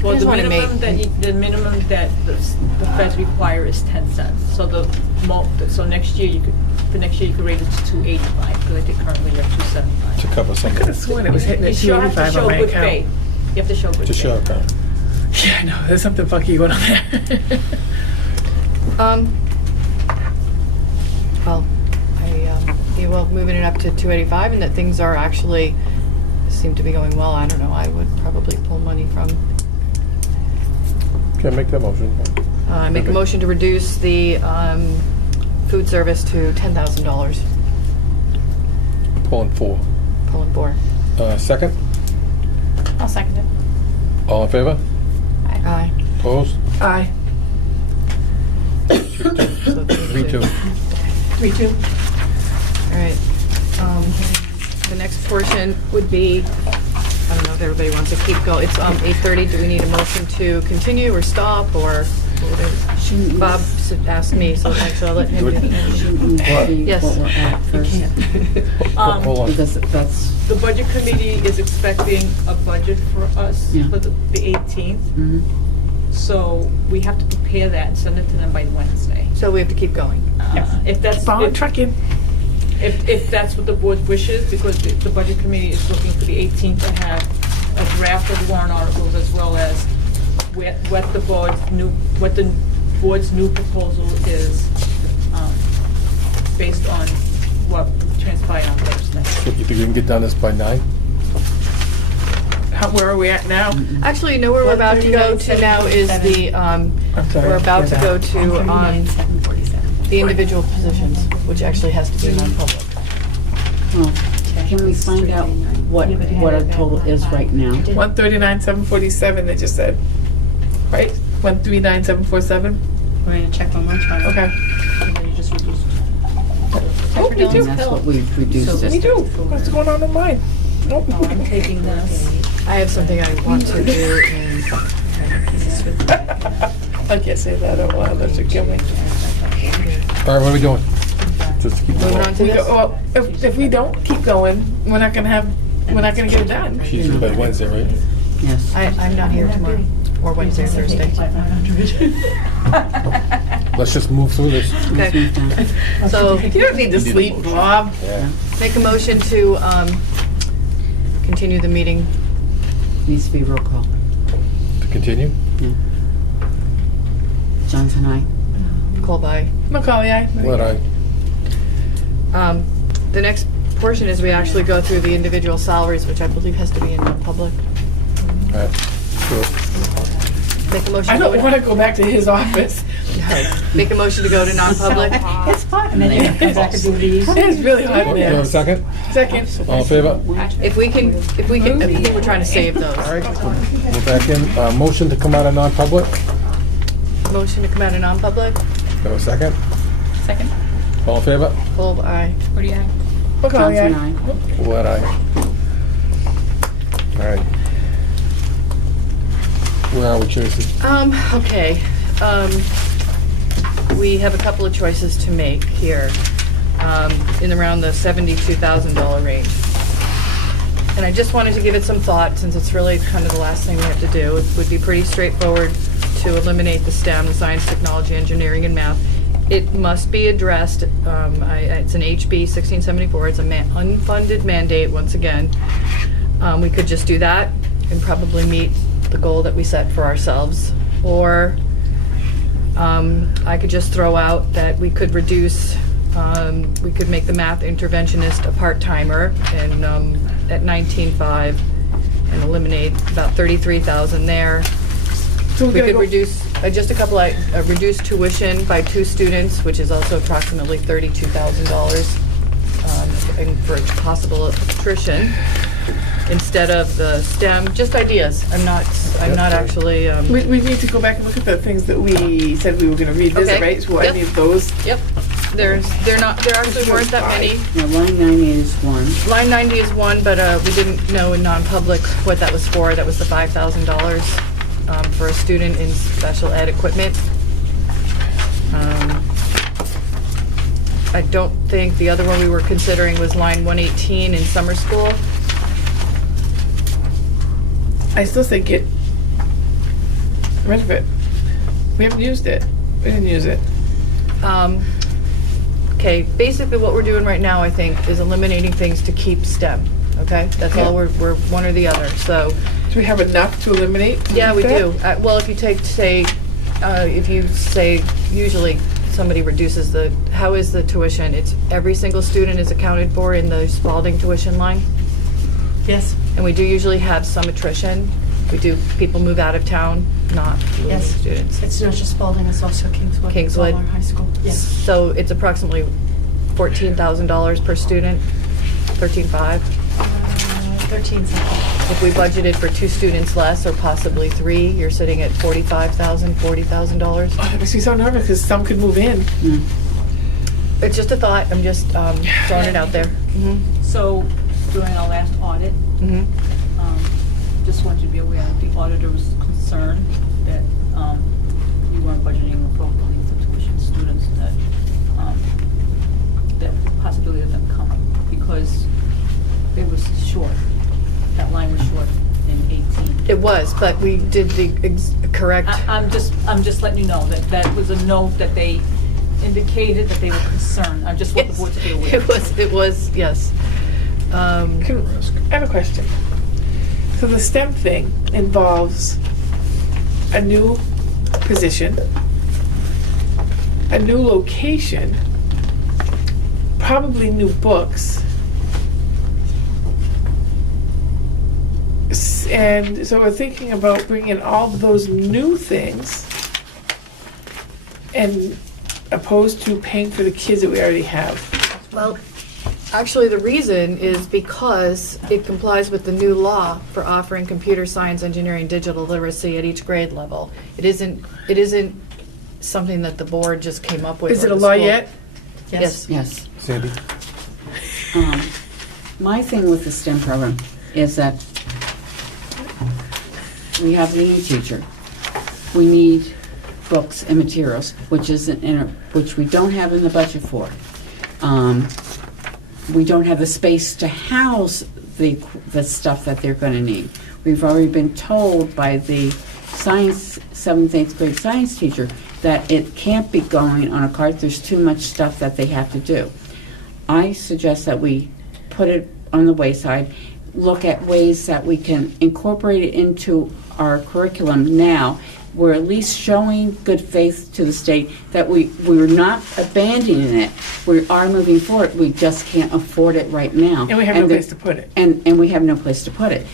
Well, just the wanna minimum that the feds require is 10 cents. So so next year you could raise it to $2.85 because I think currently you're at $2.75. To cover some I could have sworn it was hitting at You have to $2.85 show on my good account. faith. You have to show good to faith. show up. Yeah, I know. There's something funky going on there. Well, moving it up to 285 and that things are actually seem to be going well. I don't know. I would probably pull money from. Okay, make that motion. I make a motion to reduce the food service to $10,000. Pulling 4. Pulling 4. Second? I'll second it. All in favor? Aye. Opposed? Aye. So 3-2. 3-2. All right. The next portion would be, I don't know if everybody wants to keep going. It's 8:30. Do we need a motion to continue or stop or? Bob asked me, so I'll let him do it. Shouldn't we see Yes. what we're at first? Hold on. Because that's, The budget committee is expecting a budget for us Yeah. for the 18th. mhm. So we have to prepare that and send it to them by Wednesday. So we have to keep going. If that's, Keep on trucking. if that's what the board wishes, because the budget committee is looking for the 18th to have a draft of warrant articles as well as what the board's new proposal is, based on what transpired on Thursday. So you think we can get done this by 9? Where are we at now? Actually, you know where we're about to go to now is the, I'm sorry. we're about to go to the individual positions, which actually has to be non-public. Well, can we find out what our total is right now? 139,747, they just said. Right? 139,747? We're gonna check one more time. Okay. And then you just reduced. Oh, me too. And that's what we've reduced Me it. too. What's going on in mine? Nope. Oh, I'm taking this. I have something I want to do in, I can't say that out loud, that should kill me. All right, what are we doing? Just keep moving on going. to We go, this. well, if we don't keep going, we're not gonna get it done. She's due by Wednesday, right? Yes. I'm not here tomorrow, or Wednesday or Thursday. Let's just move through this. Okay, so You don't need to sleep, Bob. Yeah. make a motion to continue the meeting. Needs to be roll call. To continue? Johnson, aye. Call by. Macaulay, aye. What I, The next portion is we actually go through the individual salaries, which I believe has to be in non-public. all right, sure. Make a motion. I to don't go wanna go back to his office. Make a motion to go to non-public. It's fun. And then you can come back and do these. It's really hot You have a there. second? Second. All in favor? If we can, I think we're trying to save All those. right, go back in. Motion to come out of non-public. Motion to come out of non-public. Have a second? Second. All in favor? Hold aye. What do you have? Macaulay, Johnson, aye. aye. What I. All right. Where are we, Tracy? Okay. We have a couple of choices to make here, in around the $72,000 range. And I just wanted to give it some thought, since it's really kind of the last thing we have to do. It would be pretty straightforward to eliminate the STEM, the science, technology, engineering, and math. It must be addressed. It's an HB 1674. It's an unfunded mandate, once again. We could just do that and probably meet the goal that we set for ourselves. Or I could just throw out that we could reduce, we could make the math interventionist a part-timer and at 19.5 and eliminate about 33,000 there. So We we're could gonna go, reduce, just a couple, reduce tuition by 2 students, which is also approximately $32,000, and for possible attrition, instead of the STEM, just ideas. I'm not actually, we need to go back and look at the things that we said we were gonna revisit, Okay. right? So I Yep. need those. yep, there actually weren't that many. Now, line 90 is one. Line 90 is one, but we didn't know in non-public what that was for. That was the $5,000 for a student in special ed equipment. I don't think the other one we were considering was line 118 in summer school. I still say get rid of it. We haven't used it. We didn't use it. Okay, basically what we're doing right now, I think, is eliminating things to keep STEM, okay? That's all, we're one or the other, so. Do we have enough to eliminate? Yeah, we that? do. Well, if you take, say, if you say, usually somebody reduces how is the tuition? It's every single student is accounted for in the Spalding tuition line, Yes, and we do usually have some attrition. People move out of town, not losing Yes. students. it's not just Spalding, it's also Kingswood. Kingswood. Baldwin High School. Yes. So it's approximately $14,000 per student, 13.5. 13 something. if we budgeted for 2 students less, or possibly 3, you're sitting at $45,000, $40,000. Oh, that makes me so nervous because some could move in. It's just a thought, I'm just throwing it out there. So during our last audit, just wanted you to be aware that the auditor was concerned that you weren't budgeting appropriately for tuition students, that possibility of them coming, because it was short. That line was short in 18. It was, but we did the correct. I'm just letting you know that that was a note that they indicated that they were concerned. I just want the board to be aware. It was, yes. I have a question. So the STEM thing involves a new position, a new location, probably new books, and so we're thinking about bringing all those new things and opposed to paying for the kids that we already have. Well, actually, the reason is because it complies with the new law for offering computer science, engineering, digital literacy at each grade level. It isn't something that the board just came up with. Is or it a the law school. yet? Yes. Yes. Sandy? My thing with the STEM program is that we have a new teacher. We need books and materials, which we don't have in the budget for. We don't have the space to house the stuff that they're going to need. We've already been told by the science 7th, 8th grade science teacher that it can't be going on a cart. There's too much stuff that they have to do. I suggest that we put it on the wayside, look at ways that we can incorporate it into our curriculum now. We're at least showing good faith to the state that we're not abandoning it. We are moving forward. We just can't afford it right now. And we have no place to put it. And we have no place to put it.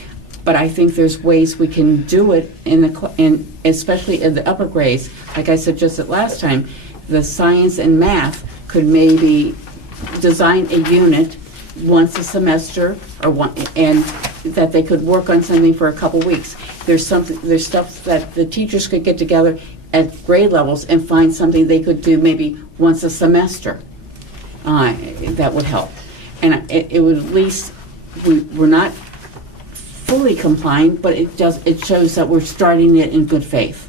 But I think there's ways we can do it especially in the upper grades. Like I suggested last time, the science and math could maybe design a unit once a semester and that they could work on something for a couple weeks. There's stuff that the teachers could get together at grade levels and find something they could do maybe once a semester. That would help. And it would at least, we're not fully complying, but it shows that we're starting it in good faith.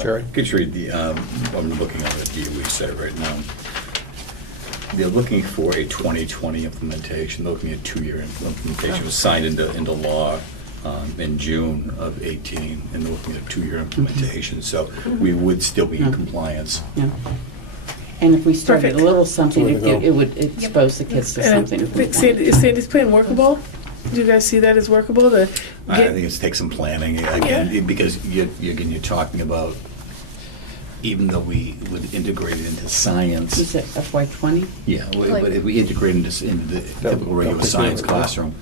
Jerry? Could you read I'm looking at the DOE site right now. They're looking for a 2020 implementation. They're looking at 2-year implementation. It was signed into law in June of 18, and they're looking at a 2-year implementation. So we would still be in compliance. Yeah. And if we started Perfect. a little something, That's the way to it would expose the kids to something. if we wanted. Is Sandy's plan workable? Do you guys see that as workable? I think it's take some planning again, because you're talking about, even though we would integrate it into science. Is it FY20? Yeah, but if we integrate into the typical regular science classroom,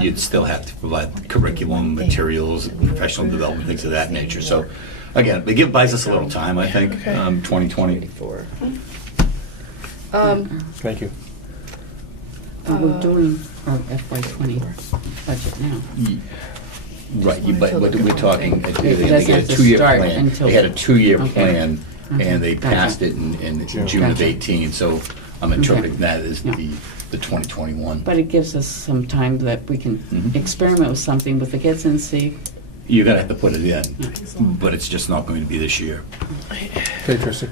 you'd still have to provide curriculum, materials, professional development, things of that nature. So, again, it buys us a little time, I think, 2020. Thank you. We're doing our FY20 budget now. Right, but we're talking, they doesn't had have a to 2-year start plan. until- They had a 2-year Okay. plan, Okay. and they Gotcha. passed it in June of Gotcha. 18. So I'm interpreting that as Yeah. the 2021. But it gives us some time that we can experiment with something with the kids and see. You're gonna have to put it in, but it's just not going to be this year. Okay, Tracy?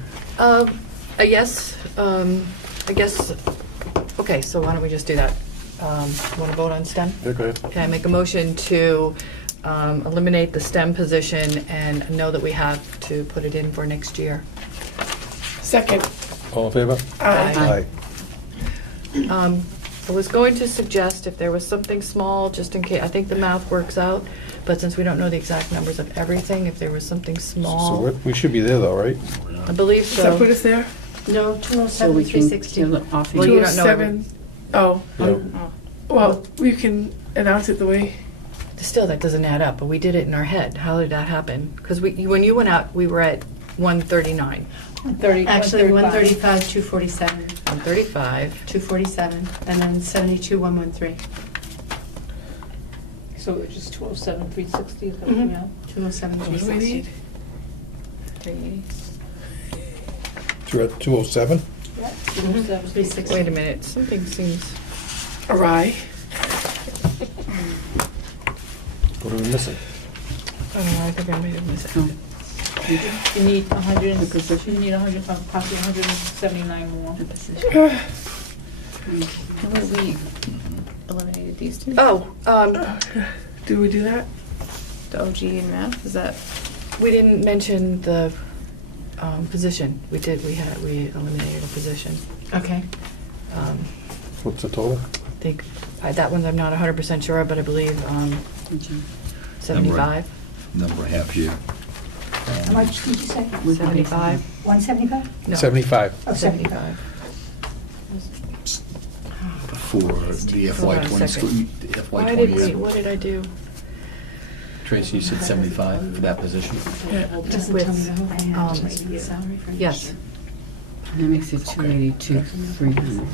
Yes, I guess, okay, so why don't we just do that? Want to vote on STEM? Yeah, go ahead. Can I make a motion to eliminate the STEM position and know that we have to put it in for next year? Second. All in favor? Aye. I was going to suggest if there was something small, just in case, I think the math works out, but since we don't know the exact numbers of everything, if there was something So small, we should be there though, right? I believe Does that put so. us there? No, So we 207, can 360. kill it off. Well, you don't know every- 207. Oh, Yeah. well, we can announce it the way. Still, that doesn't add up, but we did it in our head. How did that happen? Because when you went out, we were at 139. 30, Actually, 135, 247, 135. 247, and then 72, 113. So it's just 207, 360, is that what Mhm. we have? 207, What do we need? 380. So you're at 207? Yeah, 207, 360. Wait a minute, something seems, Awry. What are we missing? I don't know, I think I made a mistake. Oh, You need 100, The position? you need 100, possibly 179 more. the position. We eliminated these two? Oh, Do we do that? The OG and math, is that? we didn't mention the, position. We eliminated a position. Okay. What's the total? I think, that one I'm not 100% sure, but I believe, Okay. 75. Number half year. How much did you say? 75? 175? No, 75. Oh, 75. For the FY Hold on a 20 second. school, the Why FY did 20 we, what did I do? Tracy, you said 75 for that position? It doesn't With, tell me the whole thing. um, Just the salary for each Yes. year. That makes it 282, 300.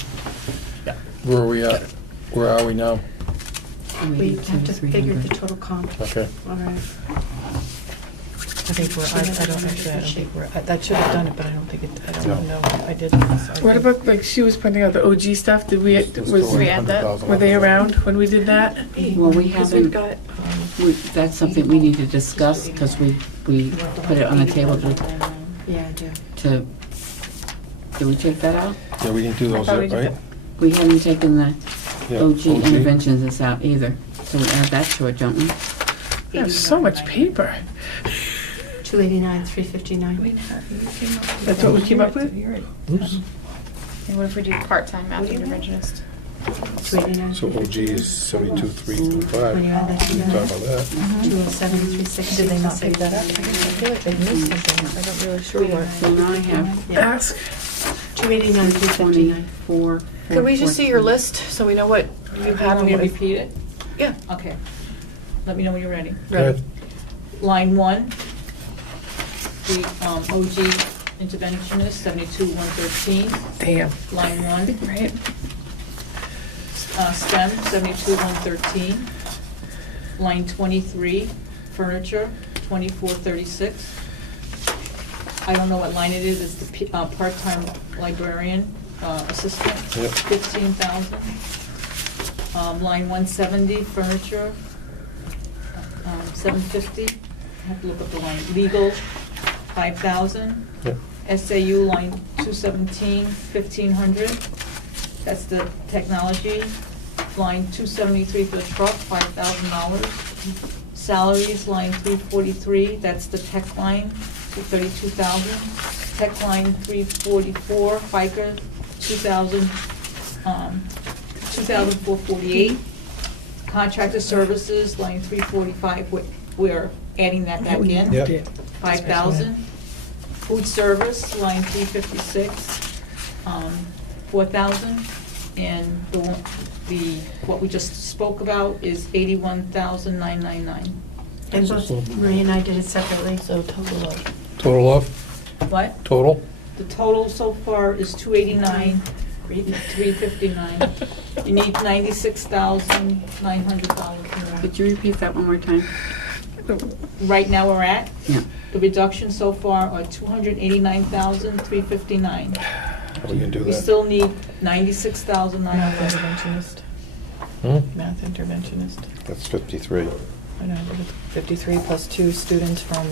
Where are we at? Where are we now? We 282, have to figure the 300. total comp. Okay. All right. I think I don't think we're, that should have done it, but I don't think it, I No. don't know if I did. So I What think- about, like, she was pointing out the OG stuff, did we, we add that? were they around when we did that? Well, we Because we've haven't, got, that's something we need to discuss, because we put it on the table Yeah, I do. to, did we take that out? Yeah, we didn't do those thought we yet, did right? We haven't taken the Yeah, OG interventions out either, so we add that to it, don't we? We have so much paper. 289, 359. That's what we came up with? Oops. And what if we do part-time math interventionist? 289. So OG is 72, 325. When you add that Talk together. about that. 207, 360. did they not pick that up? I feel like they missed something. I'm not really sure what. So now I have Yeah. Ask. 289, 359. 24. Could we just see your list so we know what you You have have and me to what? repeat it? Yeah. Okay. Let me know when you're ready. Ready. Line 1, the OG interventionist, 72,113. Damn. Line 1, Right? STEM, 72,113. Line 23, furniture, 2436. I don't know what line it is, it's the part-time librarian assistant, Yep. 15,000. Line 170, furniture, 750. I have to look up the line. Legal, 5,000. Yep. SAU, line 217, 1,500. That's the technology. Line 273 for the truck, $5,000. Salaries, line 343, that's the tech line, 32,000. Tech line 344, FICA, 2,448. Contractor services, line 345, we're adding that back in. Yep. 5,000. Food service, line 356, 4,000. And what we just spoke about is 81,999. And both Marie and I did it separately. So total of. Total of? What? Total? The total so far is 289, 359. You need $96,900 more. Could you repeat that one more time? Right now we're at, Yeah. the reduction so far are 289,359. How are we gonna do We that? still need Math 96,900. interventionist. Hmm? Math interventionist. That's 53. I know, but it's 53 plus 2 students from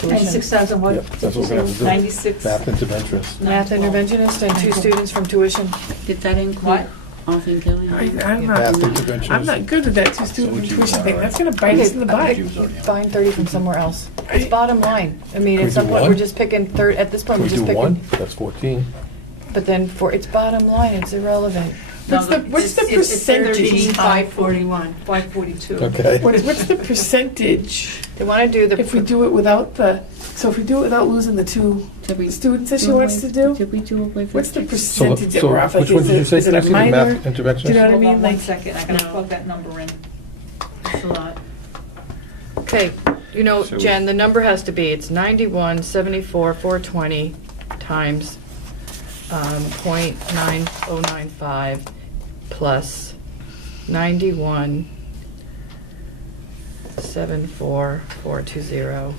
tuition. 96,000 what? Yep, that's what we're gonna have to do. 96. Math interventionist. Math interventionist and 2 students from tuition. Did that include What? Arthur and Gillian? I'm Math not, interventionist. I'm not good with that two-student tuition thing. That's gonna bite us in the butt. Find 30 from somewhere else. It's bottom line. I mean, Can we at some do point, one? we're just picking at this point, Can we're we just do picking. one? That's 14. But then it's bottom line, it's irrelevant. What's the percentage? 13,541. 542. Okay. What's the percentage They want to do the. if we do it without losing the 2 Did we students that she do wants away- to do? Did we do away with What's the the percentage that So we're off? Like, which one did you say, is it a Tracy? The minor? math Do you interventionist? know what I Hold mean? on one Like, second, I gotta No. plug that number in. That's a lot. Okay, So- Jen, the number has to be, it's 91, 74, 420 times .9095 plus 91, 74420.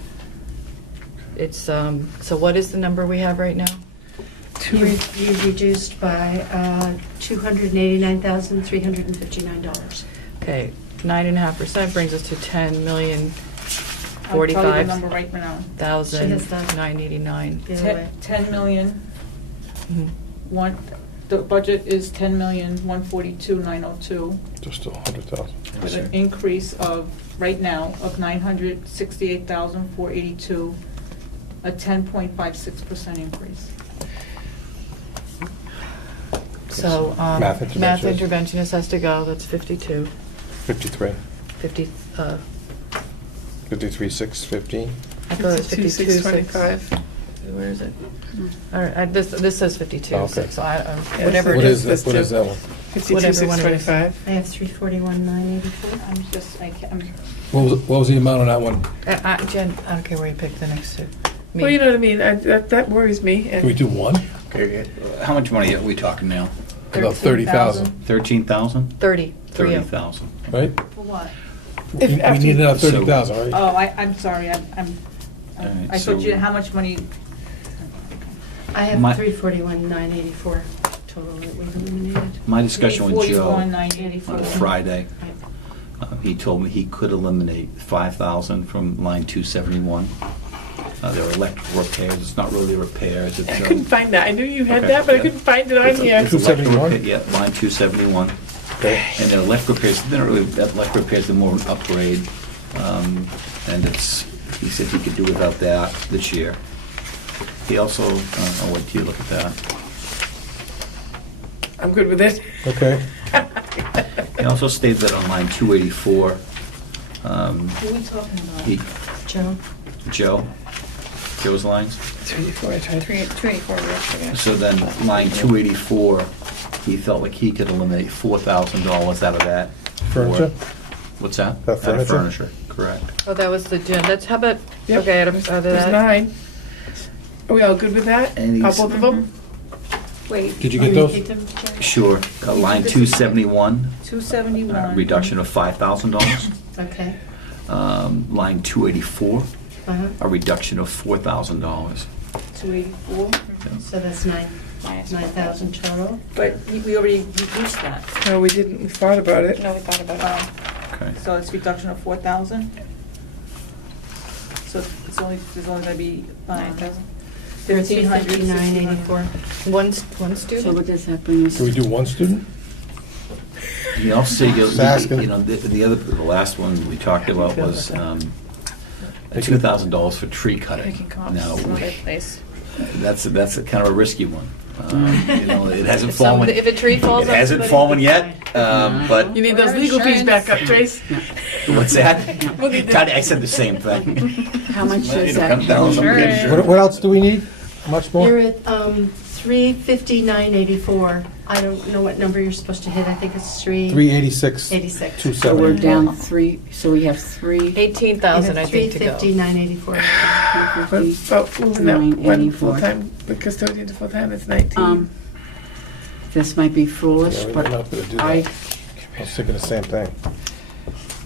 It's, so what is the number we have right now? You reduced by $289,359. Okay, 9.5% brings us to 10,045,989. I'll tell you the number right now. She has that. The other way. 10 million, Mhm. the budget is 10,142,902, Just 100,000. with an increase of, right now, of 968,482, a 10.56% increase. So, Math math interventionist. interventionist has to go, that's 52. 53. 50, 53,615. I thought it was 52,625. Where is it? All right, this says 52, Okay. so I, Yeah, whatever What it is is. that, what is that one? Whatever one it is. 52,625. I have 341,984. I'm What was the amount on that one? Jen, I don't care where you pick the next two. Me. Well, you know what I mean, that worries me. Can we do one? Okay, how much money are we talking now? About 30,000, 13,000? 30. 30,000. right? For what? If We after- need another 30,000, right? Oh, I'm sorry, All right, I thought you, so- how much money? I have My- 341,984 total that we've eliminated. My discussion with Joe 41,984. on Friday, he told me he could eliminate 5,000 from line 271. There are electrical repairs, it's not really repairs, it's... I couldn't find that. I knew you had Okay, that, but I yeah. couldn't find it on It's here. electrical 271? repair- Yeah, line 271. Okay. And the electrical repairs, they're not really, that electrical repairs are more of an upgrade. And it's, he said he could do without that this year. He also, I'll wait till you look at that. I'm good with it. Okay. He also stated that on line 284, Who are we talking about? he, Joe? Joe's lines. 284, yeah. So then, line 284, he felt like he could eliminate $4,000 out of that. for- Furniture? What's that? That Out of furniture? furniture, correct. Oh, that was the Jen, that's, how about, Yep. okay, out of There's that. 9. Are we all good with that? And he's- Both of them? Wait, Did you get those? Sure. Line 271, 271. reduction of $5,000. Okay. Line 284, Uh-huh. a reduction of $4,000. 284, So that's 9,000 total. but we already reduced that. No, we didn't. We thought about it. No, we thought about it. Okay. So it's reduction of 4,000? So there's only gonna be 9,000. 1,569.84. One So student? what does that bring us? Can we do one student? You also, Just asking. you know, the last one we talked about was $2,000 for tree They cutting. can come up Now, with another place. that's a kind of a risky one. You know, it hasn't If some- fallen. if a tree falls It on hasn't somebody, fallen it's yet, but You need those legal fees back up, Trace. what's that? We'll need Tony, I said the same thing. How much You is know, come that? down, I'm getting sure. What else do we need? Much more? You're at 359.84. I don't know what number you're supposed to hit. I think it's 386. 86. So we're 270. down 3, so we have 3. 18,000, I think, to go. 359.84. But about moving that one 984. full-time, the custodian to full-time, it's 19. This might be foolish, Yeah, we're but not gonna do that. I was thinking the same thing.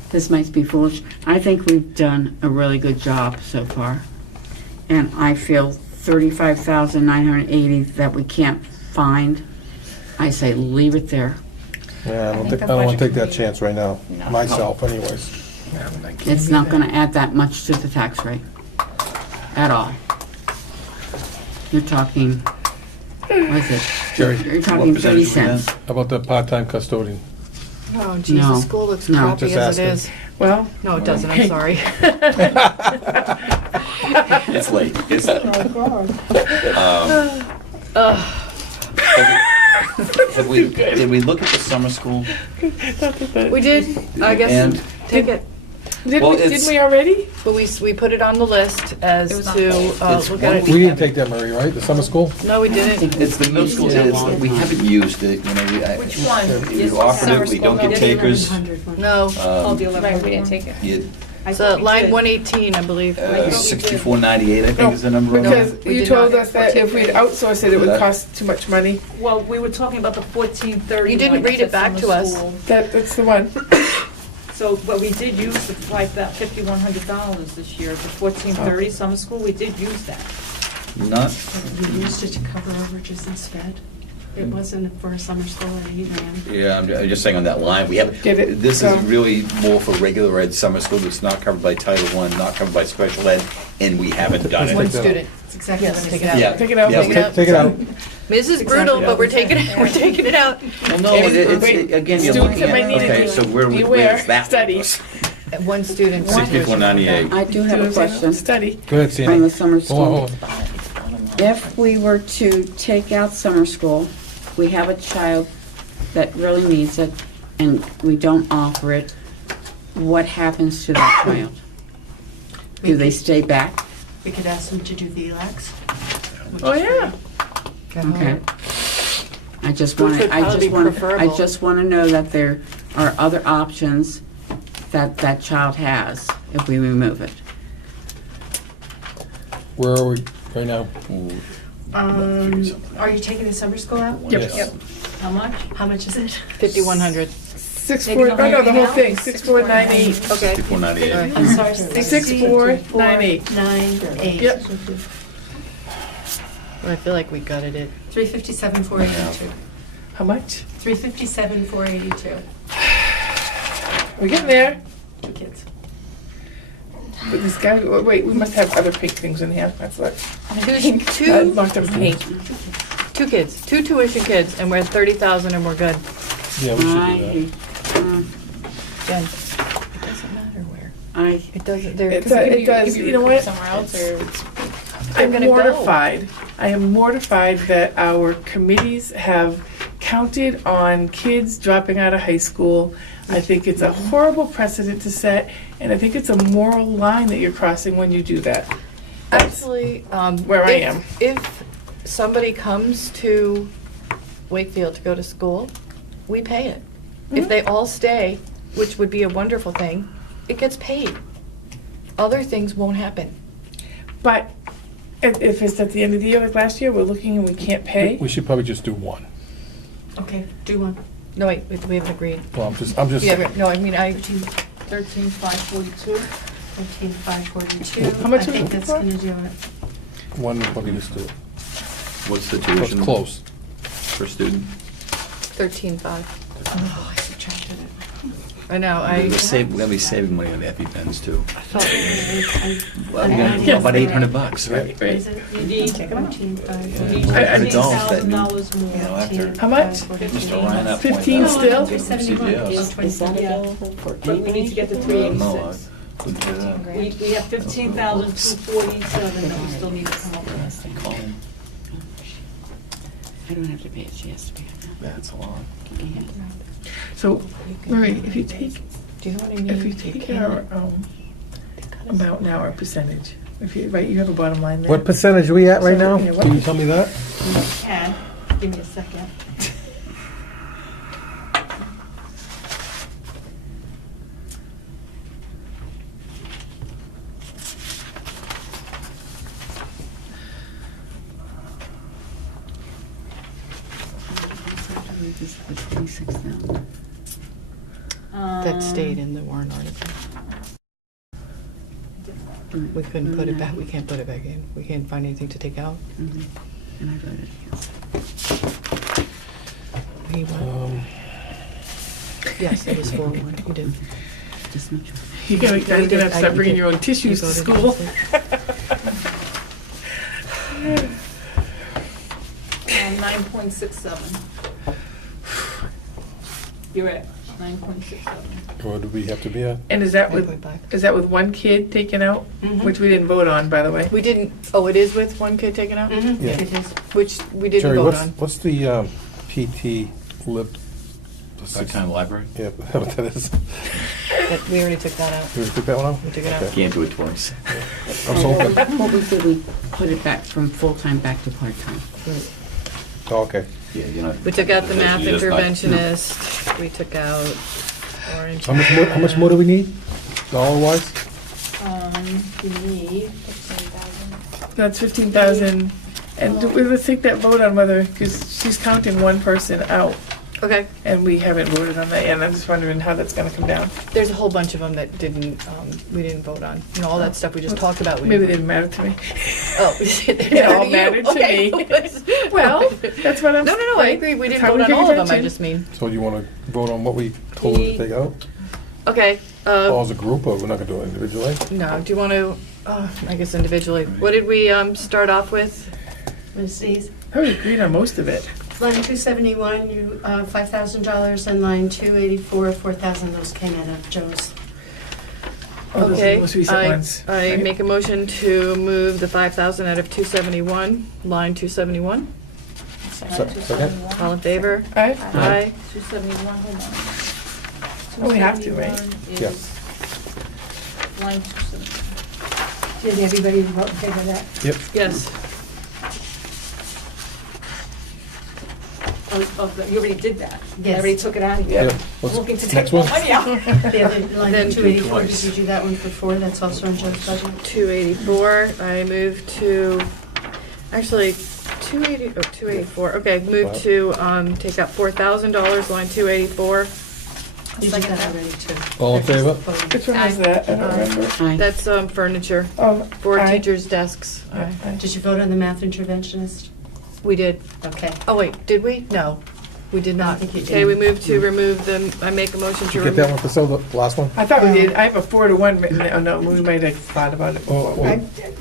this might be foolish. I think we've done a really good job so far. And I feel 35,980 that we can't find. I say leave it there. Yeah, I don't think think, I the don't wanna budget take that committee- chance right now, No. myself anyways. It's not gonna add that much to the tax rate at all. You're talking, what is it? Jerry, You're talking 30 percentage was that? cents. how about the part-time custodian? Oh, geez, No. the school looks No. crappy Just as it asking. is. Well, No, it doesn't, I'm sorry. It's late. It's late. Did we look at the summer school? We did, I guess, And- take it, Well, didn't it's- we already? but we put it on the list as It was on to, It's look one at We it. didn't take that, Marie, right? The summer school? No, we didn't. It's the middle school, we haven't used it, you know, Which one? we offered it, we don't get takers. 1100 one. No, Oh, the Um, 11. Right, we didn't take it. you- I so thought we line did. 118, I believe. 6498, I think is the number. on it. Because we you did told not us that if we'd outsource it, it would cost too much money. Well, we were talking about the 1430. You didn't read it back to us. That's the one. So, but we did use like that $5,100 this year, the 1430 summer school, we did use that. Not, We used it to cover overages instead. It wasn't for a summer school at either end. yeah, I'm just saying on that line, we have, Get it? this Go. is really more for regular ed summer school, it's not covered by Title I, not covered by special ed, and we haven't done One it. student. That's exactly Yes, what I take it said. out. Yeah. Take it out. Yeah, Take it out. Take it out. This is brutal, but we're taking it, we're taking it out. Well, no, again, you're Students looking that might at, need okay, it. so where Beware, is that? study. One student. 6498. I do have a question Study. Go ahead, on Sandy. the summer Hold on, school. hold on. If we were to take out summer school, we have a child that really needs it, and we don't offer it, what happens to that child? Do they stay back? We could ask them to do VLAX. Oh, yeah. Okay. I just Which want would to, I probably just be want, preferable. I just want to know that there are other options that that child has if we remove it. Where are we right now? Are you taking the summer school out? Yep. Yes. How much? How much is it? 5,100. 64, oh no, the whole thing, 6498. Okay. 6498. I'm sorry, 6498. 6498. Yep. I feel like we gutted it. 357,482. How much? 357,482. We're getting there. 2 kids. But this guy, wait, we must have other pink things in here. That's what. Two Locked up pink. kids, 2 tuition kids, and we're at 30,000 and we're good. Yeah, we should do that. Jen, it doesn't matter where. I It doesn't, It there. does, you know what? Somewhere else or? I'm gonna go. mortified. I am mortified that our committees have counted on kids dropping out of high school. I think it's a horrible precedent to set, and I think it's a moral line that you're crossing when you do that. Actually, Where I if- am. If somebody comes to Wakefield to go to school, we pay it. If they all stay, which would be a wonderful thing, it gets paid. Other things won't happen. But if it's at the end of the year, like last year, we're looking and we can't pay. We should probably just do one. Okay, do one. No, wait, we haven't agreed. Well, I'm just, Yeah, no, I mean, 13,542. 13,542. How much I is think it that's for? gonna do it. one would probably just do it. What's the That's tuition close. per student? 13,500. Oh, I subtracted it. I know, We're gonna be saving money on EpiPens too. felt, Well, you're gonna, Yes. about $800, right? Right. Is it? You need $14,500. $15,000 more. You know, after, How much? just around that point. 15 now, still? CPS. Is that available for But we need to get to I don't 386. know, couldn't do that. We have 15,247 that we still need to come up with. Call him. I don't have to pay it, she has to pay it. That's a lot. Yeah. So, Marie, if you take, do you know what I mean? if you take our amount now, our percentage, if you, right, you have a bottom line there. What percentage are we at right now? Yeah, what- Can you tell me that? Can, give me a second. That stayed in the Warrant article. We couldn't put it back, we can't put it back in. We can't find anything to take out. Mhm. And I voted against. We won. Yes, it was 4-1, you did. Just make sure. You gotta, guys We did- gonna have to I- start we bringing did. your own tissues You to voted school. against 9.67. You're at 9.67. Or do we have to be at? And is that with, 9.5. is that with one kid taken out? Mhm. Which we didn't vote on, by the way. We didn't, oh, it is with one kid taken out? Mhm, Yeah. it is. Which we didn't Jerry, vote what's, on. what's the PT lib? Part-time library? Yeah, what that is. That- We already took that out. Did we pick that one out? We took it out. Okay. Can't do it twice. I was hoping. What we did, we put it back from full-time back to part-time. Oh, okay. Yeah, you're not. We took out the math you're just not- interventionist, we took out orange. How much more do we need, dollar-wise? You need That's 15,000. And let's take that vote on whether, because she's counting one person out. Okay, and we haven't voted on that yet, and I'm just wondering how that's gonna come down. there's a whole bunch of them that we didn't vote on. You know, all that stuff we just talked about. we Maybe they didn't- didn't matter to me. Oh, They all mattered to Okay. me. Well, that's what I'm. No, I agree, we didn't How vote we on pay all of them, I attention. just mean. So you wanna vote on what we told them to take out? Okay, All as a group, or we're not gonna do it individually? no, do you want to, I guess individually, what did we start off with? Ms. East, I would agreed on most of it. line 271, you, $5,000, and line 284, 4,000, those came out of Joe's. Oh, those are Okay, the most recent ones. I right? make a motion to move the 5,000 out of 271, line 271. Second? All in favor? Aye. Aye. 271, hold on. Oh, we have to, right? 271 Yeah. is line 271. Did everybody vote in favor of that? Yep. Yes. You already did that. Yes. I already took it out of Yeah. here. Yep. What's- Looking to next take more one? money out. The other, line Then- 284, did Twice. you do that one for 4? That's also on Joe's budget? 284, I move to, actually, 284, okay, move to, take out $4,000, line 284. You did that already, too. All in favor? Which one was that? I don't remember. Aye. That's, furniture Oh, for aye. teachers' desks. Aye. Aye. Did you vote on the math interventionist? We did. Okay. Oh, wait, did we? No, we did not. I think you Okay, we did. move to remove them, I make a motion Did to you get that one, remove. Priscilla, the last one? I thought we did. I have a 4-to-1 written there. Oh, no, we might have thought about it Oh, before. well,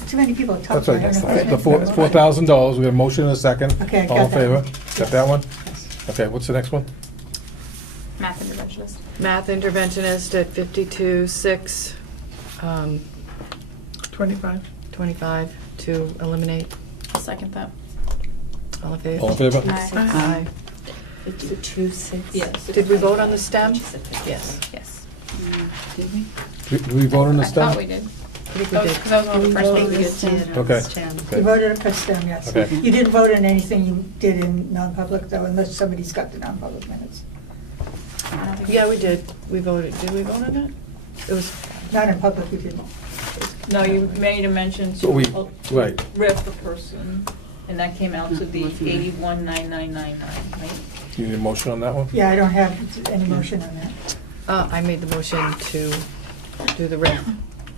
Too many people talk. That's right. The $4,000, we have a motion and a second. Okay, I All got in that favor? one. Got that one? Okay, what's the next one? Math interventionist. Math interventionist at 52,6, 25. 25 to eliminate. I'll second that. All in favor? All in favor? Aye. 52.6. Yes. Did we vote on the STEM? Yes. Yes. Did we? Did we vote on the I thought stuff? we did. I think we did. Because that was one of the first ones we did. did. Okay. You voted for STEM, yes. Okay. You didn't vote on anything you did in non-public though, unless somebody's got the non-public minutes. Yeah, we did. We voted. Did we vote on that? It was, Not in public, you didn't. No, you made a mention So we, to right. RIF the person, and that came out to the 819999, right? You need a motion on that one? Yeah, I don't have any motion on that. I made the motion to do the RIF.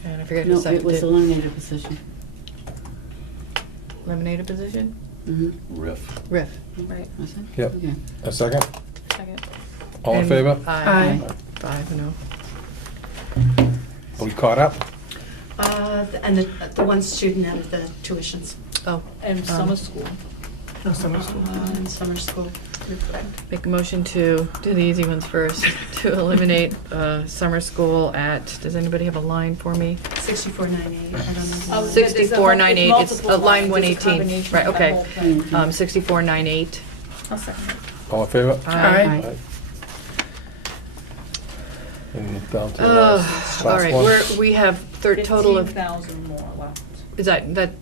And I forget who No, it seconded was it. eliminated position. Eliminate a position? Mm-hmm. Riff. RIF. Right. Was it? Yep. Okay. A second? Second. All in And favor? Aye. Aye. 5-0. Are we caught up? And the one student out of the tuitions Oh, And summer school. No, summer school. in summer school. make a motion to do the easy ones first. To eliminate summer school at, does anybody have a line for me? 6498, I don't know. 6498, it's multiple line lines, it's a 118. combination Right, of that okay. whole thing. 6498. I'll second it. All in favor? Aye. And down to the last All right, one. we have total of, 15,000 more left. is that, We is haven't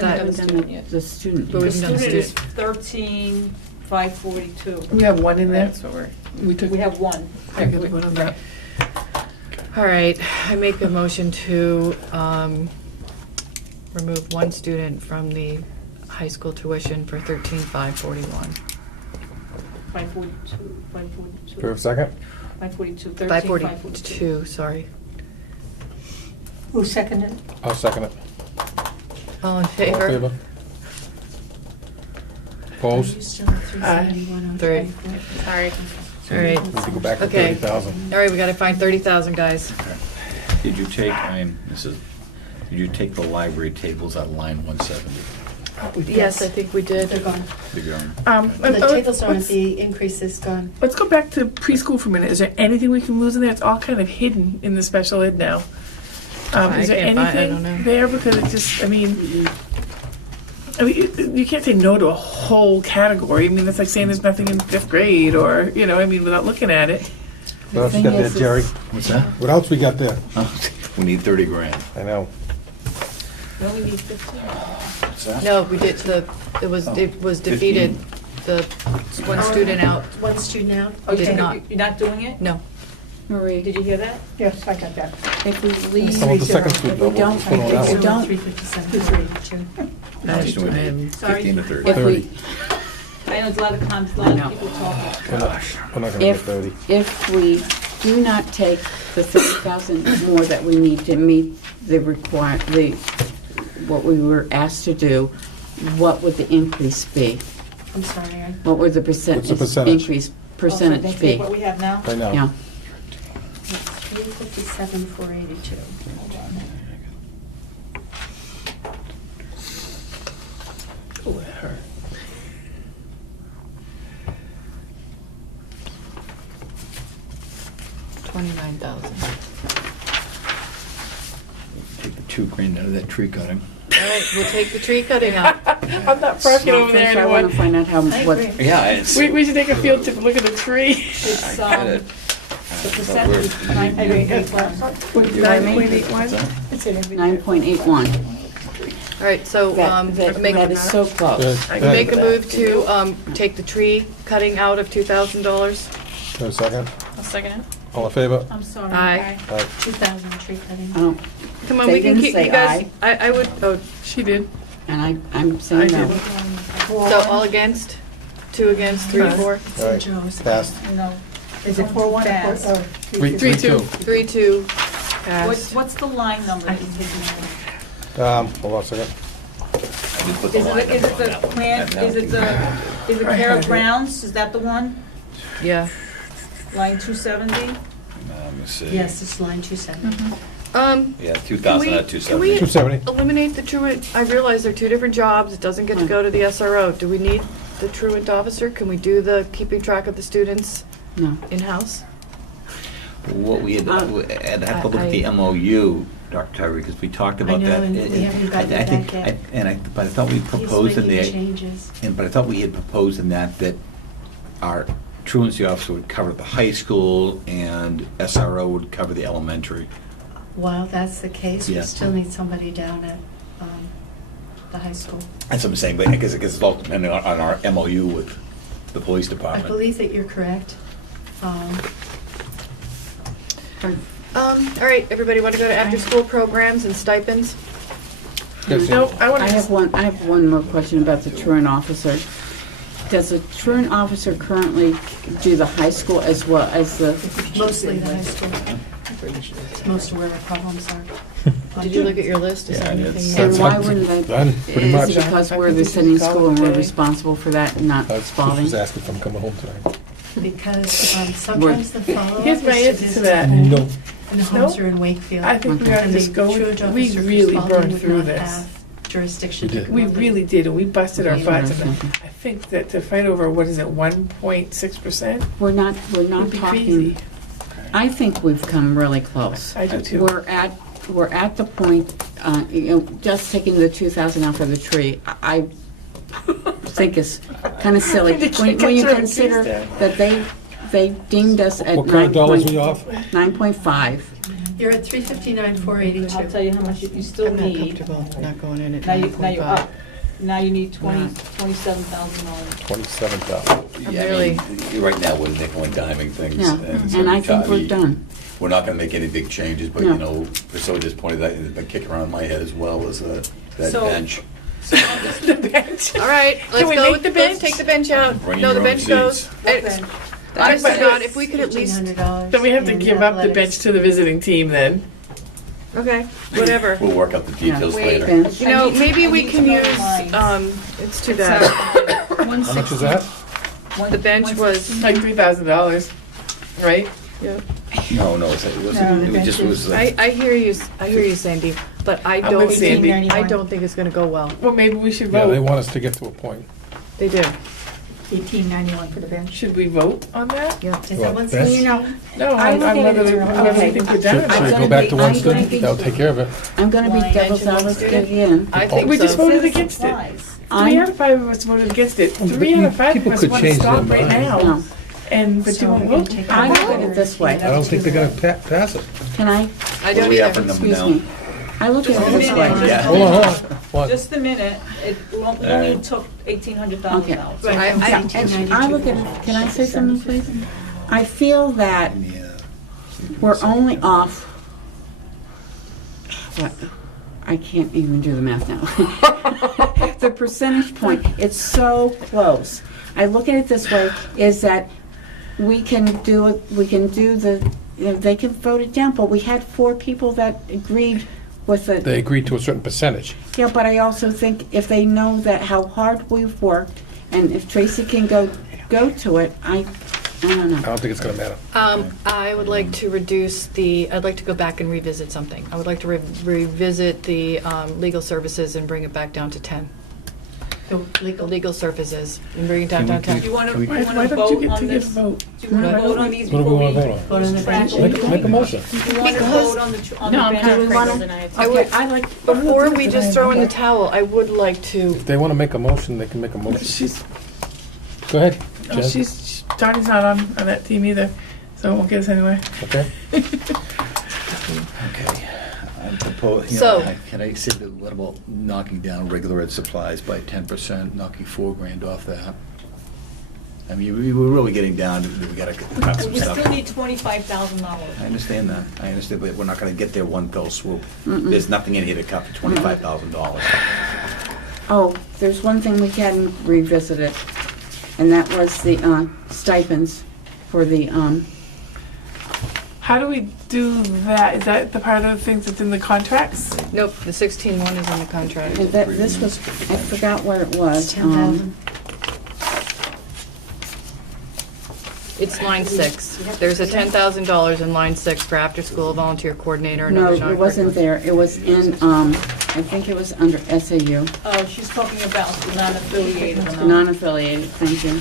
that, done the student yet. The student. But The we've done the student is student. 13,542. We have one in there. That's what we're, We took. we have one. I gotta vote on that. all right, I make a motion to remove one student from the high school tuition for 13,541. 542, 542. Do we have a second? 542, 542, sorry. Who seconded it? I'll second it. All in All in favor? favor? Are you Opposed? still at 371? Three. Sorry. All right. We need to go back to Okay. 30,000. All right, we gotta find 30,000, guys. Did you take, did you take the library tables out of line 170? Yes, I think we did. They're gone. Did you, The tables aren't, let's, the increase is gone. let's go back to preschool for a minute. Is there anything we can lose in there? It's all kind of hidden in the special ed now. I Is there can't find- I anything don't know. there? Because it just, I mean, you can't say no to a whole category. I mean, that's like saying there's nothing in 5th grade or, you know, I mean, without looking at it. What else you got there, Jerry? what's that? What else we got there? We need 30 grand. I know. We only need 15. What's that? No, we did it was defeated. 15. The one student out. One student out? Oh, Did not. You're not doing it? No. Marie, Did you hear that? Yes, I got that. if we leave, How about the second student? If we don't- What's going on with that if we one? don't- 357, 382. No, he's doing I'm- 15 to 30. if we, I know there's a lot of times, a lot of people talking. We're not gonna get 30. If we do not take the 30,000 more that we need to meet what we were asked to do, what would the increase be? I'm sorry, What would the percentage increase percentage They be? take what we have now? Right now. Yeah. it's 357, 482. Oh, that hurt. $29,000. Take the $2,000 out of that tree cutting. All right, we'll take the tree cutting out. I'm not parking over there First, I want to anymore. find out how, what, Yeah, it's. We should take a field trip and look at the tree. It's, get it. the percentage is 9.81. 9.81? It's in every. 9.81. All right, so That is so close. make a move to take the tree cutting out of $2,000. Wait a second. I'll second it. All in favor? I'm sorry. Aye. 2,000 tree cutting. Oh, Come on, They we can didn't keep, say you guys, aye. I would, oh, She did. and I'm saying I no. did. so all against? 2 against, 3, 4? All right, Joe's. passed. No. Is it 4-1 or 4? 3-2. 3-2, passed. What's the line number that you're taking out? Hold on a second. I did put the Is line it up the on that one. plant, That is it the Care of Grounds, is that the one? Yeah. Line 270? Let me see. Yes, it's line 270. Yeah, Can 2,000 we, at can we 270. eliminate the truant? I realize they're 2 different jobs, it doesn't get to go to the SRO. Do we need the truant officer? Can we do the keeping track of the students No. in-house? What we had, I'd have to look at the MOU, Dr. Tyree, because we talked about know, that. and we haven't gotten I think- back yet. But I thought we proposed in He's there. making changes. But I thought we had proposed in that our truancy officer would cover the high school and SRO would cover the elementary. While that's the case, we Yeah. still need somebody down at the high school. That's what I'm saying, but I guess it's all depending on our MOU with the police I department. believe that you're correct. All right, everybody want to go to after-school programs and stipends? Yes, No, I want I have one more question about the truant officer. Does the truant officer currently do the high school as well as the? Mostly the high school. Most of where our problems are. Did you look at your list? Is there Yeah, anything? it's- And there? why wouldn't they? Done, pretty Is much. it because we're the I think sitting we should school and call it we're a day. responsible for that and not Just spalding? was asking if I'm coming home tonight. Because sometimes the follow-up Here's my is answer to that. No. And the homes are in Wakefield. I think we ought to And the just go, truant we officer for really Spalding burned would through not this. have Jurisdiction We to did. come We up with- really did, and we busted our Okay. butts. And I think that to fight over, what is it, 1.6%? We're not Would be talking, crazy. I think we've come really close. I do too. We're at the point, just taking the 2,000 out for the tree, I think is kind of silly. They can't When you get their consider trees down. that they deemed us at What kind of dollars we off? 9.5. You're at 359, I'll 482. tell you how much you still I'm not need. comfortable not going in at Now you're 9.5. up. Now you need $27,000. 27,000. Yeah, I mean, right now, we're nickel and diming things. Yeah, so and I think we're we- done. We're not gonna make any big changes, but, No. you know, Priscilla just pointed out, the kick around my head as well as that So- bench. The bench. All right, let's we go make with the let's bench? take the bench out. Bring No, your the own bench goes. seats. It's- Honest to God, if we could at least, $1,500. Then we have to in give up the bench athletics. to the visiting team then. okay, whatever. We'll work out the details Yeah. later. Bench. You know, maybe I we need can to know use, lines. it's too bad. How much is that? The bench was, Like $3,000, right? No, it wasn't, it just was, I hear you, Sandy, but I I'm don't with Sandy. think, I don't think it's gonna go well. Well, maybe we should Yeah, they vote. want us to get to a point. They do, $18.91 for the bench. Should we vote on that? yeah. Is Well, that what's bench? you know? No, I I'm look at it whether as we, a- whether we okay. think we're Should done or should not. we gonna go back be- to one I'm gonna student? be- That'll take care of it. I'm going to be Line devil's mention one advocate student? again. I think We just so. voted against it. Supplies. 3 out of 5 of us voted against it. But 3 out of 5 people of us could want to change their stop right mind. now. No. And, but you So won't we're gonna vote. take I out look at it this way. I don't think they're gonna pass it. Can I, I what don't do we have for either. number excuse now? me? I look at it this way. Yeah. Hold on, hold on. What? Just a minute, it only Alright. took $1,800 Okay. out. Right. I- I look at it, can I say something, please? I feel that we're only off, what, I can't even do the math now. the percentage point, it's so close. I look at it this way, is that we can do the, they can vote it down, but we had 4 people that agreed with it. They agreed to a certain percentage. Yeah, but I also think if they know that how hard we've worked, and if Tracy can go to it, I don't know. I don't think it's gonna matter. I would like to I'd like to go back and revisit something. I would like to revisit the legal services and bring it back down to 10. The legal services and bring it down to 10. Do you want to Why don't you vote get on to give this? vote? Do you want to vote on these What do before we we? wanna vote on? Make a motion. Do you want to vote on the, on the No, I'm bench? kind of we wanna- cradled and I. I would, I like. before we just throw in the towel, I would like to, If they wanna make a motion, they can make a motion. She's, Go ahead, oh, Jen. Johnny's not on that team either, so it won't get us anywhere. Okay? Okay. I propose, you So- know, can I say that, what about knocking down regular ed supplies by 10%, knocking $4,000 off that? I mean, we're really getting down to, we gotta cut some We stuff. still need $25,000. I understand that, but we're not gonna get there one fell swoop. There's nothing in here to cut for $25,000. Oh, there's one thing we hadn't revisited, and that was the stipends for the, How do we do that? Is that the part of the things that's in the contracts? nope, the 16-1 is in the contract. this was, I forgot what it was. 10,000. It's line 6. There's a $10,000 in line 6 for after-school volunteer coordinator and No, other it wasn't non-curricular. there. It was in, I think it was under SAU, Oh, she's talking about the non-affiliated amount. non-affiliated, thank you.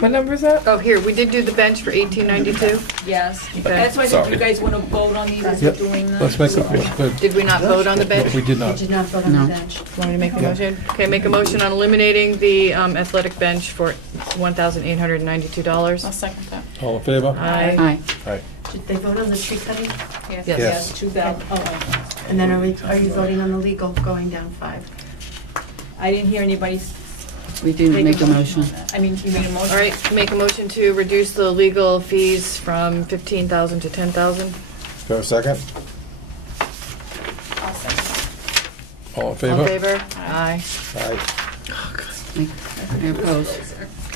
What number is that? Oh, here, we did do the bench for 1892. Yes. Okay. That's why I said, do you Sorry. guys want to vote on these as we're Yep. doing them? Let's make a, good. Did we not vote on the bench? We did I not. did not vote on No. the bench. Want me to make a motion? Okay, make a motion on eliminating the athletic bench for $1,892. I'll second that. All in favor? Aye. Aye. Did they vote on the tree cutting? Yes, Yes. yes, 2,000. Oh, And then are you voting on the legal going down 5? I didn't hear anybody We didn't make a motion. on that. I mean, you made a motion? All right, make a motion to reduce the legal fees from 15,000 to 10,000. Do I have a second? I'll second. All in All favor? in favor? Aye. Aye. I oppose.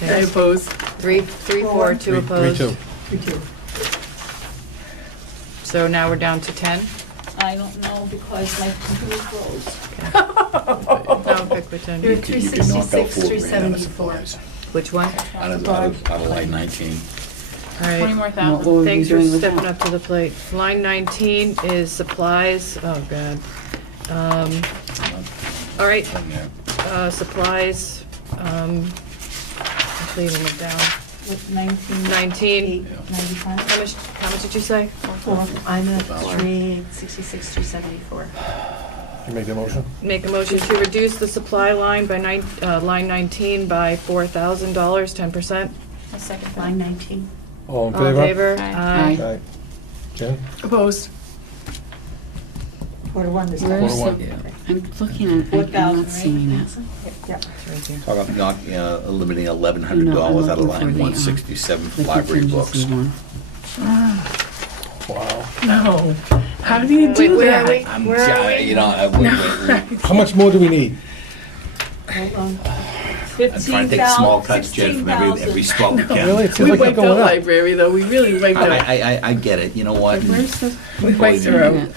I Okay. oppose. 3, 4, 2 opposed. 3-2. 3-2. So now we're down to 10. I don't know because my computer froze. Now pick which You're one. at You can knock out 366, $4,000 out of 374. supplies. Which one? Out of line 19. All 20 right. more What thousand. were we Thanks for doing with stepping that? up to the plate. Line 19 is supplies. Oh, God. All right, Yeah. supplies, actually, even went down. With 19. 19, 95? how much did you say? 4. I'm at 366, 374. You make the motion? Make a motion to reduce the supply line by line 19 by $4,000, 10%. I'll second that. Line 19. All in All in favor? favor? Aye. Aye. Jen? Opposed. 4-1 this Where time. is 4-1. the, Yeah. I'm looking at it, I'm 4,000, not seeing it. Yeah. It's right here. Talk about knocking, eliminating No, I'm $1,100 out of looking line for the, 167 for The library books. contingency one. Wow. No. How do you Wait, do where are that? we? I'm, Where are we? you know, How much more do we need? Hold on. I'm trying to take small cuts, Jen, from every spot we can. Really? It seems We like we're wiped out going up. library, though. We really wiped out. I get it, you know what? Where's the? We wiped her out.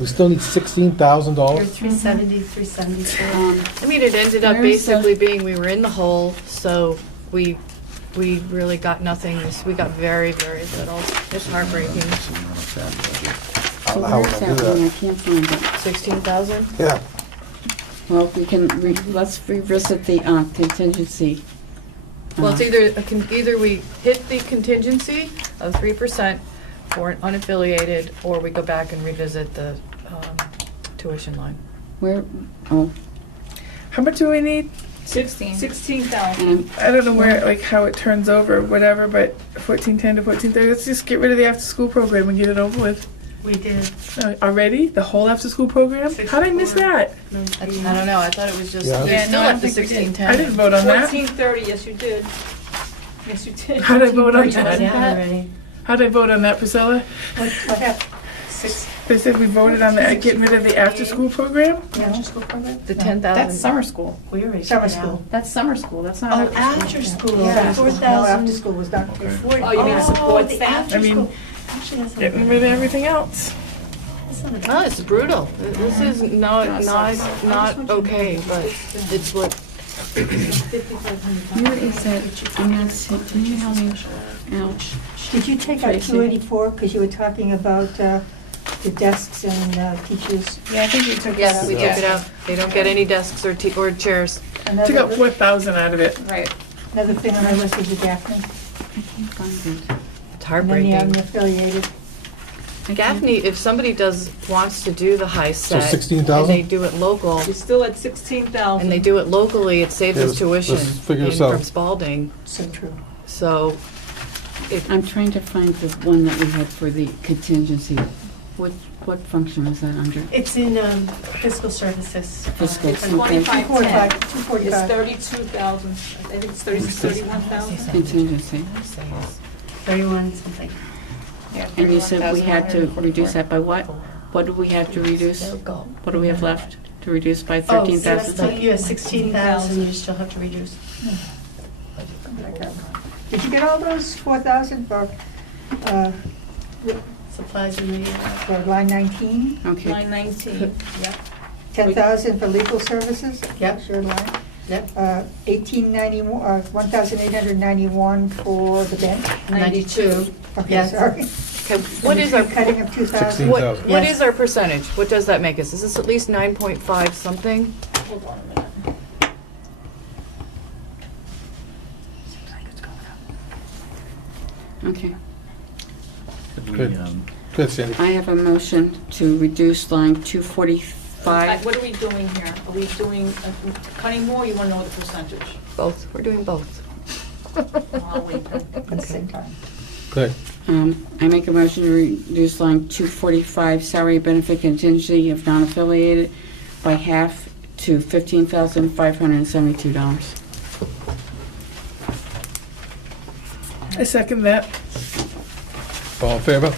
We still need You're $16,000? 370, 374. I mean, it ended up Where's the- basically being, we were in the hole, so we really got nothing. We got very, very little. It's heartbreaking. So How where's would I do that one? I that? can't find it. 16,000? Yeah. Well, we can, let's revisit the contingency. Well, it's either we hit the contingency of 3% for an unaffiliated, or we go back and revisit the tuition line. Where, oh, How much do we need? 16,000. and I don't know where, like, how it turns over, whatever, but 1410 to 1430. Let's just get rid of the after-school program and get it over with. We did. Already? The whole after-school program? How did I miss that? I don't know, I thought it was just, Yeah. we're Yeah, still no, I at don't the think we did. 1610. I didn't vote on that. 1430, yes, you did. Yes, you did. How did I vote on Yeah, that? already. How did I vote on that, Priscilla? What happened? They said we voted on the, getting rid of the after-school program? After-school program? The No. 10,000. That's summer school. We already Summer took it out. school. That's summer school, that's not Oh, after after school, Yeah, $4,000. no, after-school was done. Oh, you mean support the staff? after I mean, school. Actually, that's not Getting bad. rid of everything else. That's not a bad. No, it's brutal. This is not okay, but it's what, Where is that? I'm not seeing, can you help me out? Did you take out Tracy. 284, because you were talking about the desks and teachers? Yeah, I think we took yes, we took it out. They don't get any desks or or chairs. Took out 4,000 out of it. Right. Another thing on my list is the Daphne, I can't find it. It's and then the heartbreaking. unaffiliated. Gaffney, if somebody wants to do the high So set. 16,000? And they do it local, You're still at 16,000. and they do it locally, it saves Yeah, us let's tuition figure this out. from Spalding. So true. So, if, I'm trying to find the one that we had for the contingency. What function was that under? It's in fiscal services. Fiscal, It's okay. 2510. 245. It's 32,000. I think it's 31,000. Contingency. 31 something. And you said we had to reduce that by what? What do we have to reduce? What do we have left to reduce by Oh, so that's 13,000? like you have 16,000, you still have to reduce. Did you get all those 4,000 Supplies and media. for line 19? Okay. Line 19, yep. 10,000 for legal services? Yep. Sure line. Yep. 1,891 for the bench? 92. Okay, Yes. sorry. okay, what is our, Cutting of 2,000? 16,000. what Yes. is our percentage? What does that make us? Is this at least 9.5 something? Hold on a minute. Okay. Good. Good, Sandy. I have a motion to reduce line 245. What are we doing here? Are we doing, cutting more, or you want to know the percentage? Both, we're doing both. I'll wait then. At the same time. Good. I make a motion to reduce line 245, salary benefit contingency of non-affiliated by half to $15,572. I second that. All in favor?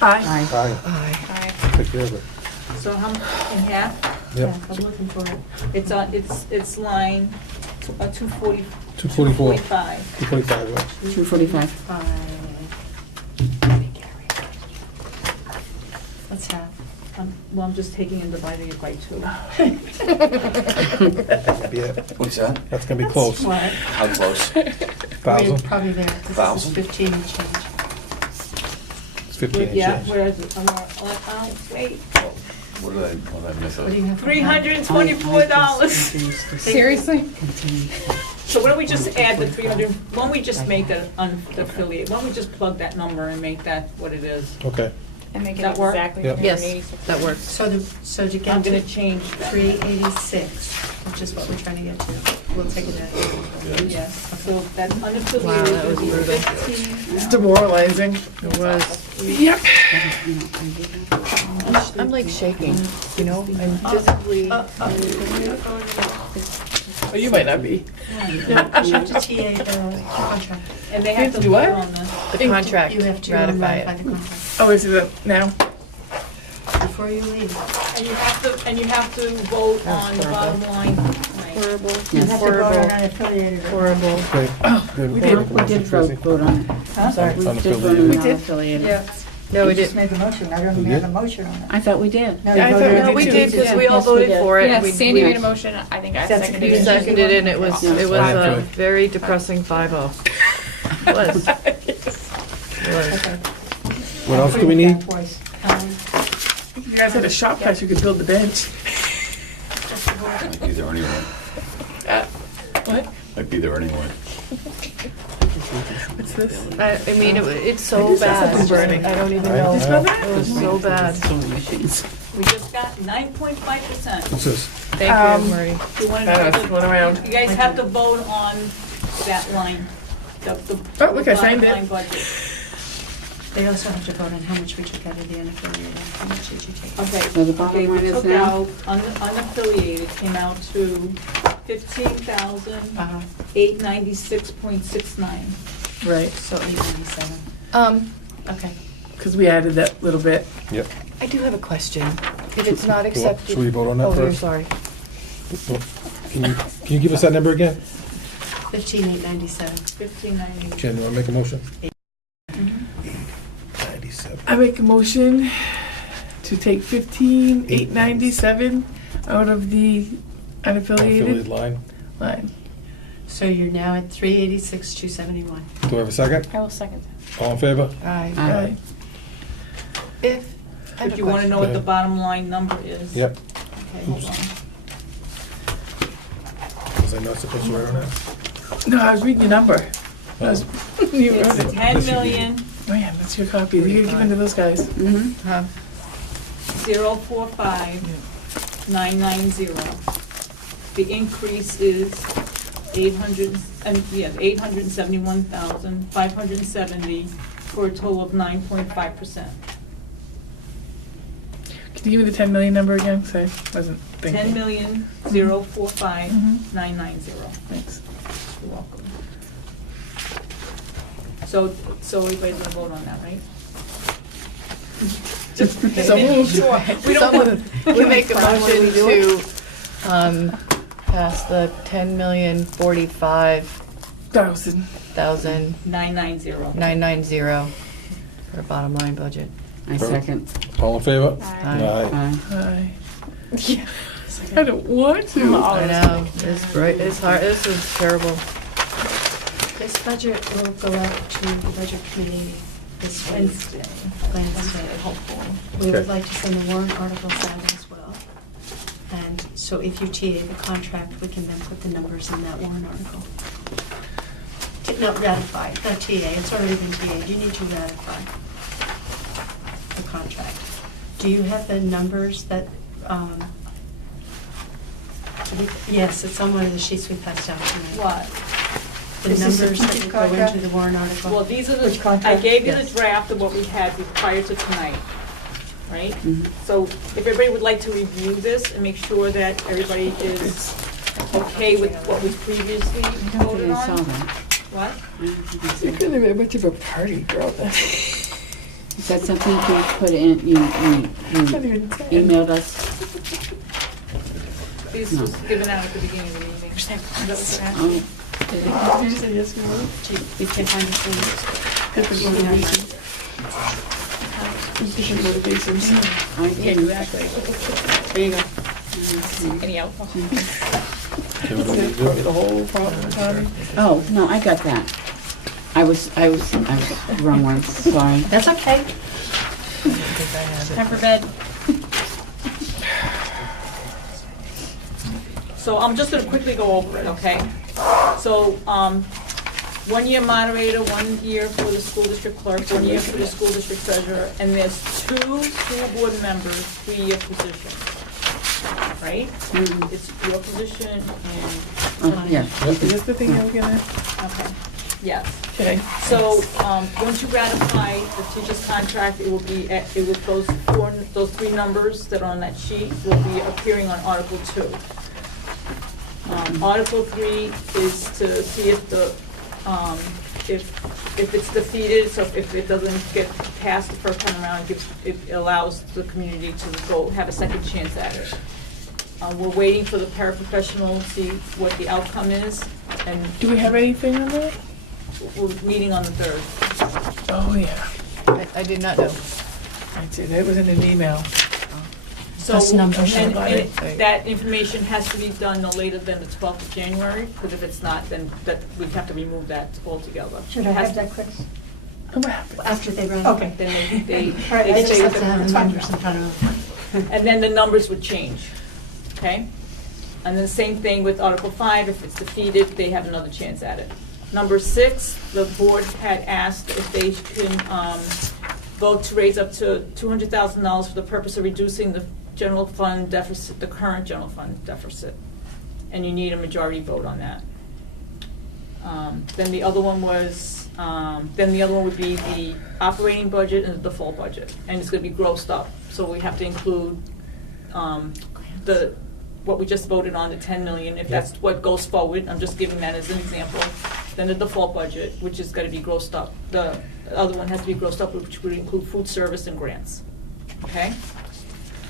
Aye. Aye. Aye. Take care of it. So how, in half? Yep. I'm looking for it. It's on, it's line 240. 244. 245. 245, right? 245. Let's have. Well, I'm just taking and dividing it by 2. Yeah, What's that? that's gonna be close. What? How close? We're 1,000? probably there, 'cause this is 1,000? 15 and change. It's 15 and Yeah, change. where is it? Wait. What did I miss? What do you have? for $324. Seriously? So why don't we just add the 300, why don't we just make that unaffiliated, why don't we just plug that number and make that what it is? Okay. And make it That work? exactly Yep. Yes, 386. that works. So to I'm get gonna to change that. 386, which is what we're trying to get to, we'll take it out. Yes, so that Wow, unaffiliated that was would be brutal. 15. It's demoralizing. It was. Yep. I'm like shaking, you know, I'm physically, Oh, you might not be. No, push up to TA, the contract. And they have to Do vote what? on this. the contract, You have to ratify ratify it. the contract Oh, is it now? before you leave. And you have to vote on the bottom line. Right. Horrible, You have to vote on horrible, unaffiliated. horrible. Okay. Good. we did. We did vote on it. Huh? Sorry. We did vote on Unaffiliated. We did. non-affiliated. No, we You just didn't. made the motion, I don't We even have did? a motion on it. I thought we did. No, Yeah, I you thought voted we on No, it we too. did, because we all Yes, we voted did. for it. Yeah, We- Sandy we- made a motion, I think I That's- seconded You it. seconded it, and it was Yeah. a Okay. very depressing 5-0. It was. It was. Okay. What else do we Put it need? back twice. If you guys had a shop class, you could build the bench. Might be there anyway. What? Might be there anyway. What's this? I mean, it's so bad. burning. I don't even I know. know. It was so bad. So many machines. We just got 9.5%. What's this? Thank you, Marty. You wanna I don't know, do it's going around. You guys have to vote on that line. The Oh, look, I signed it. bottom line budget. They also have to vote on how much we took out of the unaffiliated, how much did you take? Okay. So the bottom okay, line we is took now? out unaffiliated, came out to 15,896.69. Right. So 897, Um, okay. because we added that little bit. Yep. I do have a question. If it's not accepted. Should we vote on that Oh, you're first? sorry. Can you give us that number again? 15,897. 1590. Jen, you want to make a motion? Mm-hmm. 97. I make a motion to take 15,897 out of the Affiliated unaffiliated line. line. So you're now at 386,271. Do I have a second? I will second. All in favor? Aye. Aye. If, I have If a you want to know what the Go ahead. bottom line number is. Yep. Okay, hold on. Was I not supposed to write on that? No, I was reading your number. I was, you It's wrote it. 10,045,990. Man, that's your copy. You give it to those guys. Mm-hmm. Huh? 045,990. The increase is 871,570 for a total of 9.5%. Can you give me the 10 million number again? 'Cause I wasn't thinking. 10,045,990. Thanks. You're welcome. So everybody's gonna vote on that, right? Just So moved. sure. We don't want. We make a Brian, what do we motion do? to, pass the 10,045,990 1,000. for a bottom line budget. I second. All in favor? Aye. Aye. I don't want to. I know, it's great, it's hard, this is terrible. This budget will go out to the budget committee this Wednesday. Hopefully. We would Okay. like to send the warrant articles out as well. And so if you TA the contract, we can then put the numbers in that warrant article. No, ratify, not TA, it's already been TA'd. You need to ratify the contract. Do you have the numbers that, yes, it's on one of the sheets we passed out tonight. What? The Is this a numbers that future would go contract? into the warrant article. Well, these are Which the, I contract? gave you the Yes. draft of what we had prior to tonight, right? Mhm. So if everybody would like to review this and make sure that everybody is okay with what was previously I don't voted think I saw on? that. What? I don't think I saw You're that. gonna be much of a party girl. Is that something you put in, you emailed us? This was given out at the beginning of the meeting. Is that what you're asking? Oh, You said yes, we will. We can find the things. Different motivations. Different motivations. I didn't. Exactly. There you go. Any alcohol? Okay, what do we do? The whole problem, Tommy. Oh, no, I got that. I was wrong one, sorry. That's okay. Time for bed. So I'm just gonna quickly go over it, okay? So, 1 year moderator, 1 year for the school district clerk, 1 year for the school district treasurer, and there's 2 school board members, 3-year positions, right? Mhm. It's your position and, Oh, yeah. Is this the thing I'm gonna, okay, yes. okay. So, once you ratify the teacher's contract, it will be, it will, those 3 numbers that are on that sheet will be appearing on Article 2. Article 3 is to see if the, if it's defeated, so if it doesn't get passed the first time around, it allows the community to go have a second chance at it. We're waiting for the paraprofessional to see what the outcome is, and Do we have anything on that? we're meeting on the 3rd. Oh, yeah. I did not know. I did. That was in an email. So, Plus numbers. and Right. that information has to be done no later than the 12th of January, because if it's not, then we'd have to remove that altogether. Should I It has have that quick? Oh, what happened? After they run. Okay. Then they All right, They I just say have to that- have that's the fine. numbers in front of them. and then the numbers would change, okay? And then the same thing with Article 5, if it's defeated, they have another chance at it. Number 6, the board had asked if they can vote to raise up to $200,000 for the purpose of reducing the general fund deficit, the current general fund deficit. And you need a majority vote on that. Then the other one was, would be the operating budget and the default budget. And it's gonna be grossed up, so we have to include what we just voted on, the 10 million, if that's what goes forward. I'm just giving that as an example. Then the default budget, which is gonna be grossed up. The The other one has to be grossed up, which would include food service and grants. Okay?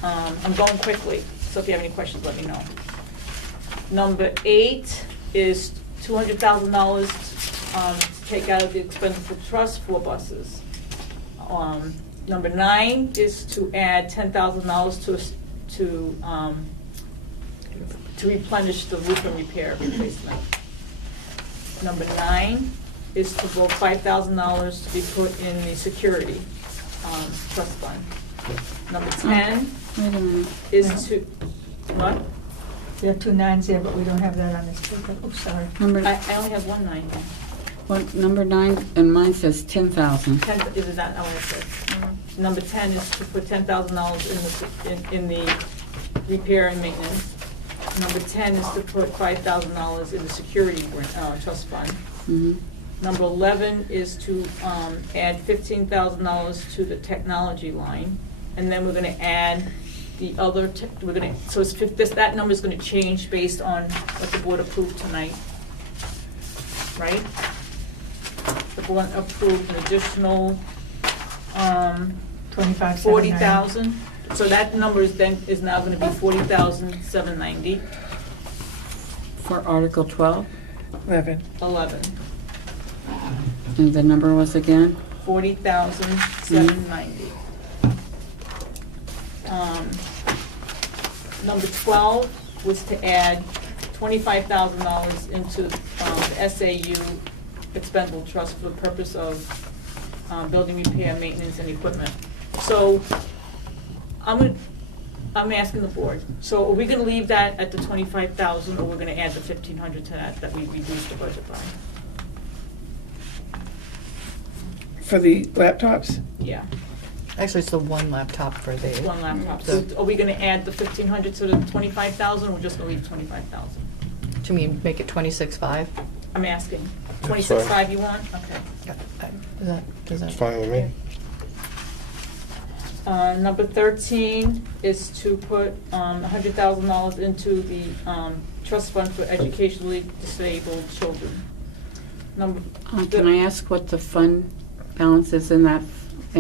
I'm going quickly, so if you have any questions, let me know. Number 8 is $200,000 to take out of the expenditure trust for buses. Number 9 is to add $10,000 to replenish the roof and repair replacement. Number 9 is to vote $5,000 to be put in the security trust fund. Number 10 Wait a minute. is to, what? There are 2 9s there, but we don't have that on this paper. Oh, sorry. Number, I only have one 9 here. what, number 9, and mine says 10,000. 10, is that, oh, that's it. Number 10 is to put $10,000 in the repair and maintenance. Number 10 is to put $5,000 in the security trust fund. Mm-hmm. Number 11 is to add $15,000 to the technology line. And then we're gonna add the other, so it's, that number's gonna change based on what the board approved tonight. Right? The board approved an additional 25,790. 40,000. So that number is now gonna be 40,790. For Article 12, 11. 11. and the number was again? 40,790. Number 12 was to add $25,000 into the SAU expendable trust for the purpose of building repair, maintenance, and equipment. So I'm asking the board, so are we gonna leave that at the 25,000, or we're gonna add the 1,500 to that we reduced the budget by? For the laptops? Yeah, Actually, it's the one laptop for the. one laptop. So are we gonna add the 1,500 to the 25,000, or we're just gonna leave 25,000? To me, make it 26.5. I'm asking. That's 26.5 you want? Okay. Does that? It's fine with me. Number 13 is to put $100,000 into the trust fund for educationally disabled children. Can I ask what the fund balance is in that I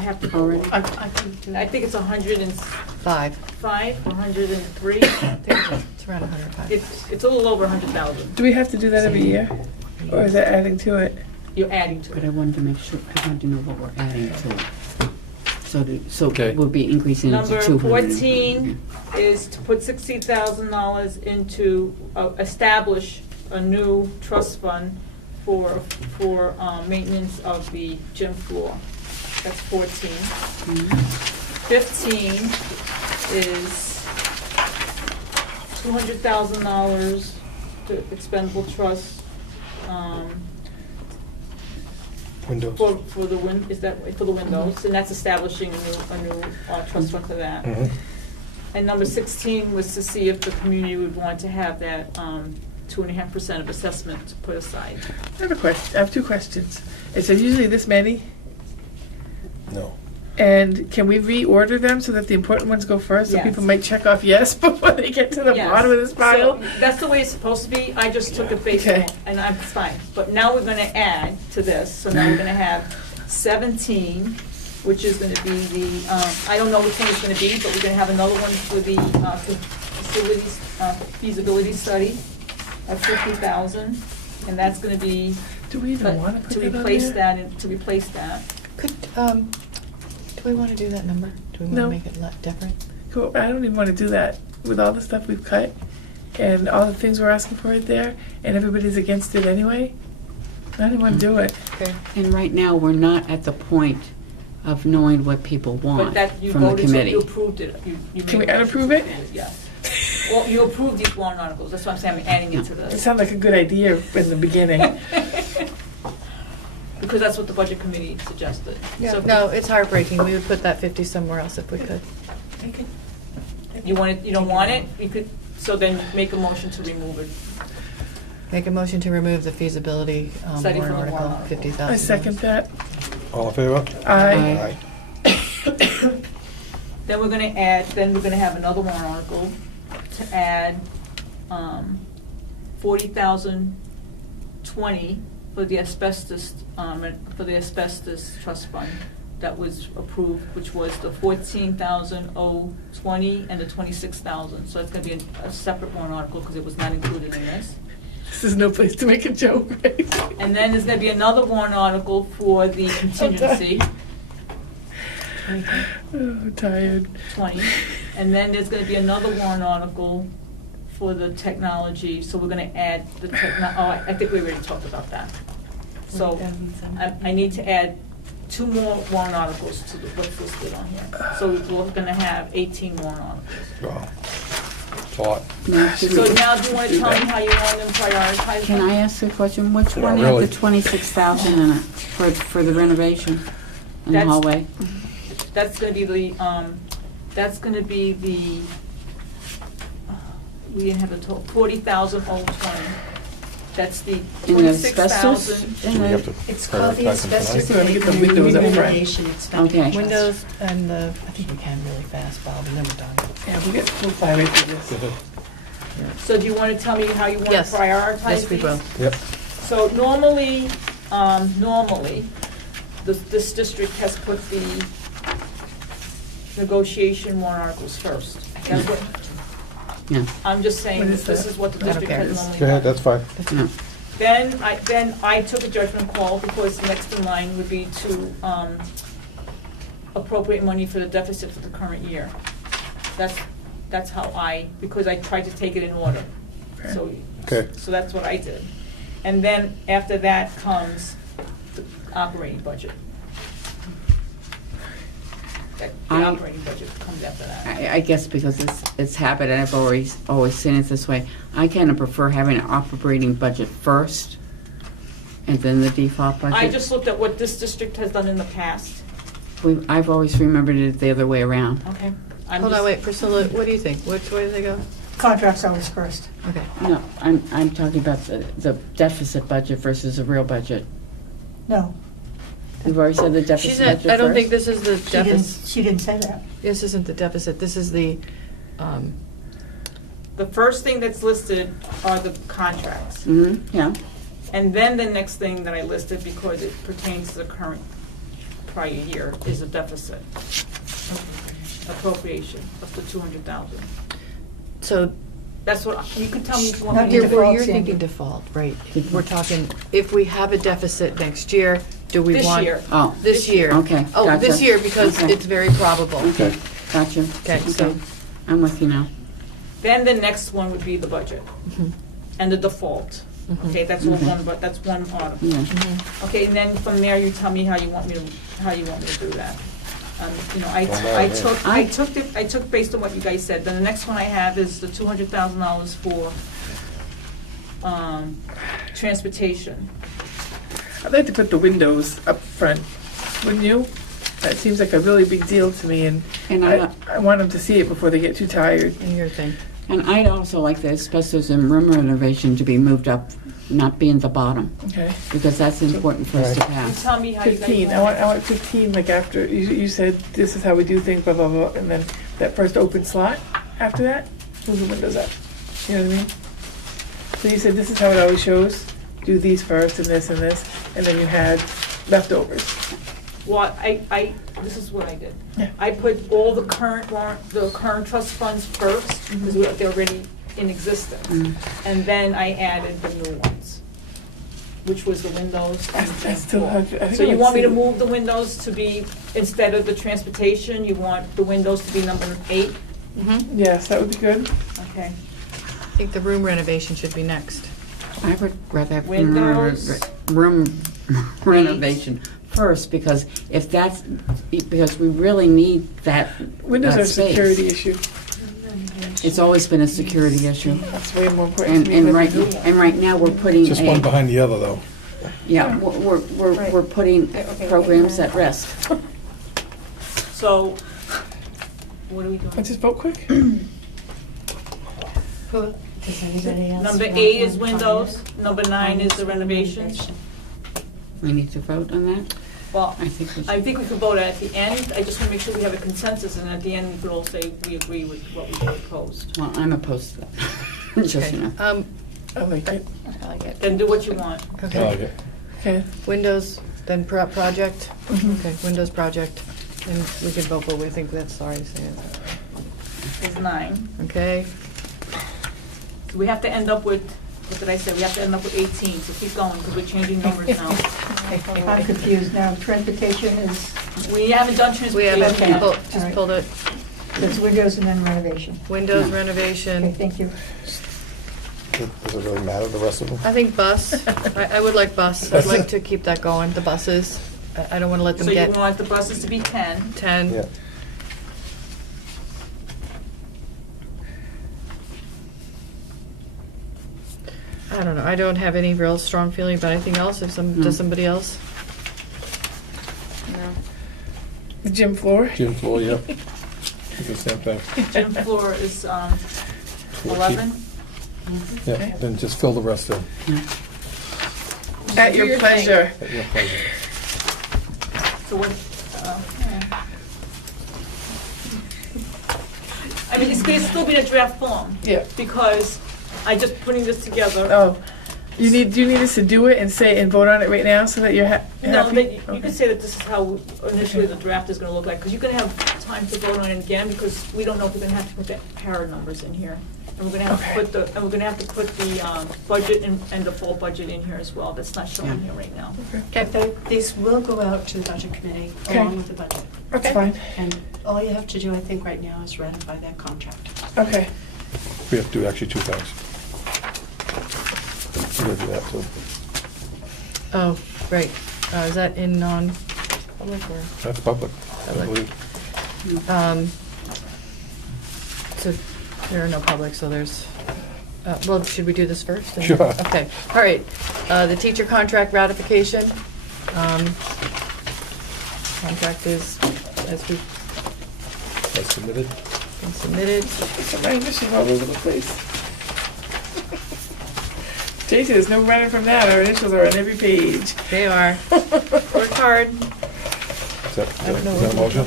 have to already? I can do I think it's 105 5. or 103. It's around 105. It's a little over 100,000. Do we have to do that every year? Or is that adding to it? You're adding to But it. I wanted to make sure, I wanted to know what we're adding to it. So Okay. we'll be increasing it to Number 200. 14 is to put $60,000 into, establish a new trust fund for maintenance of the gym floor. That's 14. 15 is $200,000 to expendable trust, Windows. for the for the windows, and that's establishing a new trust fund for that. Mhm. And number 16 was to see if the community would want to have that 2.5% of assessment put aside. I have a question. I have 2 questions. Is there usually this many? No. And can we reorder them so that the important ones go first? So Yes. people might check off yes before they get to the Yes. bottom of this pile? So that's the way it's supposed to be. I just took it based on, Okay. and I'm fine. But now we're gonna add to this, so now we're gonna have 17, which is gonna be the, I don't know which one it's gonna be, but we're gonna have another one for the facilities, feasibility study of 50,000. And that's gonna be, Do we even want to to put it on replace there? that, and to replace that. Could, do we want to do that number? Do we want No. to make it different? Cool. I don't even want to do that with all the stuff we've cut and all the things we're asking for right there, and everybody's against it anyway. I don't even want to do it. Okay. And right now, we're not at the point of knowing what people But want that, you from the voted, so committee. you approved it. You Can we made a motion unapprove to it? approve Yes. Well, you approved these warrant articles, that's why I'm saying I'm adding it to It this. sounded like a good idea in the beginning. Because that's what the budget committee suggested. Yeah. So No, it's heartbreaking. We would put that 50 somewhere else if we could. You want it, you don't want it, you could, so then make a motion to remove it. Make a motion to remove the feasibility Study warrant for the warrant article, article. 50,000. I second that. All in favor? Aye. Then we're gonna have another warrant article to add 40,020 for the asbestos, trust fund that was approved, which was the 14,020 and the 26,000. So it's gonna be a separate warrant article because it was not included in this. This is no place to make a joke, right? And then there's gonna be another warrant article for the contingency, Oh, I'm tired. 20. And then there's gonna be another warrant article for the technology, so we're gonna add the I think we already talked about that. So I need to add 2 more warrant articles to what's listed on here. So we're gonna have 18 warrant articles. Wow. It's a lot. Now, So now do you wanna tell me how you want them prioritized? can I ask a question? Which Not one had really. the 26,000 in it for the renovation in the That's- hallway? That's gonna be the, we didn't have the total, 40,020. That's the In the asbestos? 26,000. So we have to It's called the prioritize them asbestos tonight? Let me get the windows up front. renovation expenditure. Okay. Windows and the, I think we can really fast, Bob, and then we're done. Yeah, we'll fly right through this. Go ahead. So do you wanna tell me how you wanna Yes. prioritize Yes, we these? will. Yep. So normally, this district has put the negotiation warrant articles first. That's what, Yeah. I'm just saying, What is this that? is what the I don't district care. has normally Go ahead, done. that's fine. No. Then I took a judgment call because next in line would be to appropriate money for the deficit for the current year. That's how because I tried to take it in order. So, Okay. so that's what I did. And then after that comes the operating budget. The operating budget comes after that. I guess because it's habit, and I've always seen it this way. I kind of prefer having an operating budget first, and then the default budget. I just looked at what this district has done in the past, I've always remembered it the other way around. okay? Hold on, wait, Priscilla, what do you think? Which way do they go? Contracts always first. Okay. No, I'm talking about the deficit budget versus the real budget. No, We've already said the She deficit said, budget I don't think first. this is the deficit. she didn't say that. This isn't the deficit, this is the, The first thing that's listed are the contracts. Yeah. And then the next thing that I listed, because it pertains to the current prior year, is a deficit appropriation of the 200,000. so That's what, you can tell me if you want Not me your to. default, you're Sandy. thinking default, right? We're talking, if we have a deficit next year, do we This want? year. Oh, This year. Okay, Oh, this gotcha. year, because Okay. it's very probable. okay, gotcha. Okay, so- I'm with you now. Then the next one would be the budget Mhm. and the default. Mhm. Okay, that's all Okay. one, but that's one article. Yeah. Mhm. Okay, and then from there, you tell me how you want me to do that. You know, I took based on what you guys said. Then the next one I have is the $200,000 for transportation. I'd like to put the windows up front, wouldn't you? That seems like a really big deal to me, and And I want them to see it before they get too tired. In your thing. And I'd also like the asbestos and room renovation to be moved up, not be in the bottom, Okay. because that's important for us to You pass. tell me how you guys 15, I want 15, like after, you said this is how we do things, blah, blah, blah, and then that first open slot after that, move the windows up. You know what I mean? So you said this is how it always shows, do these first and this, and then you had leftovers. Well, this is what I did. Yeah. I put all the current trust funds first, because they're already in existence. And then I added the new ones, which was the windows and I still have- I think So I you would want me to see- move the windows to be, instead of the transportation, you want the windows to be number 8? Yes, that would be good. Okay. I think the room renovation should be next. I would rather have Windows. room renovation first, because because we really need that Windows that are a space. security issue. It's always been a security issue. That's way more important to me And than right, the new one. and right now, we're putting Just one behind the other, though. yeah, we're putting programs at risk. So, what are we doing? Let's just vote quick. Does anybody else Number want 8 is one windows, number 9 is the renovations. We need to vote on that? Well, I think we should. I think we could vote at the end. I just want to make sure we have a consensus, and at the end, we could all say we agree with what we proposed. Well, I'm opposed to that. Just, you know. I like it. I like it. Then do what you want. I like it. Okay. Windows, then project? Mhm. Okay, Windows project, and we can vote, but we think that's, sorry to say it. Is 9. Okay, So we have to end up with, what did I say? We have to end up with 18, so keep going, because we're changing numbers now. I'm confused now. Transportation is, We haven't done we transportation haven't, yet. just Alright. pulled it. it's windows and then renovation. Windows Okay, renovation, thank you. Does it really matter, the rest of them? I think bus, I would like bus, I'd like to keep that going, the buses. I don't wanna let them So you get want the buses to be 10. 10. Yeah. I don't know, I don't have any real strong feeling about anything else, if does somebody else? No. The gym floor. Gym floor, yep. The same thing. Gym floor is 14. 11. Yeah, then just fill the rest in. At your pleasure. At your pleasure. So what, I mean, it's going to still be a draft form. Yeah. Because I just putting this together. Oh, do you need us to do it and say and vote on it right now so that you're No, happy? but you can say that this is how initially the draft is gonna look like, because you're gonna have time to vote on it again, because we don't know if we're gonna have to put the para numbers in here. And we're gonna have to put the budget and the full budget in here as well, that's not shown here right now. Okay. These will go out to the budget committee Okay. along with the budget. That's fine. And all you have to do, I think, right now is ratify that contract. Okay. We have to do actually two things. We're gonna do that too. Oh, right, is that in non-public or? That's public, I Public. believe. So there are no public, so there's, well, should we do this first? and- Sure. Okay, all right. The teacher contract ratification. Contract is, as we've That's submitted. been submitted. Some initials all over the place. Jason, there's no running from that. Our initials are on every page. They are. Work hard. Is that I don't know. is that a motion?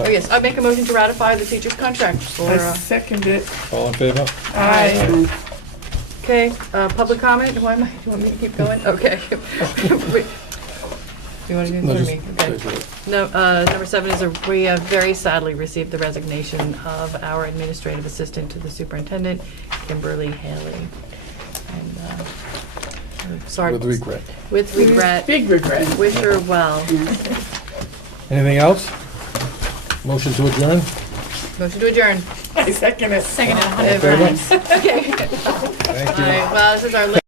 Oh, yes, I make a motion to ratify the teacher's contract for, I second it. All in favor? Aye. okay, public comment? Why am I, you want me to keep going? Okay. Wait. You want to do No, it for just me? Okay. do it. No, number 7 is we have very sadly received the resignation of our administrative assistant to the superintendent, Kimberly Haley. And, I'm sorry. With regret. With regret. Big regret. Wish her well. Anything else? Motion to adjourn? Motion to adjourn. I second it. Second All in favor? Okay. Thank All you. right, well, this is our last